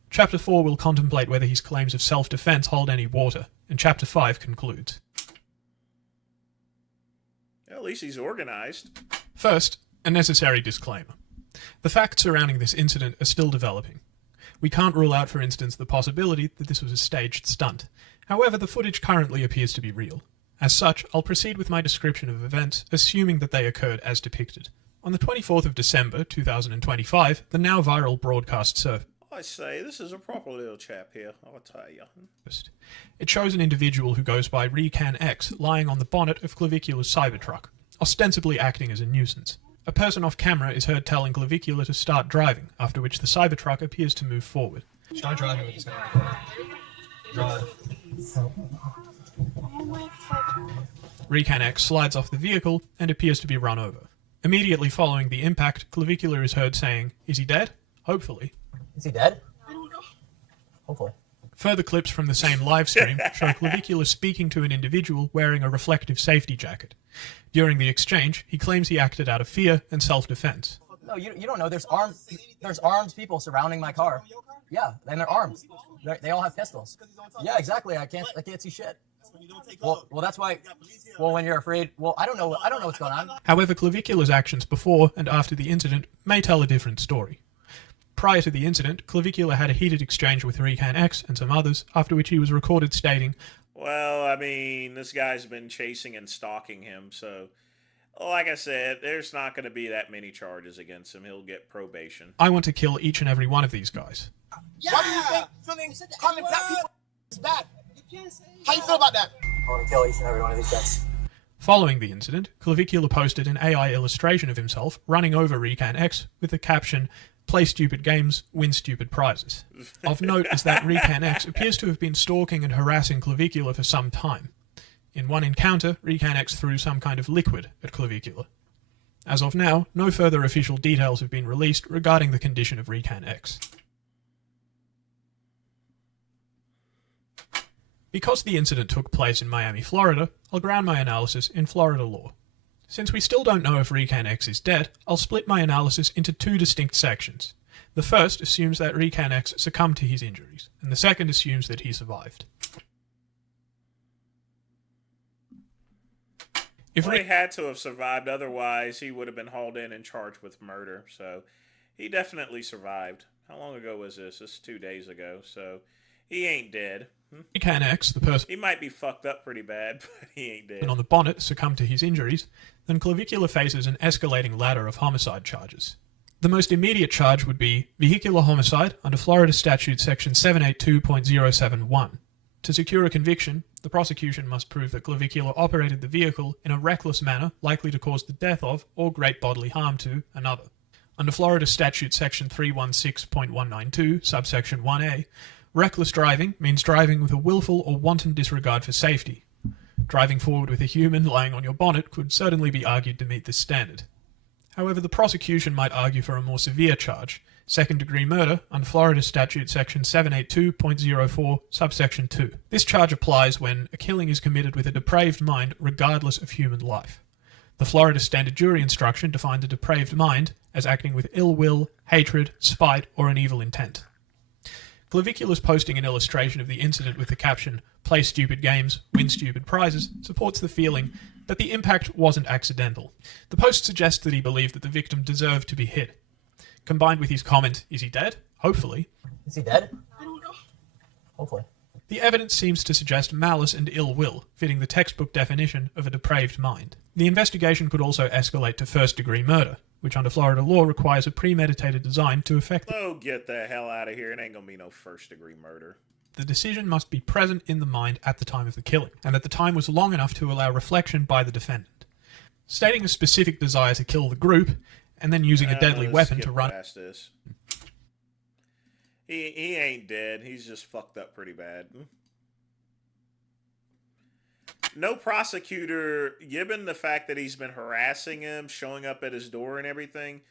Chapter 4 will contemplate whether his claims of self-defense hold any water, and Chapter 5 concludes. At least he's organized. First, a necessary disclaimer. The facts surrounding this incident are still developing. We can't rule out, for instance, the possibility that this was a staged stunt. However, the footage currently appears to be real. As such, I'll proceed with my description of events, assuming that they occurred as depicted. On the 24th of December, 2025, the now viral broadcast surfaced. I say, this is a proper little chap here, I'll tell you. It shows an individual who goes by Recan X lying on the bonnet of Clavicular's Cybertruck, ostensibly acting as a nuisance. A person off camera is heard telling Clavicular to start driving, after which the Cybertruck appears to move forward. Start driving with this guy. Drive. Recan X slides off the vehicle and appears to be run over. Immediately following the impact, Clavicular is heard saying, "Is he dead? Hopefully." Is he dead? Hopefully. Further clips from the same live stream show Clavicular speaking to an individual wearing a reflective safety jacket. During the exchange, he claims he acted out of fear and self-defense. No, you don't know. There's armed people surrounding my car. Yeah, and they're armed. They all have pistols. Yeah, exactly. I can't see shit. Well, that's why. Well, when you're afraid. Well, I don't know what's going on. However, Clavicular's actions before and after the incident may tell a different story. Prior to the incident, Clavicular had a heated exchange with Recan X and some others, after which he was recorded stating, Well, I mean, this guy's been chasing and stalking him, so like I said, there's not going to be that many charges against him. He'll get probation. "I want to kill each and every one of these guys." Yeah. Why do you think filming common black people is bad? How you feel about that? I want to kill each and every one of these guys. Following the incident, Clavicular posted an AI illustration of himself running over Recan X with the caption, "Play stupid games, win stupid prizes." Of note is that Recan X appears to have been stalking and harassing Clavicular for some time. In one encounter, Recan X threw some kind of liquid at Clavicular. As of now, no further official details have been released regarding the condition of Recan X. Because the incident took place in Miami, Florida, I'll ground my analysis in Florida law. Since we still don't know if Recan X is dead, I'll split my analysis into two distinct sections. The first assumes that Recan X succumbed to his injuries, and the second assumes that he survived. If he had to have survived, otherwise he would have been hauled in and charged with murder. So he definitely survived. How long ago was this? This is 2 days ago. So he ain't dead. Recan X, the person He might be fucked up pretty bad, but he ain't dead. on the bonnet succumbed to his injuries, then Clavicular faces an escalating ladder of homicide charges. The most immediate charge would be vehicular homicide under Florida Statute Section 782.071. To secure a conviction, the prosecution must prove that Clavicular operated the vehicle in a reckless manner likely to cause the death of or great bodily harm to another. Under Florida Statute Section 316.192, subsection 1A, reckless driving means driving with a willful or wanton disregard for safety. Driving forward with a human lying on your bonnet could certainly be argued to meet this standard. However, the prosecution might argue for a more severe charge, second-degree murder, under Florida Statute Section 782.04, subsection 2. This charge applies when a killing is committed with a depraved mind regardless of human life. The Florida Standard Jury Instruction defined a depraved mind as acting with ill will, hatred, spite, or an evil intent. Clavicular's posting an illustration of the incident with the caption, "Play stupid games, win stupid prizes," supports the feeling that the impact wasn't accidental. The post suggests that he believed that the victim deserved to be hit. Combined with his comment, "Is he dead? Hopefully." Is he dead? Hopefully. The evidence seems to suggest malice and ill will, fitting the textbook definition of a depraved mind. The investigation could also escalate to first-degree murder, which under Florida law requires a premeditated design to effect Oh, get the hell out of here. It ain't gonna be no first-degree murder. The decision must be present in the mind at the time of the killing, and that the time was long enough to allow reflection by the defendant. stating a specific desire to kill the group, and then using a deadly weapon to run. Past this. He ain't dead. He's just fucked up pretty bad. No prosecutor, given the fact that he's been harassing him, showing up at his door and everything,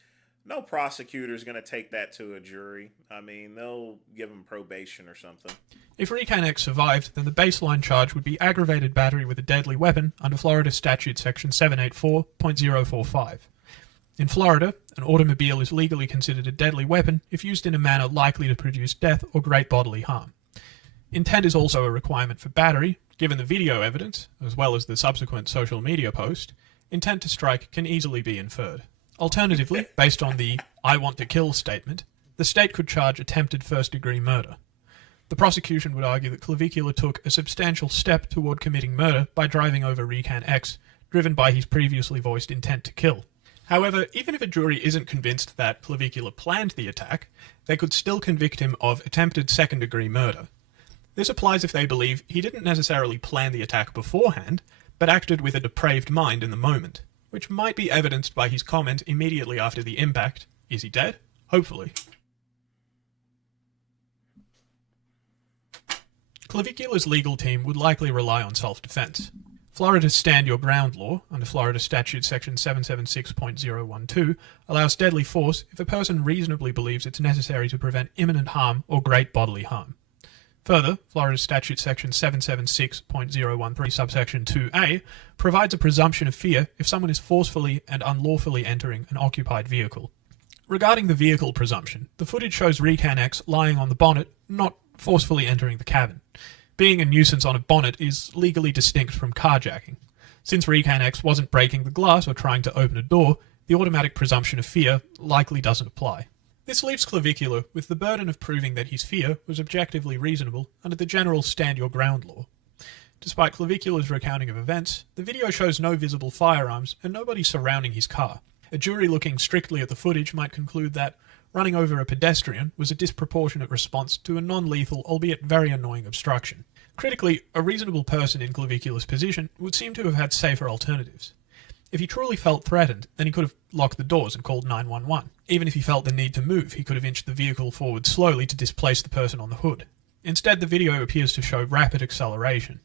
no prosecutor is going to take that to a jury. I mean, they'll give him probation or something. If Recan X survived, then the baseline charge would be aggravated battery with a deadly weapon under Florida Statute Section 784.045. In Florida, an automobile is legally considered a deadly weapon if used in a manner likely to produce death or great bodily harm. Intent is also a requirement for battery. Given the video evidence, as well as the subsequent social media post, intent to strike can easily be inferred. Alternatively, based on the "I want to kill" statement, the state could charge attempted first-degree murder. The prosecution would argue that Clavicula took a substantial step toward committing murder by driving over Recan X, driven by his previously voiced intent to kill. However, even if a jury isn't convinced that Clavicula planned the attack, they could still convict him of attempted second-degree murder. This applies if they believe he didn't necessarily plan the attack beforehand, but acted with a depraved mind in the moment, which might be evidenced by his comment immediately after the impact, "Is he dead? Hopefully." Clavicula's legal team would likely rely on self-defense. Florida's Stand Your Ground law, under Florida Statute Section 776.012, allows deadly force if a person reasonably believes it's necessary to prevent imminent harm or great bodily harm. Further, Florida Statute Section 776.013 subsection 2a provides a presumption of fear if someone is forcefully and unlawfully entering an occupied vehicle. Regarding the vehicle presumption, the footage shows Recan X lying on the bonnet, not forcefully entering the cabin. Being a nuisance on a bonnet is legally distinct from carjacking. Since Recan X wasn't breaking the glass or trying to open a door, the automatic presumption of fear likely doesn't apply. This leaves Clavicula with the burden of proving that his fear was objectively reasonable under the general Stand Your Ground law. Despite Clavicula's recounting of events, the video shows no visible firearms and nobody surrounding his car. A jury looking strictly at the footage might conclude that running over a pedestrian was a disproportionate response to a non-lethal, albeit very annoying obstruction. Critically, a reasonable person in Clavicula's position would seem to have had safer alternatives. If he truly felt threatened, then he could have locked the doors and called 911. Even if he felt the need to move, he could have inched the vehicle forward slowly to displace the person on the hood. Instead, the video appears to show rapid acceleration.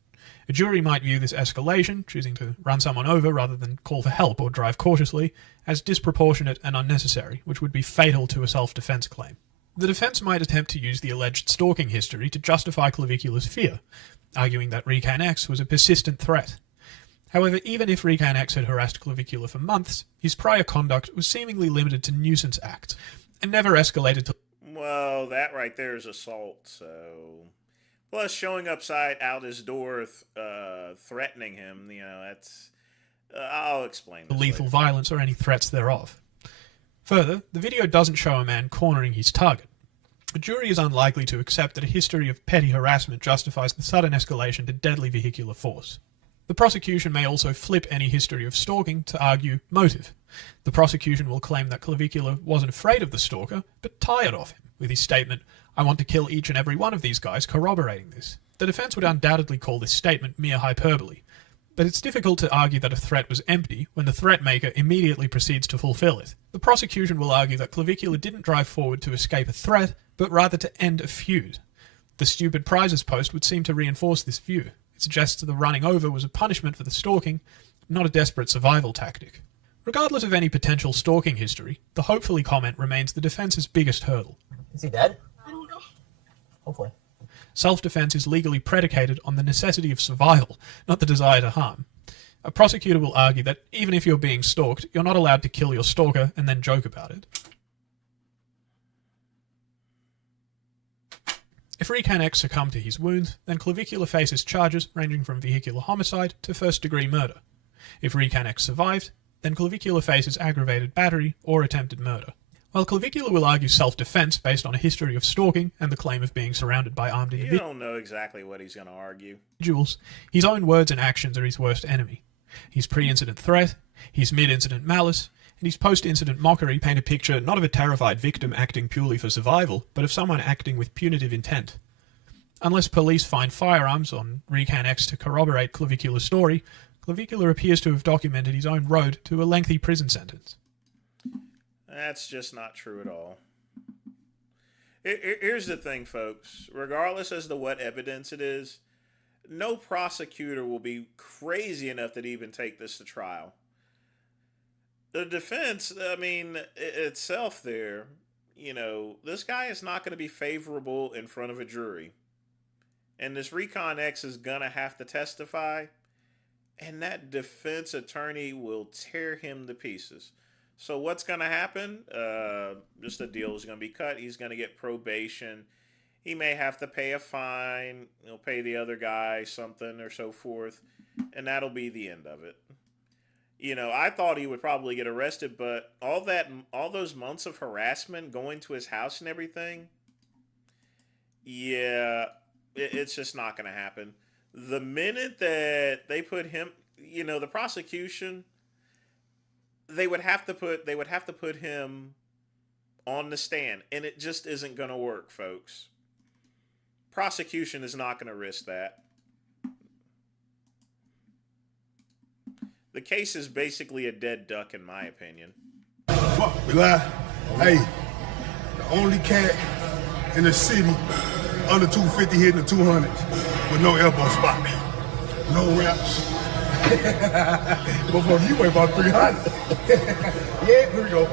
A jury might view this escalation, choosing to run someone over rather than call for help or drive cautiously, as disproportionate and unnecessary, which would be fatal to a self-defense claim. The defense might attempt to use the alleged stalking history to justify Clavicula's fear, arguing that Recan X was a persistent threat. However, even if Recan X had harassed Clavicula for months, his prior conduct was seemingly limited to nuisance acts, and never escalated to... Well, that right there is assault, so... Plus, showing upside out his door, threatening him, that's... I'll explain this lethal later. Violence or any threats thereof. Further, the video doesn't show a man cornering his target. A jury is unlikely to accept that a history of petty harassment justifies the sudden escalation to deadly vehicular force. The prosecution may also flip any history of stalking to argue motive. The prosecution will claim that Clavicula wasn't afraid of the stalker, but tired of him, with his statement, "I want to kill each and every one of these guys," corroborating this. The defense would undoubtedly call this statement mere hyperbole, but it's difficult to argue that a threat was empty when the threat maker immediately proceeds to fulfill it. The prosecution will argue that Clavicula didn't drive forward to escape a threat, but rather to end a feud. The stupid prizes post would seem to reinforce this view. It suggests that the running over was a punishment for the stalking, not a desperate survival tactic. Regardless of any potential stalking history, the hopefully comment remains the defense's biggest hurdle. Is he dead? I don't know. Hopefully. Self-defense is legally predicated on the necessity of survival, not the desire to harm. A prosecutor will argue that even if you're being stalked, you're not allowed to kill your stalker and then joke about it. If Recan X succumbed to his wounds, then Clavicula faces charges ranging from vehicular homicide to first-degree murder. If Recan X survived, then Clavicula faces aggravated battery or attempted murder. While Clavicula will argue self-defense based on a history of stalking and the claim of being surrounded by armed You don't know exactly what he's going to argue. individuals, his own words and actions are his worst enemy. His pre-incident threat, his mid-incident malice, and his post-incident mockery paint a picture not of a terrified victim acting purely for survival, but of someone acting with punitive intent. Unless police find firearms on Recan X to corroborate Clavicula's story, Clavicular appears to have documented his own road to a lengthy prison sentence. That's just not true at all. Here's the thing, folks. Regardless as to what evidence it is, no prosecutor will be crazy enough to even take this to trial. The defense, I mean, itself there, you know, this guy is not going to be favorable in front of a jury. And this Recon X is going to have to testify, and that defense attorney will tear him to pieces. So what's going to happen? Just the deal is going to be cut. He's going to get probation. He may have to pay a fine. He'll pay the other guy something or so forth. And that'll be the end of it. You know, I thought he would probably get arrested, but all those months of harassment, going to his house and everything, yeah, it's just not going to happen. The minute that they put him, you know, the prosecution, they would have to put him on the stand, and it just isn't going to work, folks. Prosecution is not going to risk that. The case is basically a dead duck, in my opinion. Hey, the only cat in the city under 250 hitting the 200s with no elbow spot, no reps. But for you, weigh about 300. Yeah, here we go.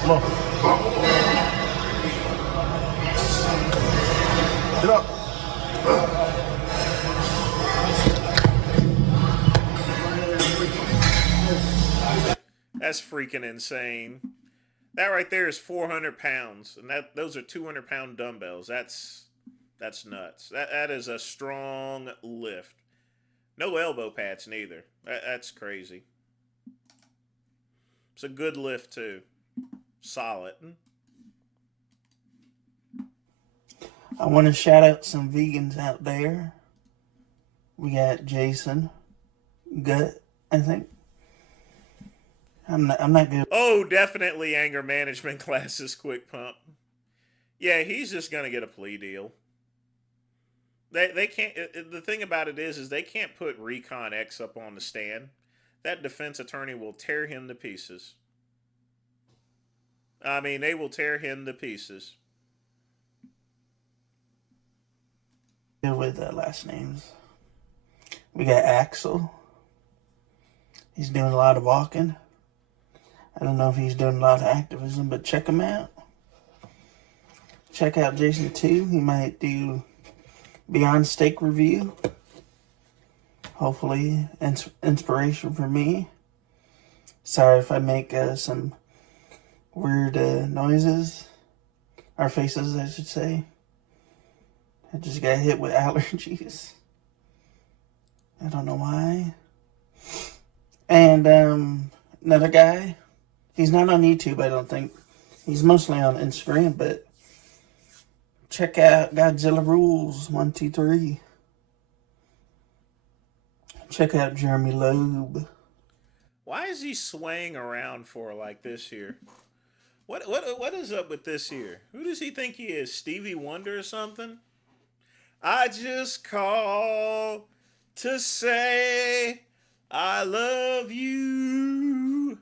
Come on. Get up. That's freaking insane. That right there is 400 pounds, and those are 200-pound dumbbells. That's nuts. That is a strong lift. No elbow pads neither. That's crazy. It's a good lift too. Solid. I want to shout out some vegans out there. We got Jason, Gut, I think. I'm not good. Oh, definitely anger management classes, quick pump. Yeah, he's just gonna get a plea deal. They can't. The thing about it is they can't put Recon X up on the stand. That defense attorney will tear him to pieces. I mean, they will tear him to pieces. With last names. We got Axel. He's doing a lot of walking. I don't know if he's doing a lot of activism, but check him out. Check out Jason too. He might do Beyond Steak review. Hopefully, inspiration for me. Sorry if I make some weird noises. Or faces, I should say. I just got hit with allergies. I don't know why. And another guy. He's not on YouTube, I don't think. He's mostly on Instagram, but check out Godzilla Rules 123. Check out Jeremy Loeb. Why is he swaying around for like this here? What is up with this here? Who does he think he is? Stevie Wonder or something? I just call to say I love you.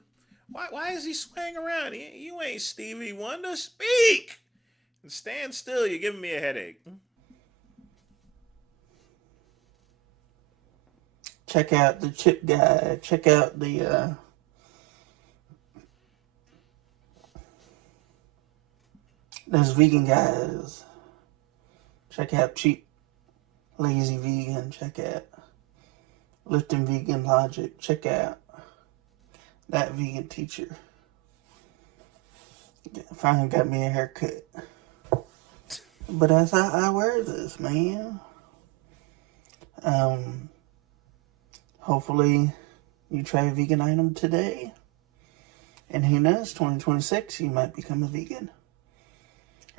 Why is he swaying around? You ain't Stevie Wonder. Speak! And stand still. You're giving me a headache. Check out the chip guy. Check out the those vegan guys. Check out Cheap Lazy Vegan. Check out Lifting Vegan Logic. Check out That Vegan Teacher. Finally got me a haircut. But I thought I wear this, man. Hopefully you try a vegan item today. And who knows, 2026 you might become a vegan.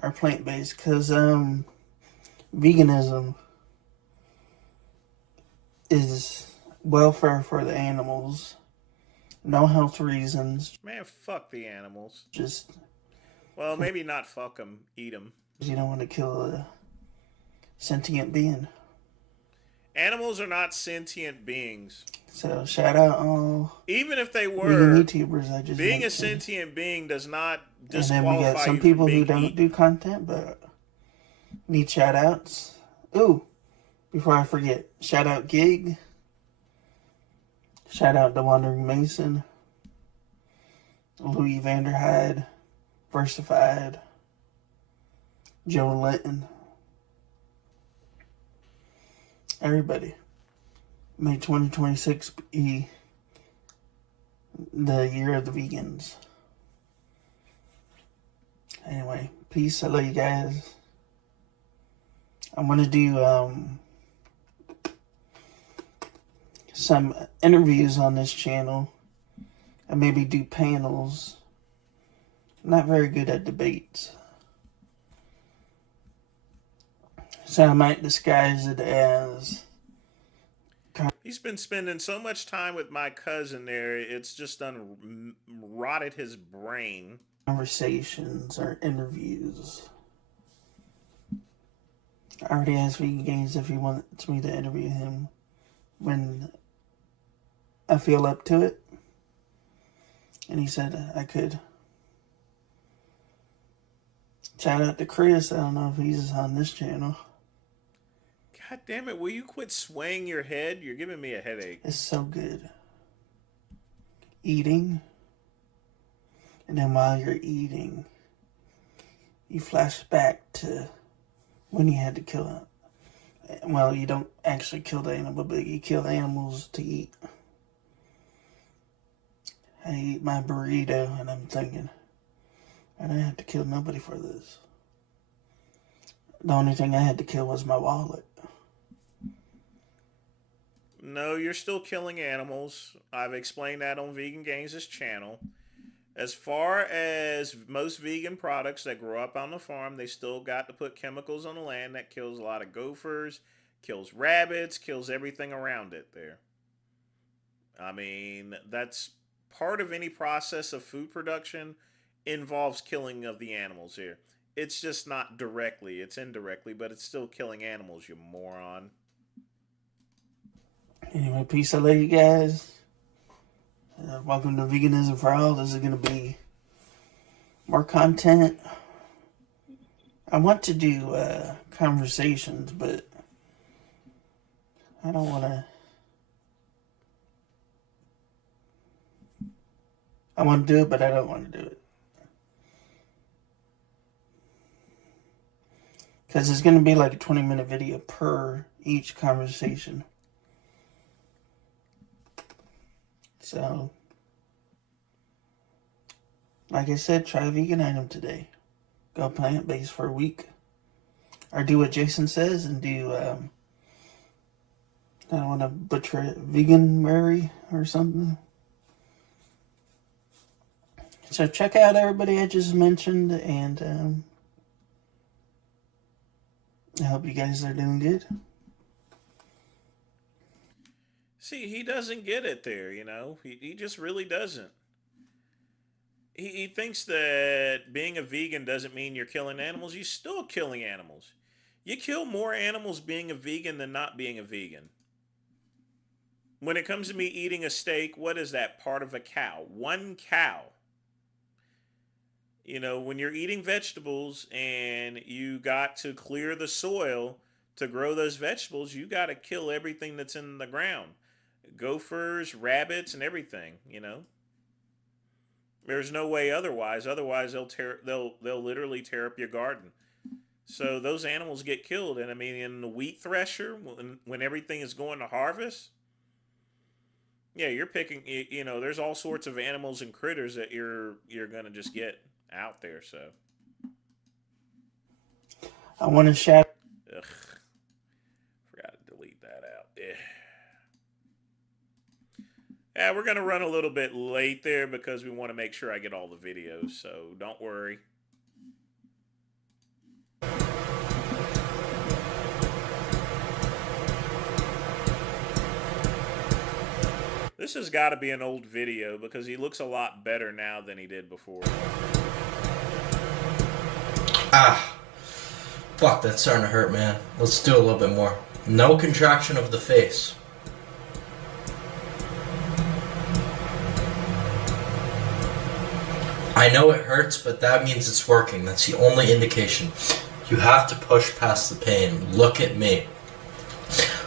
Or plant-based, because veganism is welfare for the animals, no health reasons. Man, fuck the animals. Just. Well, maybe not fuck them, eat them. You don't want to kill a sentient being. Animals are not sentient beings. So shout out all. Even if they were YouTubers, I just being a sentient being does not disqualify and then we got some you people from who being don't eaten. do content, but need shout outs. Ooh, before I forget, shout out Gig. Shout out The Wandering Mason. Louis Vanderhyde. Versified. Joe Linton. Everybody. May 2026 be the year of the vegans. Anyway, peace. I love you guys. I'm going to do some interviews on this channel and maybe do panels. I'm not very good at debates. So I might disguise it as... He's been spending so much time with my cousin there, it's just rotted his brain. Conversations or interviews. I already asked Vegan Games if he wants me to interview him when I feel up to it. And he said I could. Shout out to Chris. I don't know if he's on this channel. God damn it, will you quit swaying your head? You're giving me a headache. It's so good. Eating. And then while you're eating, you flash back to when you had to kill it. Well, you don't actually kill the animal, but you kill animals to eat. I eat my burrito and I'm thinking, I didn't have to kill nobody for this. The only thing I had to kill was my wallet. No, you're still killing animals. I've explained that on Vegan Games' channel. As far as most vegan products that grow up on the farm, they still got to put chemicals on the land that kills a lot of gophers, kills rabbits, kills everything around it there. I mean, that's part of any process of food production involves killing of the animals here. It's just not directly, it's indirectly, but it's still killing animals, you moron. Anyway, peace. I love you guys. Welcome to Veganism for All. This is going to be more content. I want to do conversations, but I don't want to. I want to do it, but I don't want to do it. Because it's going to be like a 20-minute video per each conversation. So, like I said, try a vegan item today. Go plant-based for a week. Or do what Jason says and do, I don't want to butcher it, vegan Mary or something. So check out everybody I just mentioned, and I hope you guys are doing good. See, he doesn't get it there, you know? He just really doesn't. He thinks that being a vegan doesn't mean you're killing animals. You're still killing animals. You kill more animals being a vegan than not being a vegan. When it comes to me eating a steak, what is that? Part of a cow. One cow. You know, when you're eating vegetables and you got to clear the soil to grow those vegetables, you got to kill everything that's in the ground. Gophers, rabbits, and everything, you know. There's no way otherwise. Otherwise, they'll literally tear up your garden. So those animals get killed. And I mean, in the wheat thresher, when everything is going to harvest, yeah, you're picking. You know, there's all sorts of animals and critters that you're gonna just get out there. So I want to shout. Ugh. Forgot to delete that out. Yeah. Yeah, we're going to run a little bit late there because we want to make sure I get all the videos, so don't worry. This This has got to be an old video because he looks a lot better now than he did before. Fuck, that's starting to hurt, man. Let's do a little bit more. No contraction of the face. I know it hurts, but that means it's working. That's the only indication. You have to push past the pain. Look at me.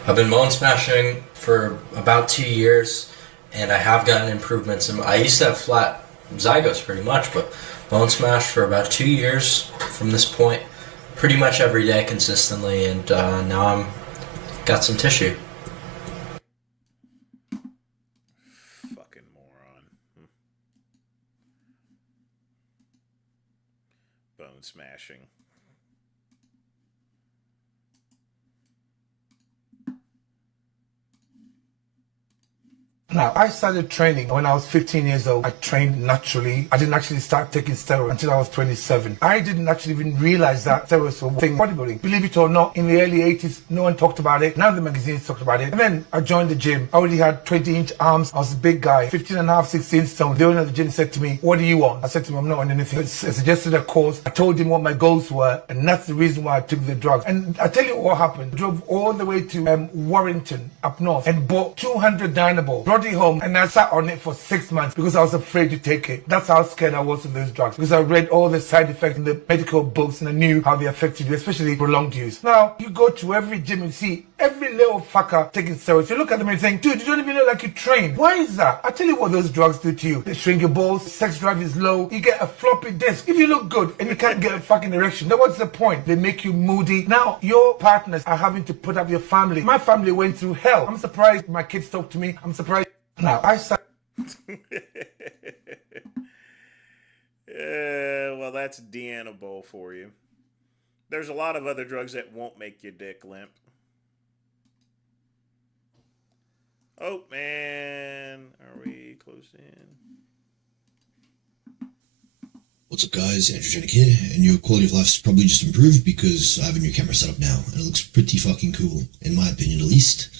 I've been bone smashing for about 2 years, and I have gotten improvements. I used to have flat zygotes pretty much, but bone smash for about 2 years from this point, pretty much every day consistently, and now I'm got some tissue. Fucking moron. Bone smashing. Now, I started training when I was 15 years old. I trained naturally. I didn't actually start taking steroids until I was 27. I didn't actually even realize that steroids were a thing in bodybuilding. Believe it or not, in the early 80s, no one talked about it. None of the magazines talked about it. And then I joined the gym. I already had 20-inch arms. I was a big guy, 15 and a half, 16 stone. The owner of the gym said to me, "What do you want?" I said to him, "I'm not on anything." I suggested a course. I told him what my goals were, and that's the reason why I took the drugs. And I tell you what happened. I drove all the way to Warrington, up north, and bought 200 Dynamo. Brought it home, and I sat on it for 6 months because I was afraid to take it. That's how scared I was of those drugs, because I read all the side effects in the medical books and I knew how they affected you, especially prolonged use. Now, you go to every gym and see every little fucker taking steroids. You look at them and think, dude, you don't even look like you train. Why is that? I tell you what those drugs do to you. They shrink your balls, sex drive is low, you get a floppy disk. If you look good and you can't get a fucking erection, then what's the point? They make you moody. Now, your partners are having to put up your family. My family went through hell. I'm surprised my kids talk to me. I'm surprised. Now, I started... Well, that's Deanable for you. There's a lot of other drugs that won't make your dick limp. Oh, man. Are we close in? What's up, guys? Androgenic here, and your quality of life's probably just improved because I have a new camera set up now, and it looks pretty fucking cool, in my opinion at least.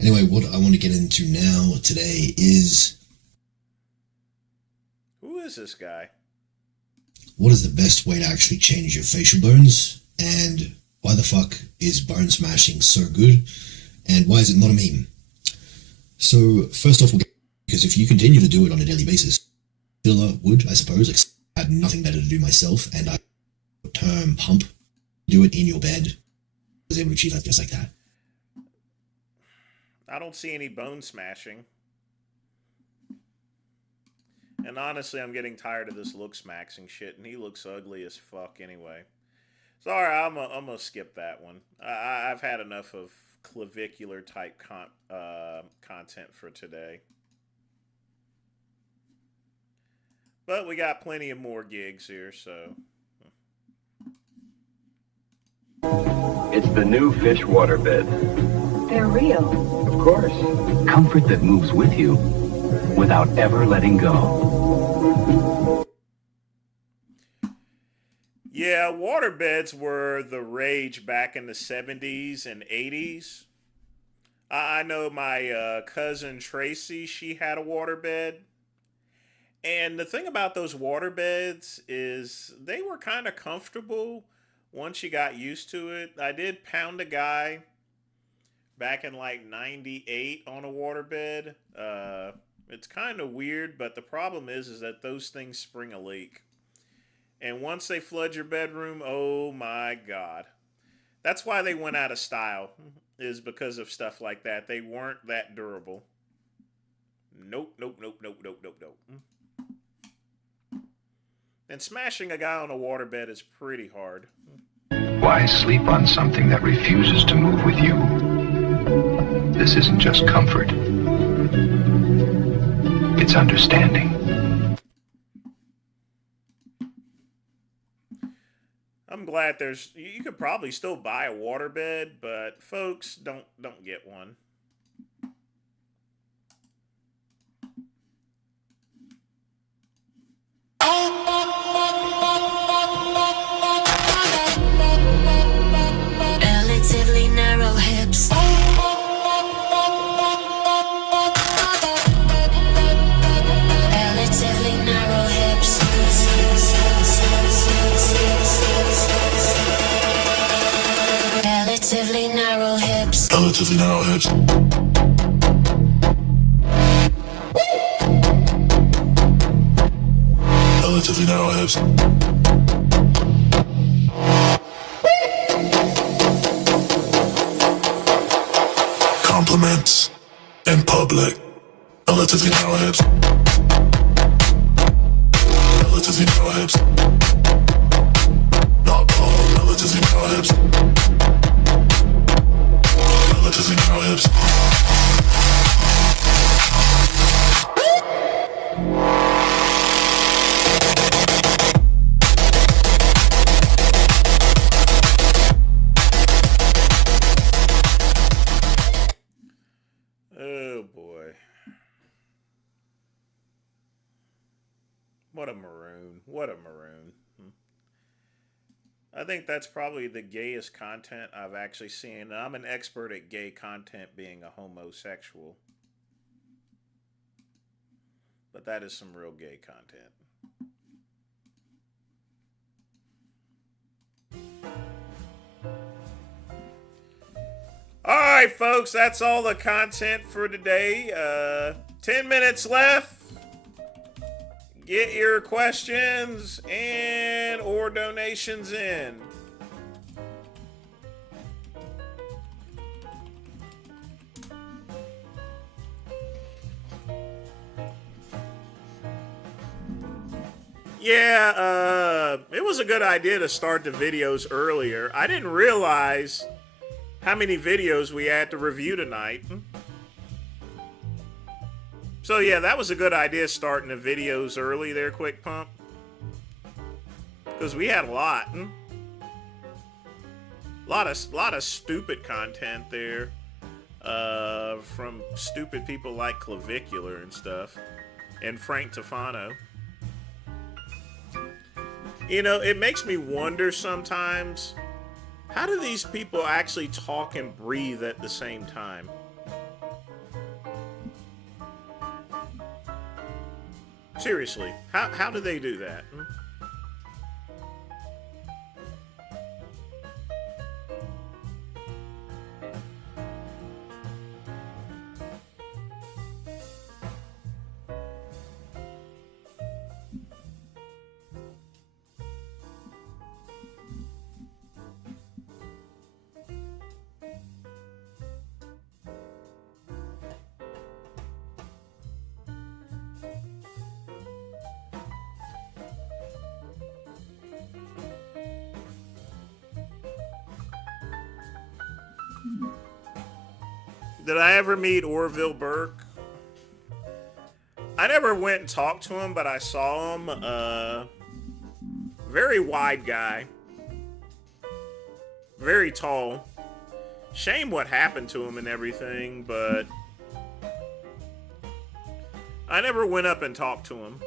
Anyway, what I want to get into now today is... Who is this guy? What is the best way to actually change your facial bones? And why the fuck is bone smashing so good? And why is it not a meme? So, first off, because if you continue to do it on a daily basis, filler would, I suppose, I had nothing better to do myself, and I term pump, do it in your bed, I was able to achieve that just like that. I don't see any bone smashing. And honestly, I'm getting tired of this look smashing shit, and he looks ugly as fuck anyway. So, alright, I'm gonna skip that one. I've had enough of clavicular type content for today. But we got plenty of more gigs here, so... It's the new Fitch waterbed. They're real. Of course. Comfort that moves with you without ever letting go. Yeah, waterbeds were the rage back in the 70s and 80s. I know my cousin Tracy, she had a waterbed. And the thing about those waterbeds is they were kind of comfortable once you got used to it. I did pound a guy back in like 98 on a waterbed. It's kind of weird, but the problem is that those things spring a leak. And once they flood your bedroom, oh my God. That's why they went out of style, is because of stuff like that. They weren't that durable. Nope. And smashing a guy on a waterbed is pretty hard. Why sleep on something that refuses to move with you? This isn't just comfort. It's understanding. I'm glad you could probably still buy a waterbed, but folks, don't get one. Relatively narrow hips. Relatively narrow hips. Relatively narrow hips. Compliments in public. Relatively narrow hips. Relatively narrow hips. Not palm. Relatively narrow hips. Relatively narrow hips. Oh boy. What a maroon. What a maroon. I think that's probably the gayest content I've actually seen. I'm an expert at gay content being a homosexual. But that is some real gay content. All right, folks, that's all the content for today. 10 minutes left. Get your questions and or donations in. Yeah, it was a good idea to start the videos earlier. I didn't realize how many videos we had to review tonight. So yeah, that was a good idea, starting the videos early there, Quick Pump. Because we had a lot. Lot of stupid content there. From stupid people like Clavicular and stuff. And Frank Tofano. You know, it makes me wonder sometimes, how do these people actually talk and breathe at the same time? Seriously, how do they do that? Did I ever meet Orville Burke? I never went and talked to him, but I saw him. Very wide guy. Very tall. Shame what happened to him and everything, but I never went up and talked to him.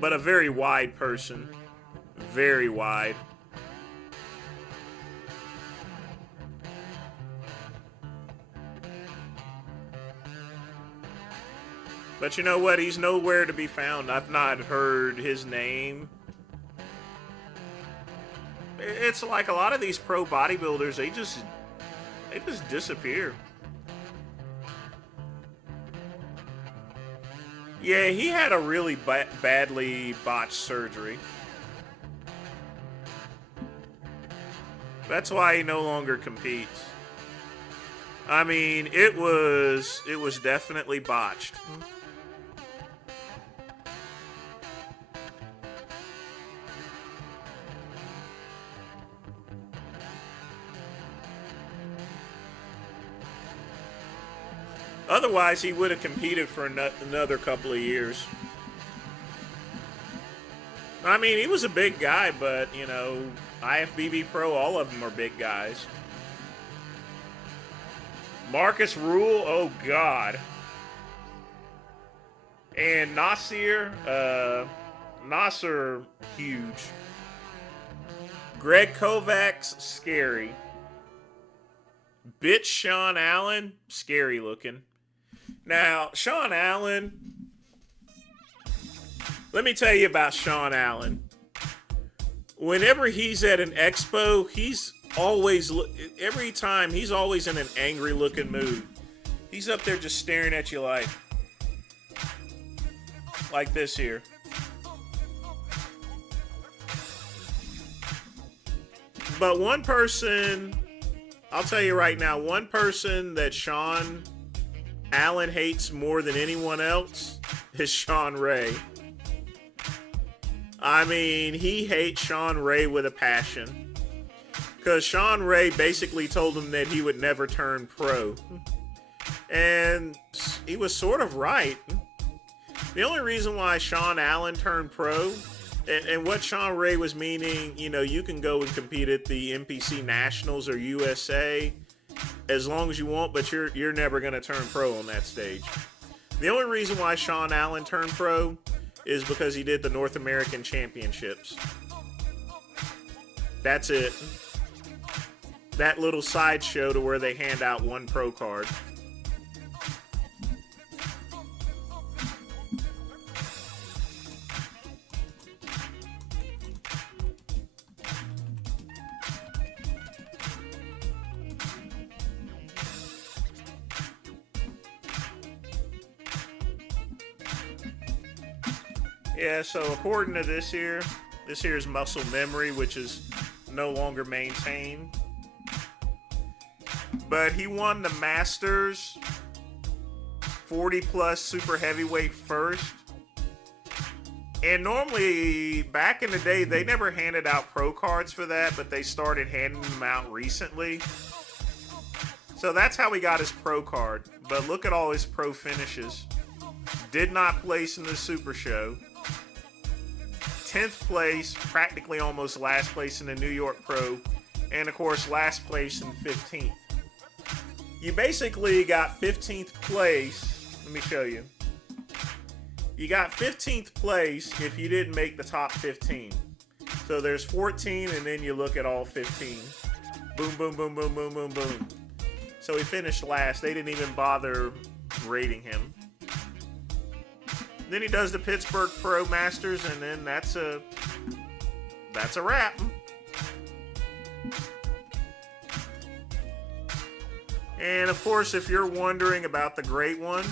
But a very wide person. Very wide. But you know what? He's nowhere to be found. I've not heard his name. It's like a lot of these pro bodybuilders, they just disappear. Yeah, he had a really badly botched surgery. That's why he no longer competes. I mean, it was definitely botched. Otherwise, he would have competed for another couple of years. I mean, he was a big guy, but, you know, IFBB Pro, all of them are big guys. Marcus Rule, oh, God. And Nasser, huge. Greg Kovacs, scary. Bitch Sean Allen, scary looking. Now, Sean Allen, let me tell you about Sean Allen. Whenever he's at an expo, he's always, every time, he's always in an angry looking mood. He's up there just staring at you like this here. But one person, I'll tell you right now, one person that Sean Allen hates more than anyone else is Sean Ray. I mean, he hates Sean Ray with a passion. Because Sean Ray basically told him that he would never turn pro. And he was sort of right. The only reason why Sean Allen turned pro, and what Sean Ray was meaning, you know, you can go and compete at the NPC Nationals or USA as long as you want, but you're never going to turn pro on that stage. The only reason why Sean Allen turned pro is because he did the North American Championships. That's it. That little sideshow to where they hand out one pro card. Yeah, so according to this here's muscle memory, which is no longer maintained. But he won the Masters 40 plus super heavyweight first. And normally, back in the day, they never handed out pro cards for that, but they started handing them out recently. So that's how he got his pro card. But look at all his pro finishes. Did not place in the Super Show. 10th place, practically almost last place in the New York Pro, and of course last place in 15th. You basically got 15th place. Let me show you. You got 15th place if you didn't make the top 15. So there's 14, and then you look at all 15. Boom, boom, boom, boom, boom, boom, boom. So he finished last. They didn't even bother rating him. Then he does the Pittsburgh Pro Masters, and then that's a wrap. And of course, if you're wondering about the great one,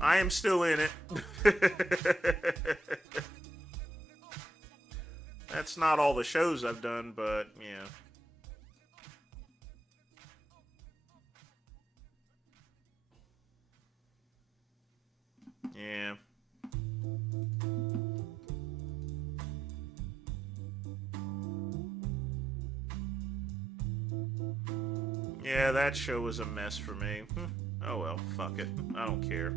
I am still in it. That's not all the shows I've done, but yeah. Yeah. Yeah, that show was a mess for me. Oh well, fuck it. I don't care.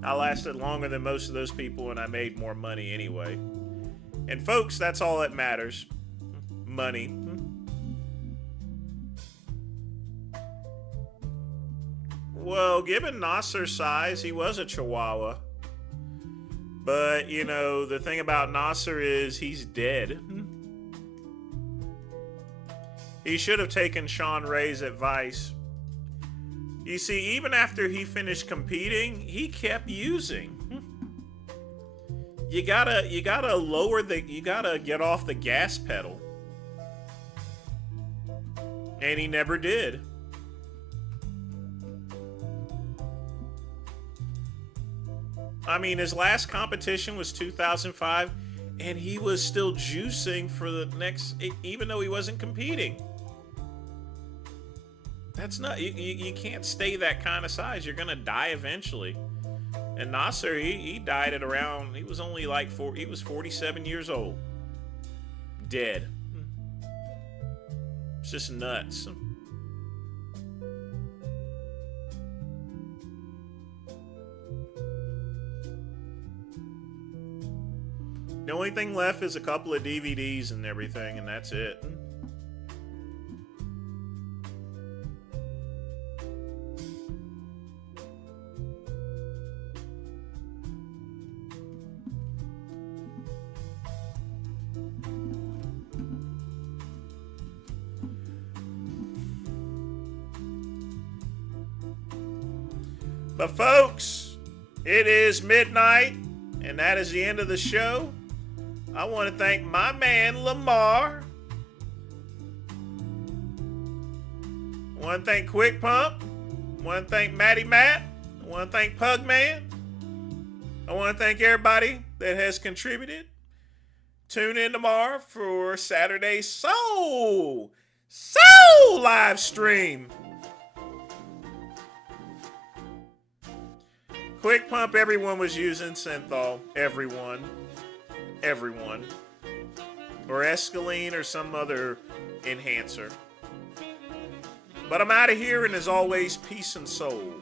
I lasted longer than most of those people, and I made more money anyway. And folks, that's all that matters. Money. Well, given Nasser's size, he was a Chihuahua. But, you know, the thing about Nasser is he's dead. He should have taken Sean Ray's advice. You see, even after he finished competing, he kept using. You gotta get off the gas pedal. And he never did. I mean, his last competition was 2005, and he was still juicing for the next, even though he wasn't competing. That's not, you can't stay that kind of size. You're gonna die eventually. And Nasser, he died at around, he was only like he was 47 years old. Dead. It's just nuts. The only thing left is a couple of DVDs and everything, and that's it. But folks, it is midnight, and that is the end of the show. I want to thank my man Lamar. I want to thank Quick Pump. I want to thank Matty Matt. I want to thank Pugman. I want to thank everybody that has contributed. Tune in tomorrow for Saturday's Soul live stream. Quick Pump, everyone was using synthol. Everyone. Or Escalene or some other enhancer. But I'm out of here, and as always, peace and soul.